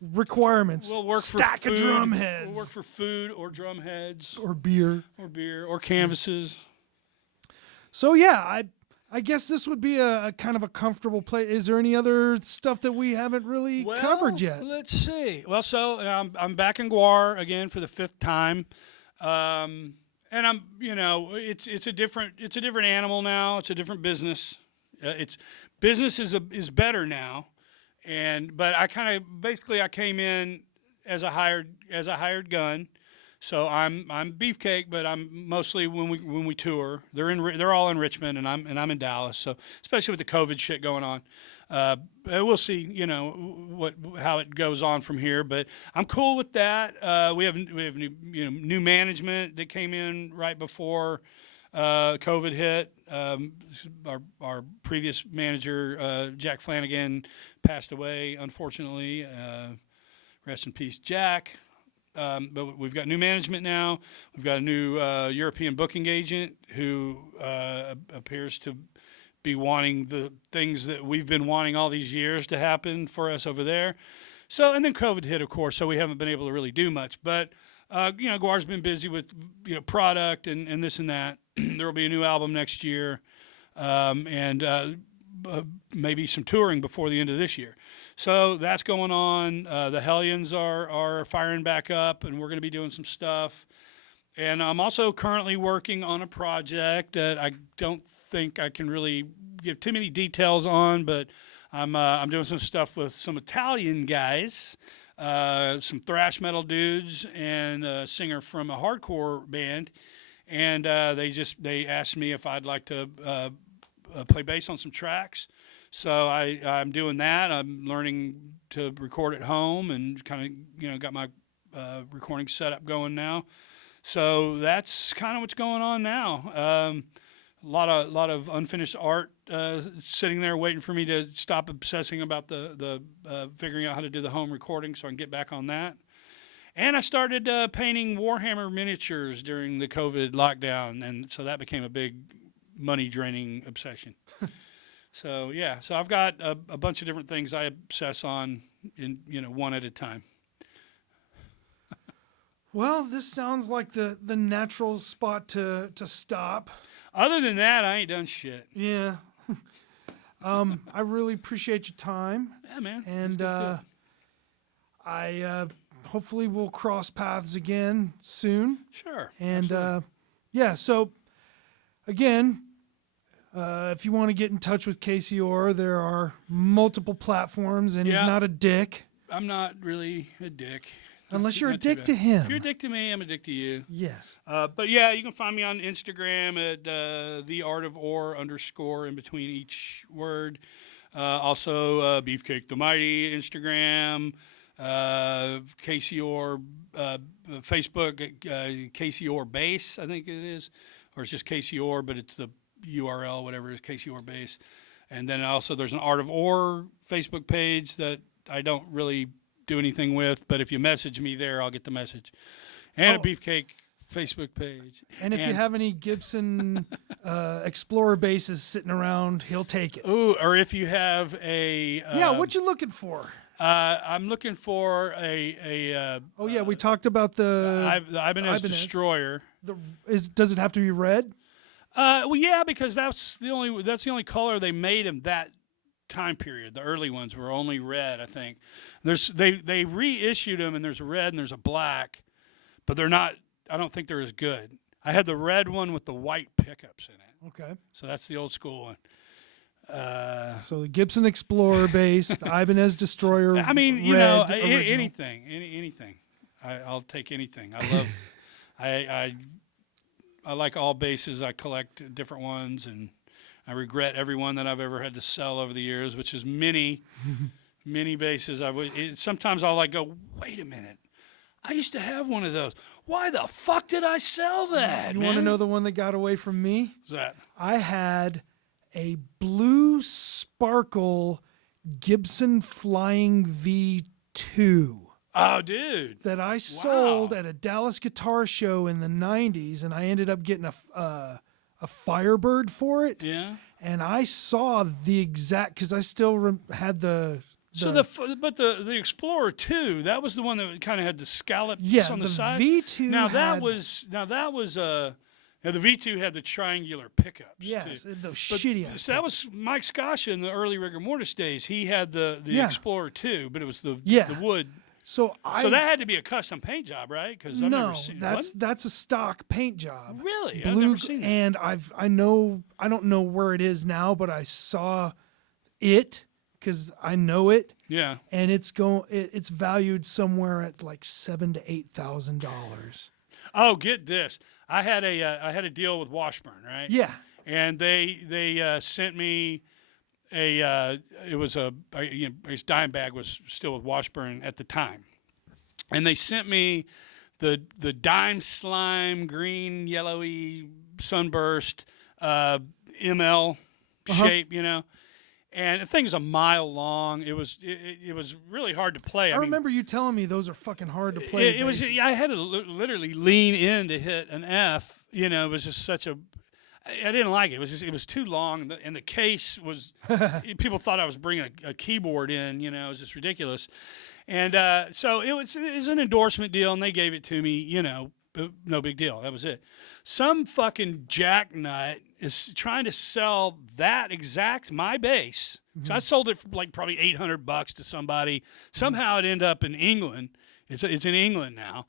requirements. We'll work stack for of food. drum heads. We'll work for food or drum heads or beer. or canvases. So yeah, I guess this would be a kind of a comfortable place. Is there any other stuff that we haven't really covered yet? Let's see. Well, so I'm back in GWAR again for the 5th time, and I'm it's a different animal now. It's a different business. Business is better now, but I came in as a hired gun. So I'm Beefcake, but I'm mostly when we tour. They're all in Richmond, and I'm in Dallas. So especially with the COVID shit going on, we'll see. How it goes on from here. But I'm cool with that. We have new management that came in right before COVID hit. Our previous manager, Jack Flanagan, passed away, unfortunately. Rest in peace, Jack. But we've got new management now. We've got a new European booking agent who appears to be wanting the things that we've been wanting all these years to happen for us over there. So, and then COVID hit, of course, so we haven't been able to really do much. But, GWAR's been busy with, product and this and that. There will be a new album next year, and maybe some touring before the end of this year. So that's going on. The Hellions are firing back up, and we're going to be doing some stuff. And I'm also currently working on a project that I don't think I can really give too many details on, but I'm doing some stuff with some Italian guys, some thrash metal dudes, and a singer from a hardcore band. And they asked me if I'd like to play bass on some tracks. So I'm doing that. I'm learning to record at home and kind of, got my recording setup going now. So that's kind of what's going on now. A lot of unfinished art sitting there waiting for me to stop obsessing about the figuring out how to do the home recording so I can get back on that. And I started painting Warhammer miniatures during the COVID lockdown, and so that became a big money-draining obsession. So I've got a bunch of different things I obsess on, one at a time. Well, this sounds like the natural spot to stop. Other than that, I ain't done shit. Yeah. I really appreciate your time. Yeah, man. And I hopefully we'll cross paths again soon. Sure. And so again, if you want to get in touch with Casey Orr, there are multiple platforms, and he's not a dick. I'm not really a dick. Unless you're a dick to him. If you're a dick to me, I'm a dick to you. Yes. But yeah, you can find me on Instagram at theartofor _ in between each word. Also, Beefcake the Mighty Instagram. Casey Orr Facebook, Casey Orr Bass, I think it is, or it's just Casey Orr, but it's the URL, whatever it is, Casey Orr Bass. And then also there's an Art of Orr Facebook page that I don't really do anything with, but if you message me there, I'll get the message. And a Beefcake Facebook page. And if you have any Gibson Explorer basses sitting around, he'll take it. Ooh, or if you have a... what you looking for? I'm looking for a we talked about the Ibanez Destroyer. Does it have to be red? Well, yeah, because that's the only color they made in that time period. The early ones were only red, I think. They reissued them, and there's a red and there's a black, but they're not. I don't think they're as good. I had the red one with the white pickups in it. Okay. So that's the old school one. So the Gibson Explorer bass, the Ibanez Destroyer. I mean, anything. I'll take anything. I love. I like all basses. I collect different ones, and I regret every one that I've ever had to sell over the years, which is many basses. Sometimes I'll go, wait a minute. I used to have one of those. Why the fuck did I sell that? You want to know the one that got away from me? What's that? I had a blue sparkle Gibson Flying V2. Oh, dude. that I sold Wow. at a Dallas guitar show in the 90s, and I ended up getting a Firebird for it. Yeah. And I saw the exact, because I still had the So but the Explorer 2, that was the one that kind of had the scallops on the side. V2 Now had, the V2 had the triangular pickups. yes, too. those But, shitty ass. so that was Mike Scoscia in the early Rigor Mortis days. He had the Yeah. Explorer 2, but it was the Yeah. wood. So So that had to be a custom paint job, right? Because I've never seen that's a stock paint job. Really? I've never seen that. And I don't know where it is now, but I saw it because I know it, Yeah. and it's valued somewhere at like $7,000 to $8,000. Oh, get this! I had a deal with Washburn, right? Yeah, And they sent me his dime bag was still with Washburn at the time, and they sent me the dime slime green yellowy sunburst ML shape, and the thing is a mile long. It was really hard to play. I remember you telling me those are fucking hard to play. It was. I had to literally lean in to hit an F. It was just such a. I didn't like it. It was too long, and the case was. People thought I was bringing a keyboard in. It was just ridiculous, and so it was an endorsement deal, and they gave it to me. No big deal. That was it. Some fucking jacknut is trying to sell that exact my bass. So I sold it for like probably $800 to somebody. Somehow it ended up in England. It's in England now,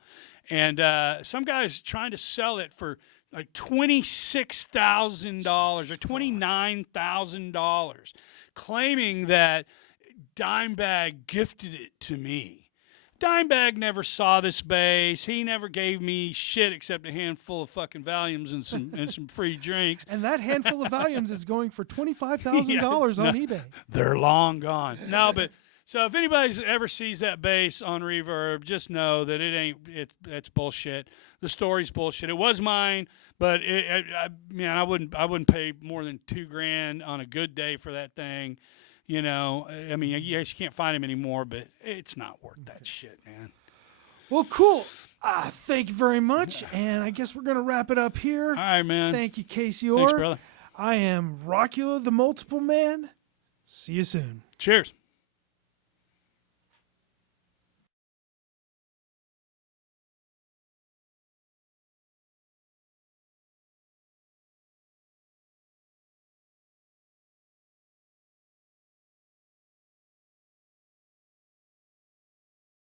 and some guy's trying to sell it for like $26,000 or $29,000, claiming that Dimebag gifted it to me. Dimebag never saw this bass. He never gave me shit except a handful of fucking Valiums and some free drinks. And that handful of Valiums is going for $25,000 on eBay. They're long gone. No, but so if anybody ever sees that bass on Reverb, just know that it's bullshit. The story's bullshit. It was mine, but I wouldn't pay more than $2,000 on a good day for that thing. You guys can't find him anymore, but it's not worth that shit, man. Well, cool. Thank you very much. And I guess we're going to wrap it up here. All right, man. Thank you, Casey Orr. Thanks, brother. I am Rockula, the Multiple Man. See you soon. Cheers.